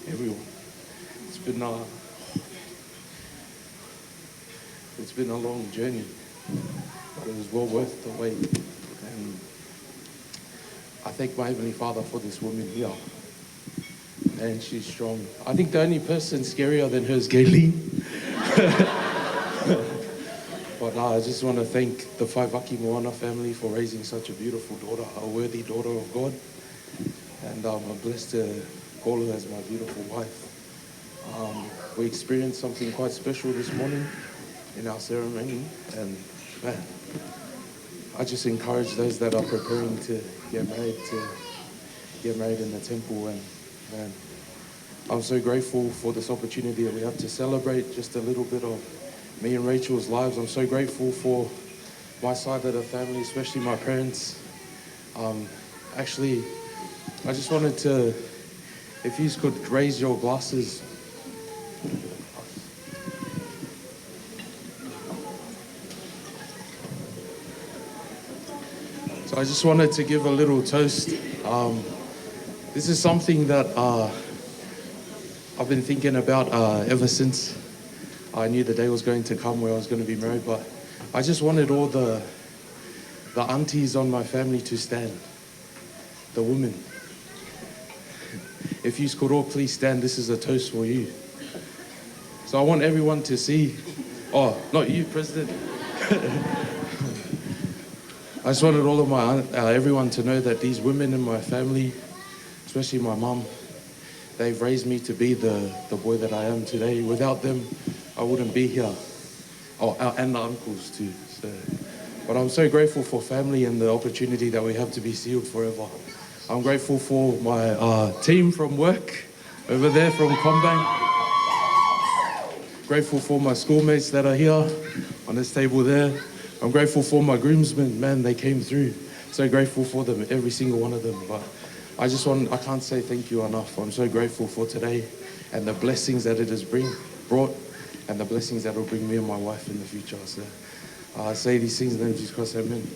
everyone. It's been a long journey, but it was well worth the wait. And I thank my Heavenly Father for this woman here. And she's strong. I think the only person scarier than her is Gayleen. But I just want to thank the Faivakimoana family for raising such a beautiful daughter, a worthy daughter of God. And I'm blessed to call her as my beautiful wife. We experienced something quite special this morning in our ceremony, and man, I just encourage those that are preparing to get married in the temple. And man, I'm so grateful for this opportunity that we have to celebrate just a little bit of me and Rachel's lives. I'm so grateful for my side of the family, especially my parents. Actually, I just wanted to, if you could raise your glasses. So I just wanted to give a little toast. This is something that I've been thinking about ever since I knew the day was going to come where I was going to be married, but I just wanted all the aunties on my family to stand, the women. If you could all please stand, this is a toast for you. So I want everyone to see, oh, not you, President. I just wanted all of my everyone to know that these women in my family, especially my mum, they've raised me to be the boy that I am today. Without them, I wouldn't be here. Oh, and the uncles too. So, but I'm so grateful for family and the opportunity that we have to be sealed forever. I'm grateful for my team from work over there from Combang. Grateful for my schoolmates that are here on this table there. I'm grateful for my groomsmen, man, they came through. So grateful for them, every single one of them. But I can't say thank you enough. I'm so grateful for today and the blessings that it has brought and the blessings that will bring me and my wife in the future. So I say these things in the name of Jesus Christ, amen.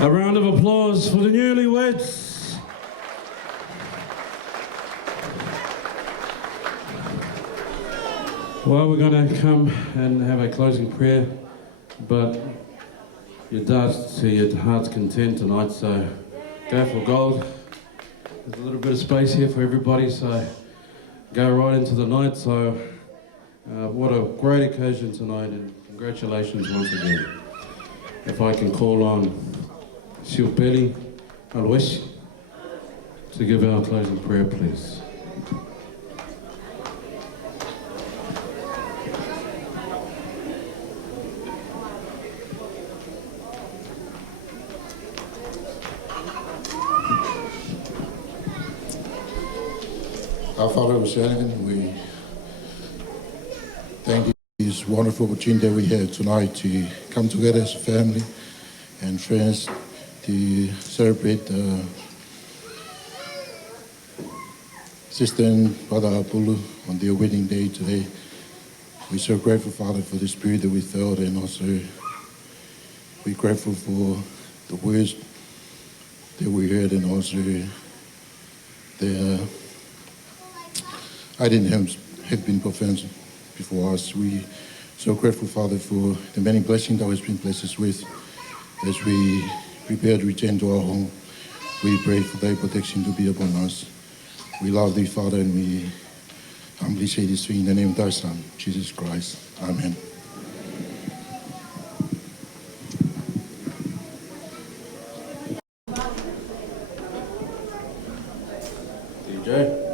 A round of applause for the Newlyweds. Well, we're going to come and have a closing prayer, but your darts to your heart's content tonight, so go for gold. There's a little bit of space here for everybody, so go right into the night. So what a great occasion tonight, and congratulations once again. If I can call on Siupeli Alois to give our closing prayer, please. Our Father who is in heaven, we thank you for this wonderful opportunity that we have tonight to come together as a family and friends to celebrate Sister and Brother Apulu on their wedding day today. We're so grateful, Father, for the spirit that we felt, and also we're grateful for the words that we heard, and also the items have been profound before us. We so grateful, Father, for the many blessings that has been blessed us with as we prepare to return to our home. We pray for thy protection to be upon us. We love thee, Father, and we humbly say this in the name of thy Son, Jesus Christ. Amen. DJ.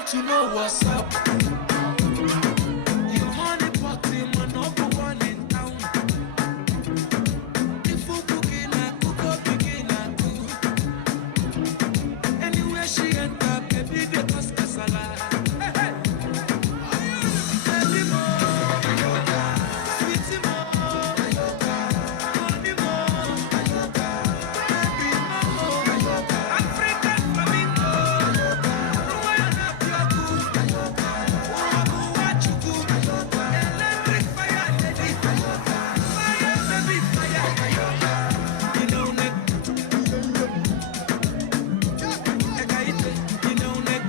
want to know what's up. You honey pot in my number one in town. If you cooking, I cook up begin at two. Anywhere she enter, baby, they cause casala. Baby mo, sweetie mo, honey mo, baby mo, African flamingo, Rwanda piaku, Uwabu wachuku, electric fire lady, fire baby fire, you know neck, ekaite, you know neck.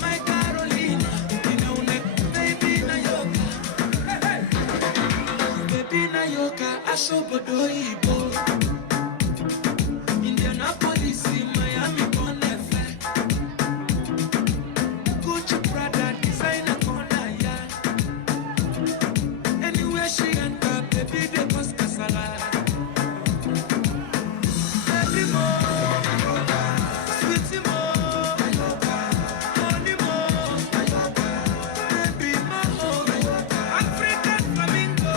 My Carolina, you know neck, baby na yoga, baby na yoga, asobodoibo. Indianapolis, Miami, Connefe, Gucci, Prada, designer corner, yeah. Anywhere she enter, baby they cause casala. Baby mo, sweetie mo, honey mo, baby mo, African flamingo,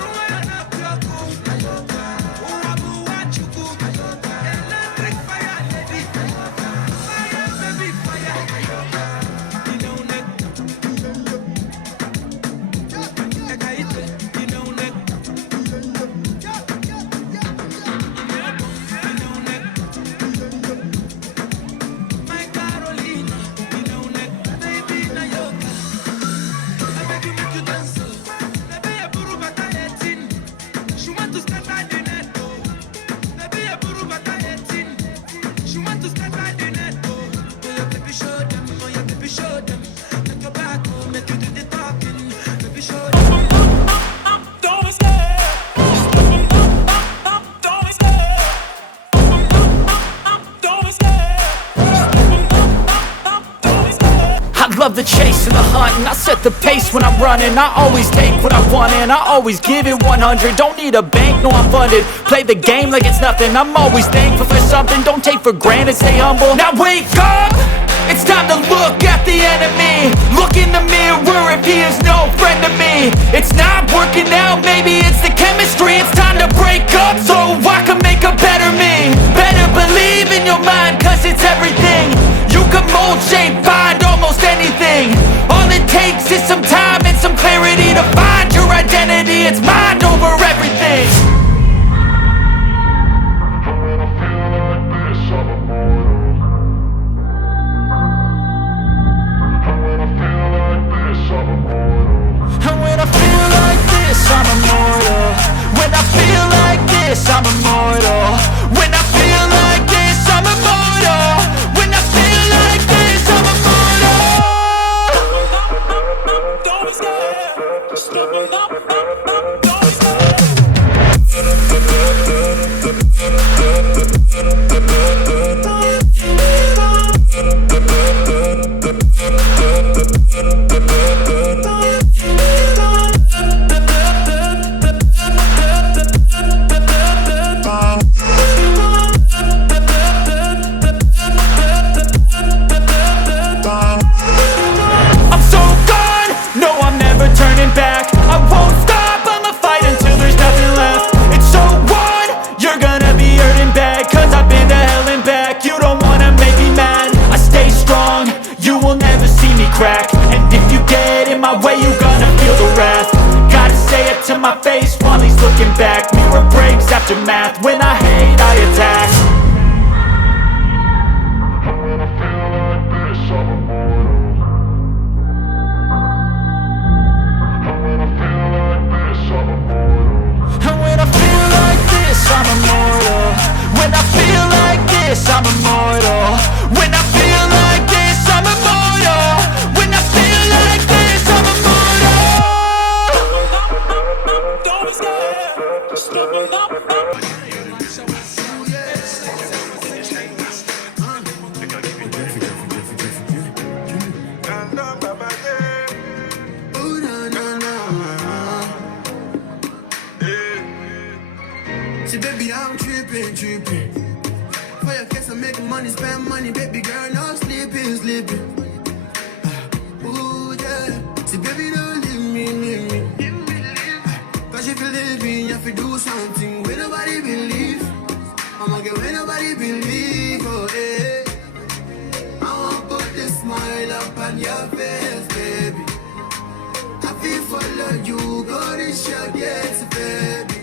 Rwanda piaku, Uwabu wachuku, electric fire lady, fire baby fire, you know neck, ekaite, you know neck. My Carolina, you know neck, baby na yoga. I beg you make you dance, baby a buru bata 18. She want to scatter the net, oh. Baby a buru bata 18. She want to scatter the net, oh. Oh yeah, baby show them, oh yeah, baby show them. Make your back, oh, make you do the talking. Baby show them. Don't be scared. Don't be scared. Don't be scared. I love the chase and the hunt, and I set the pace when I'm running. I always take what I want and I always give it 100. Don't need a bank, no I'm funded. Play the game like it's nothing. I'm always thankful for something. Don't take for granted, stay humble. Now wake up! It's time to look at the enemy. Look in the mirror if he is no friend to me. It's not working out, maybe it's the chemistry. It's time to break up so I can make a better me. Better believe in your mind, cause it's everything. You can mold, shape, find almost anything. All it takes is some time and some clarity to find your identity. It's mind over everything. And when I feel like this, I'm immortal. When I feel like this, I'm immortal. When I feel like this, I'm immortal. When I feel like this, I'm immortal. Don't be scared. Don't be I'm so gone, no I'm never turning back. I won't stop, I'ma fight until there's nothing left. It's so on, you're gonna be hurting bad. Cause I've been to hell and back. You don't wanna make me mad. I stay strong, you will never see me crack. And if you get in my way, you're gonna feel the wrath. Gotta say it to my face while he's looking back. Mirror breaks after math, when I hate I attack. And when I feel like this, I'm immortal. When I feel like this, I'm immortal. When I feel like this, I'm immortal. When I feel like this, I'm immortal. Don't be See, baby, spend money, baby girl, no sleeping, sleeping. Ooh, yeah. See, baby, don't leave me, leave me. Cause if you leave me, you have to do something where nobody believe. I'ma get where nobody believe, oh, yeah. I wanna put this smile up on your face, baby. I feel follow you, go to your yes, baby.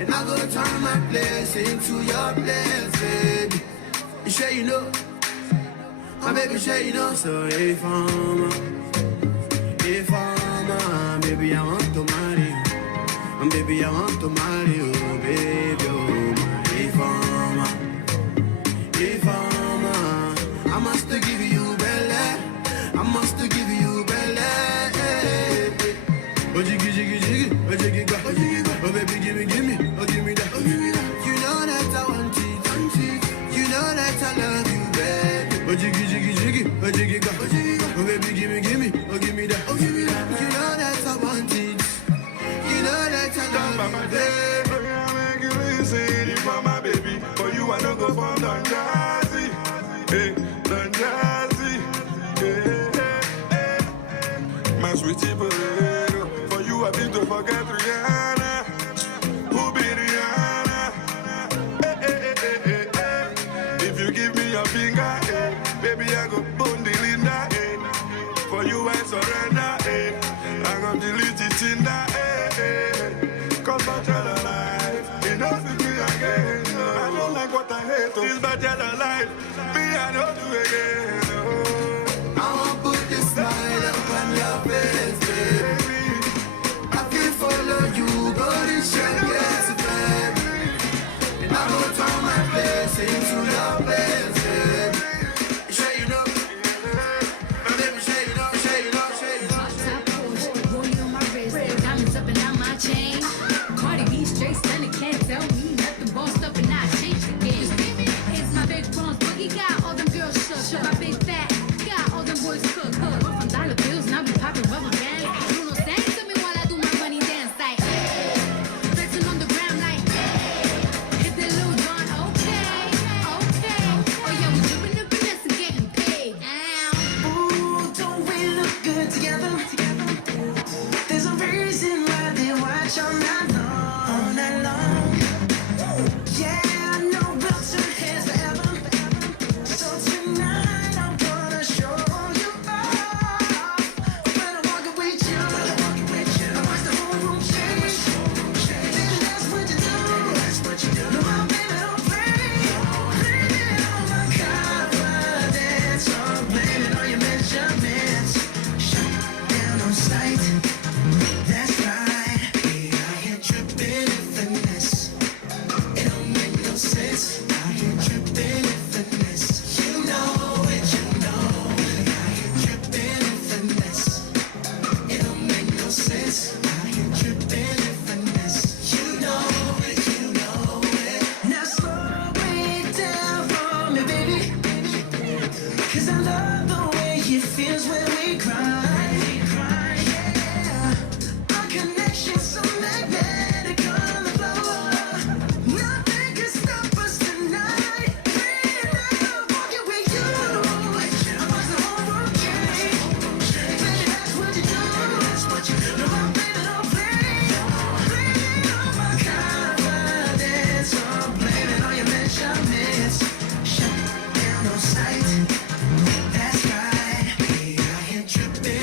And I go turn my place into your place, baby. You sure you know? My baby sure you know. So if I'm baby, I want to marry you. And baby, I want to marry you, baby, oh my. If I'm I must give you belly. I must give you belly. Oh jiggy jiggy jiggy, oh jiggy go, oh jiggy go. Oh baby, give me, oh give me that, oh give me that. You know that I want it, you know that I love you, baby. Oh jiggy jiggy jiggy, oh jiggy go, oh jiggy go. Oh baby, give me, oh give me that, oh give me that. You know that I want it, you know that I love you, baby. I make you listen for my baby. For you, I don't go for Don Jazzy. Hey, Don Jazzy. Hey, hey, hey. My sweetie potato. For you, I need to forget Rihanna. Who be Rihanna? Hey, hey, hey, hey, hey. If you give me your finger, hey, baby, I go bone the Linda. Hey. For you, I surrender. Hey. I go delete it in that. Hey, hey. Cause bachelor life, it don't fit me again. I don't like what I hate. This bachelor life, me I don't do again. I wanna put this smile up on your face, baby. I feel follow you, go to your yes, baby. And I go turn my place into your place, baby. Sure you know, baby, sure you know, sure you know, sure you know. Top Porsche, rolling on my wrist, diamonds up and down my chain. Cardi B straight stunning, can't tell me nothing. Bossed up and I changed the game. It's my big bronze boogie, got all them girls shook. My big fat, got all them boys cook. We're from dollar bills, now we popping rubber bands. Bruno sang to me while I do my money dance like. Flexing on the ground like. Hit that little John, okay, okay. Oh yeah, we dripping the finesse and getting paid. Ooh, don't we look good together? There's a reason why they watch all night long. Yeah, I know we'll turn heads forever. So tonight I'm gonna show you off. When I'm walking with you, I watch the whole room change. Baby, that's what you do. No, my baby don't play. Blame it on my confidence, or blame it on your measurements. Shut down on sight. That's right. Yeah, I ain't tripping in finesse. It don't make no sense. I ain't tripping in finesse. You know it, you know. I ain't tripping in finesse. It don't make no sense. I ain't tripping in finesse. You know it, you know it. Now slow it down for me, baby. Cause I love the way it feels when we cry. Yeah. Our connection's so magnetic on the floor. Nothing can stop us tonight. When I'm walking with you, I watch the whole world change. Baby, that's what you do. No, my baby don't play. Blame it on my confidence, or blame it on your measurements. Shut down on sight. That's right. Yeah, I ain't tripping.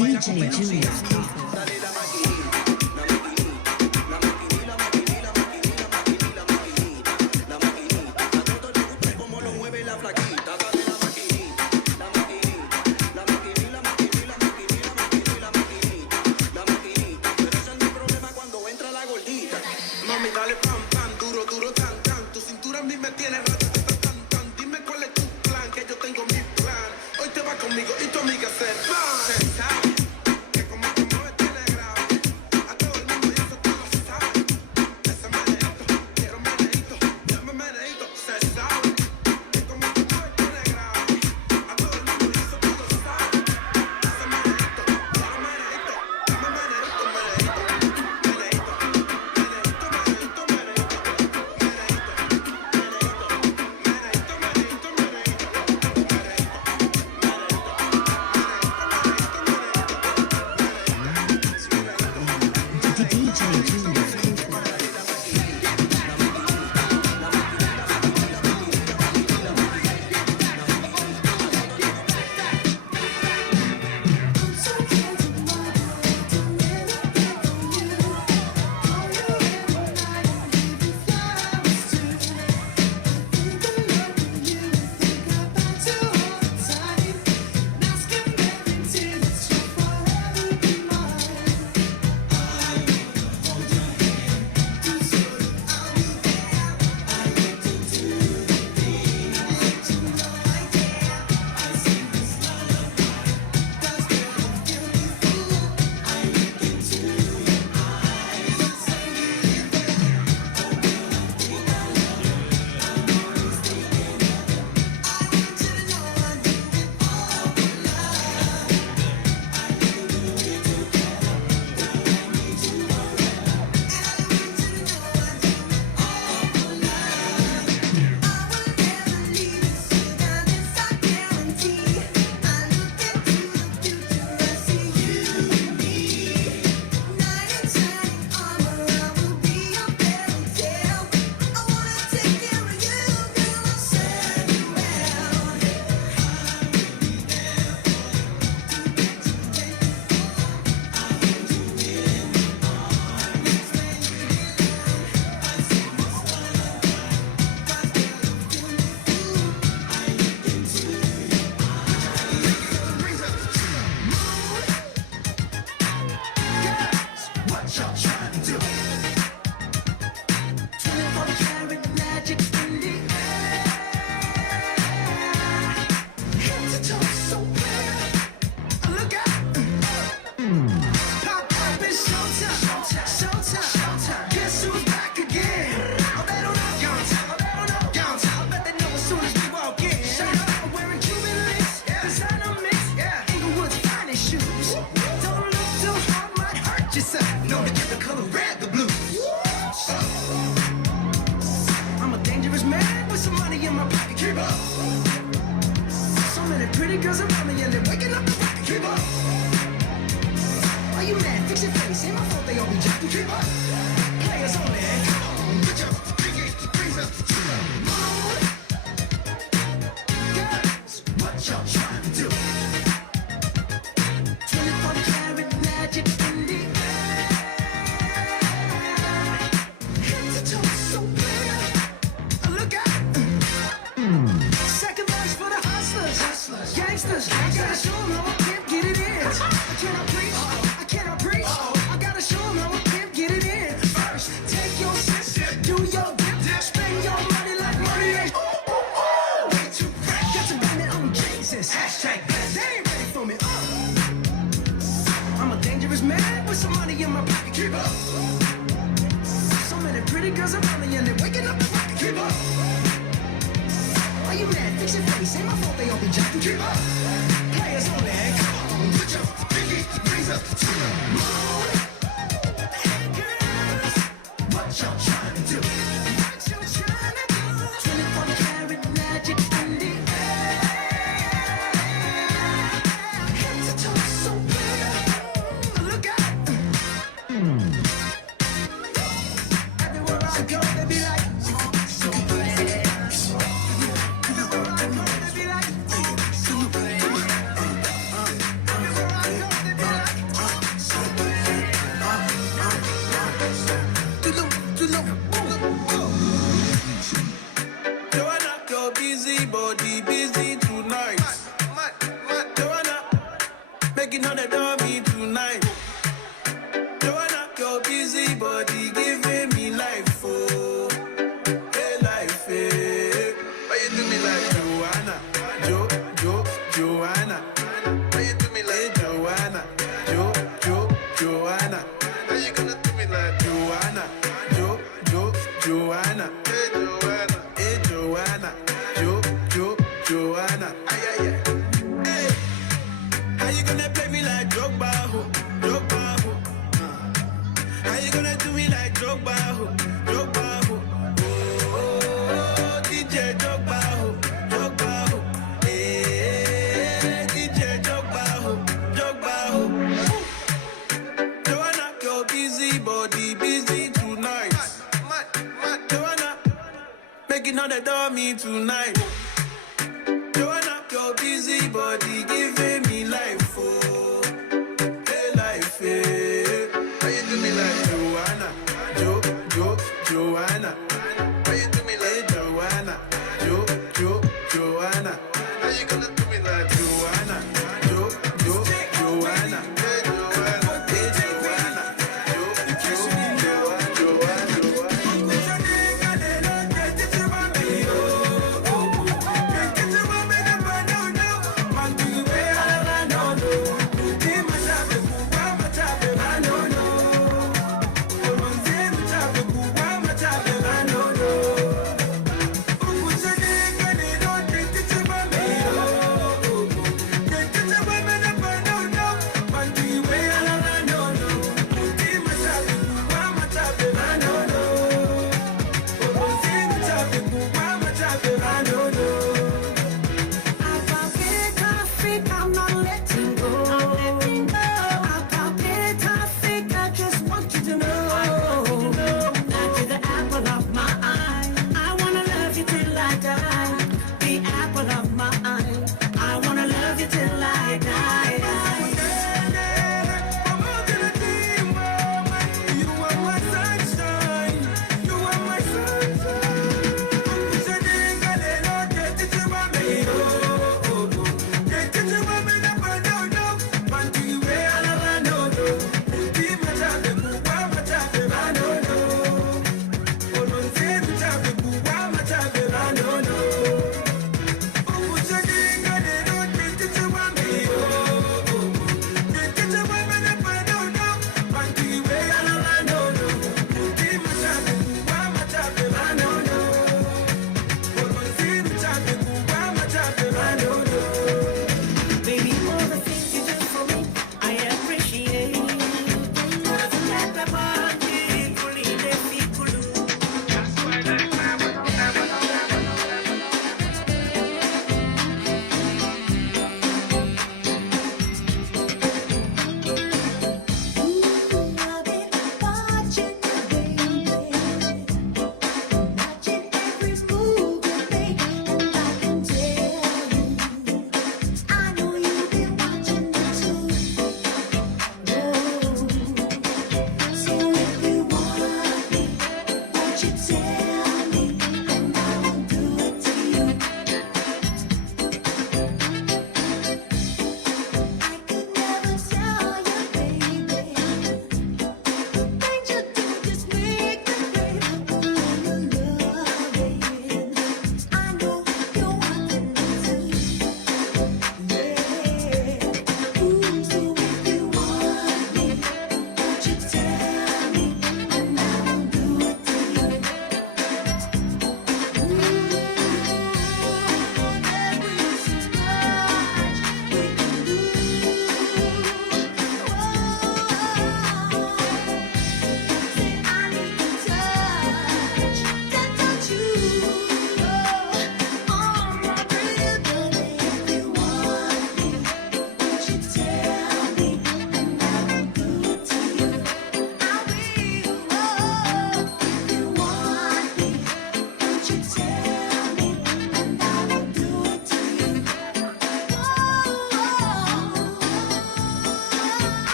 DJ Julius Cooper. bajo, jog bajo. Oh, DJ jog bajo, jog bajo. DJ jog bajo, jog bajo. Joanna, your busy body busy tonight. Joanna, making all the dummy tonight. Joanna, your busy body giving me life, oh, hey life, hey. How you do me like Joanna, Joanna? How you do me like Joanna, Joanna? How you gonna do me like Joanna, Joanna? Hey Joanna, hey Joanna,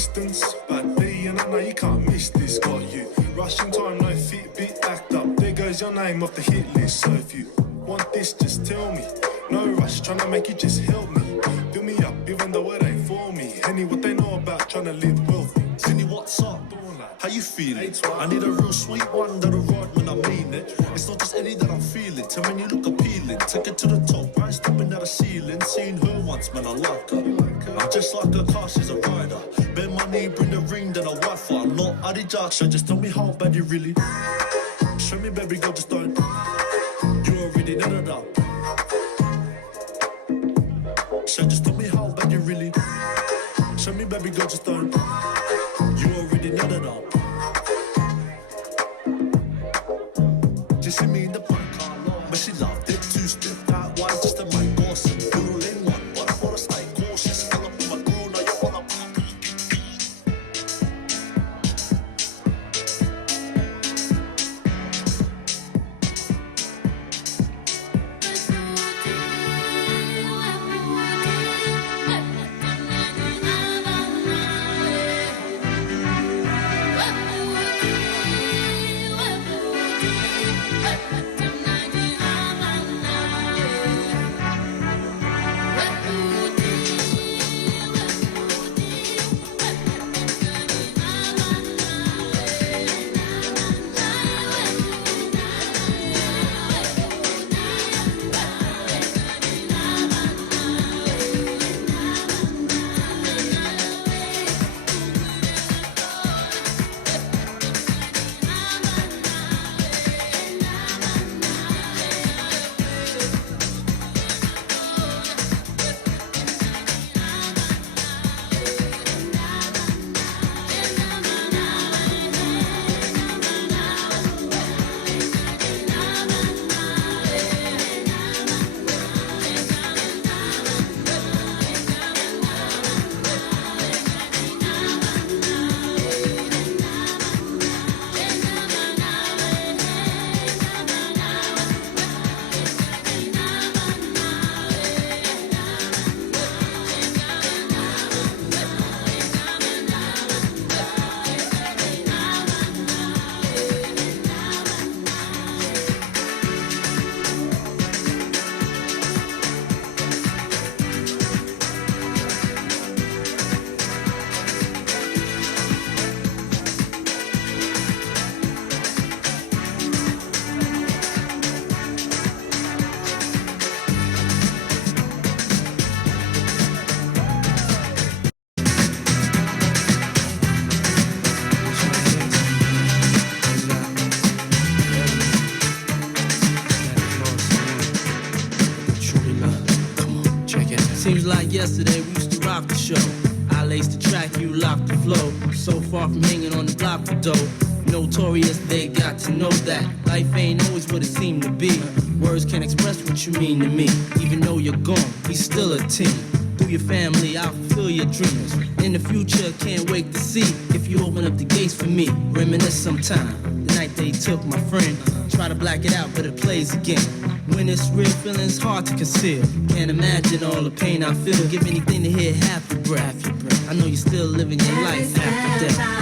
distance. Bad day and I know you can't miss this. Got you rushing time, no Fitbit backed up. There goes your name off the hit list. So if you want this, just tell me. No rush, tryna make you just help me. Fill me up, even though it ain't for me. Any what they know about tryna live wealthy. Cindy, what's up? How you feel? feeling. I need a real sweet one that'll ride when I mean it. It's not just any that I'm feeling. Tell me you look appealing. Take it to the top, I ain't stopping at the ceiling. Seen her once, man, I like her. I'm just like her car, she's a rider. Bend my knee, bring the ring, then I wife her. I'm not Adi Jaksha, just tell me how bad you really. Show me, baby girl, just don't. You already know that. So just tell me how bad you really. Show me, baby girl, just don't. You already know that. Just see me in the park, but she loved it two-step. That was just a mic awesome. All in one, but I wanna stay cautious. Fill up with my girl, now you wanna. Seems like yesterday we used to rock the show. I laced the track, you locked the flow. So far from hanging on the block for dough. Notorious, they got to know that life ain't always what it seemed to be. Words can't express what you mean to me. Even though you're gone, we still a team. Through your family, I'll fulfill your dreams. In the future, can't wait to see if you open up the gates for me. Reminisce sometime, the night they took my friend. Try to black it out, but it plays again. When it's real, feeling's hard to conceal. Can't imagine all the pain I feel. Give anything to hear half your breath. I know you're still living your life after death.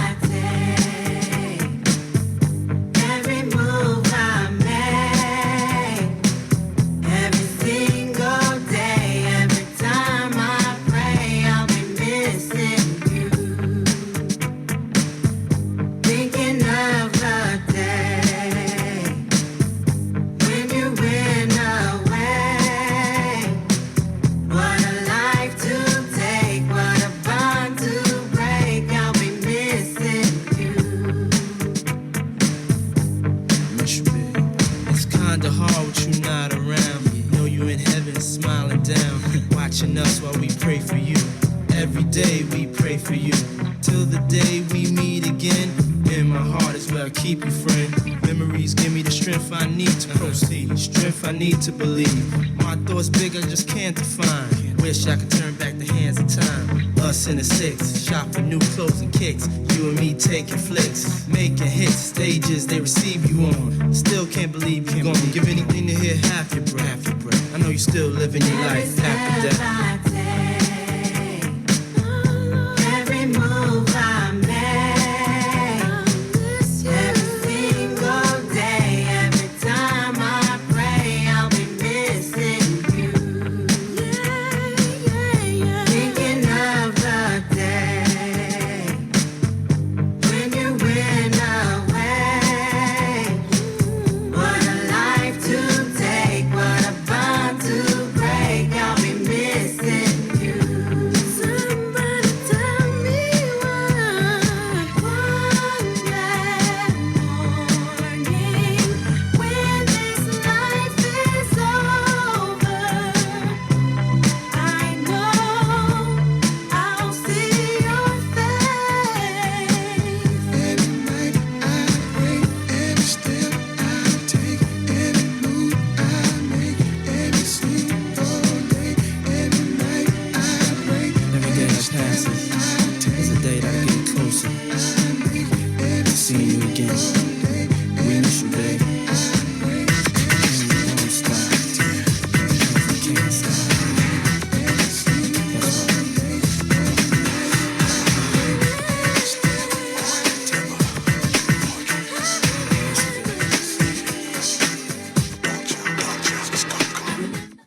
Us while we pray for you. Every day we pray for you. Till the day we meet again. In my heart is where I keep you, friend. Memories give me the strength I need to proceed. Strength I need to believe. My thoughts big, I just can't define. Wish I could turn back the hands of time. Us in the six, shop for new clothes and kicks. You and me taking flicks, making hits, stages they receive you on. Still can't believe you're gone. Give anything to hear half your breath. I know you're still living your life after death.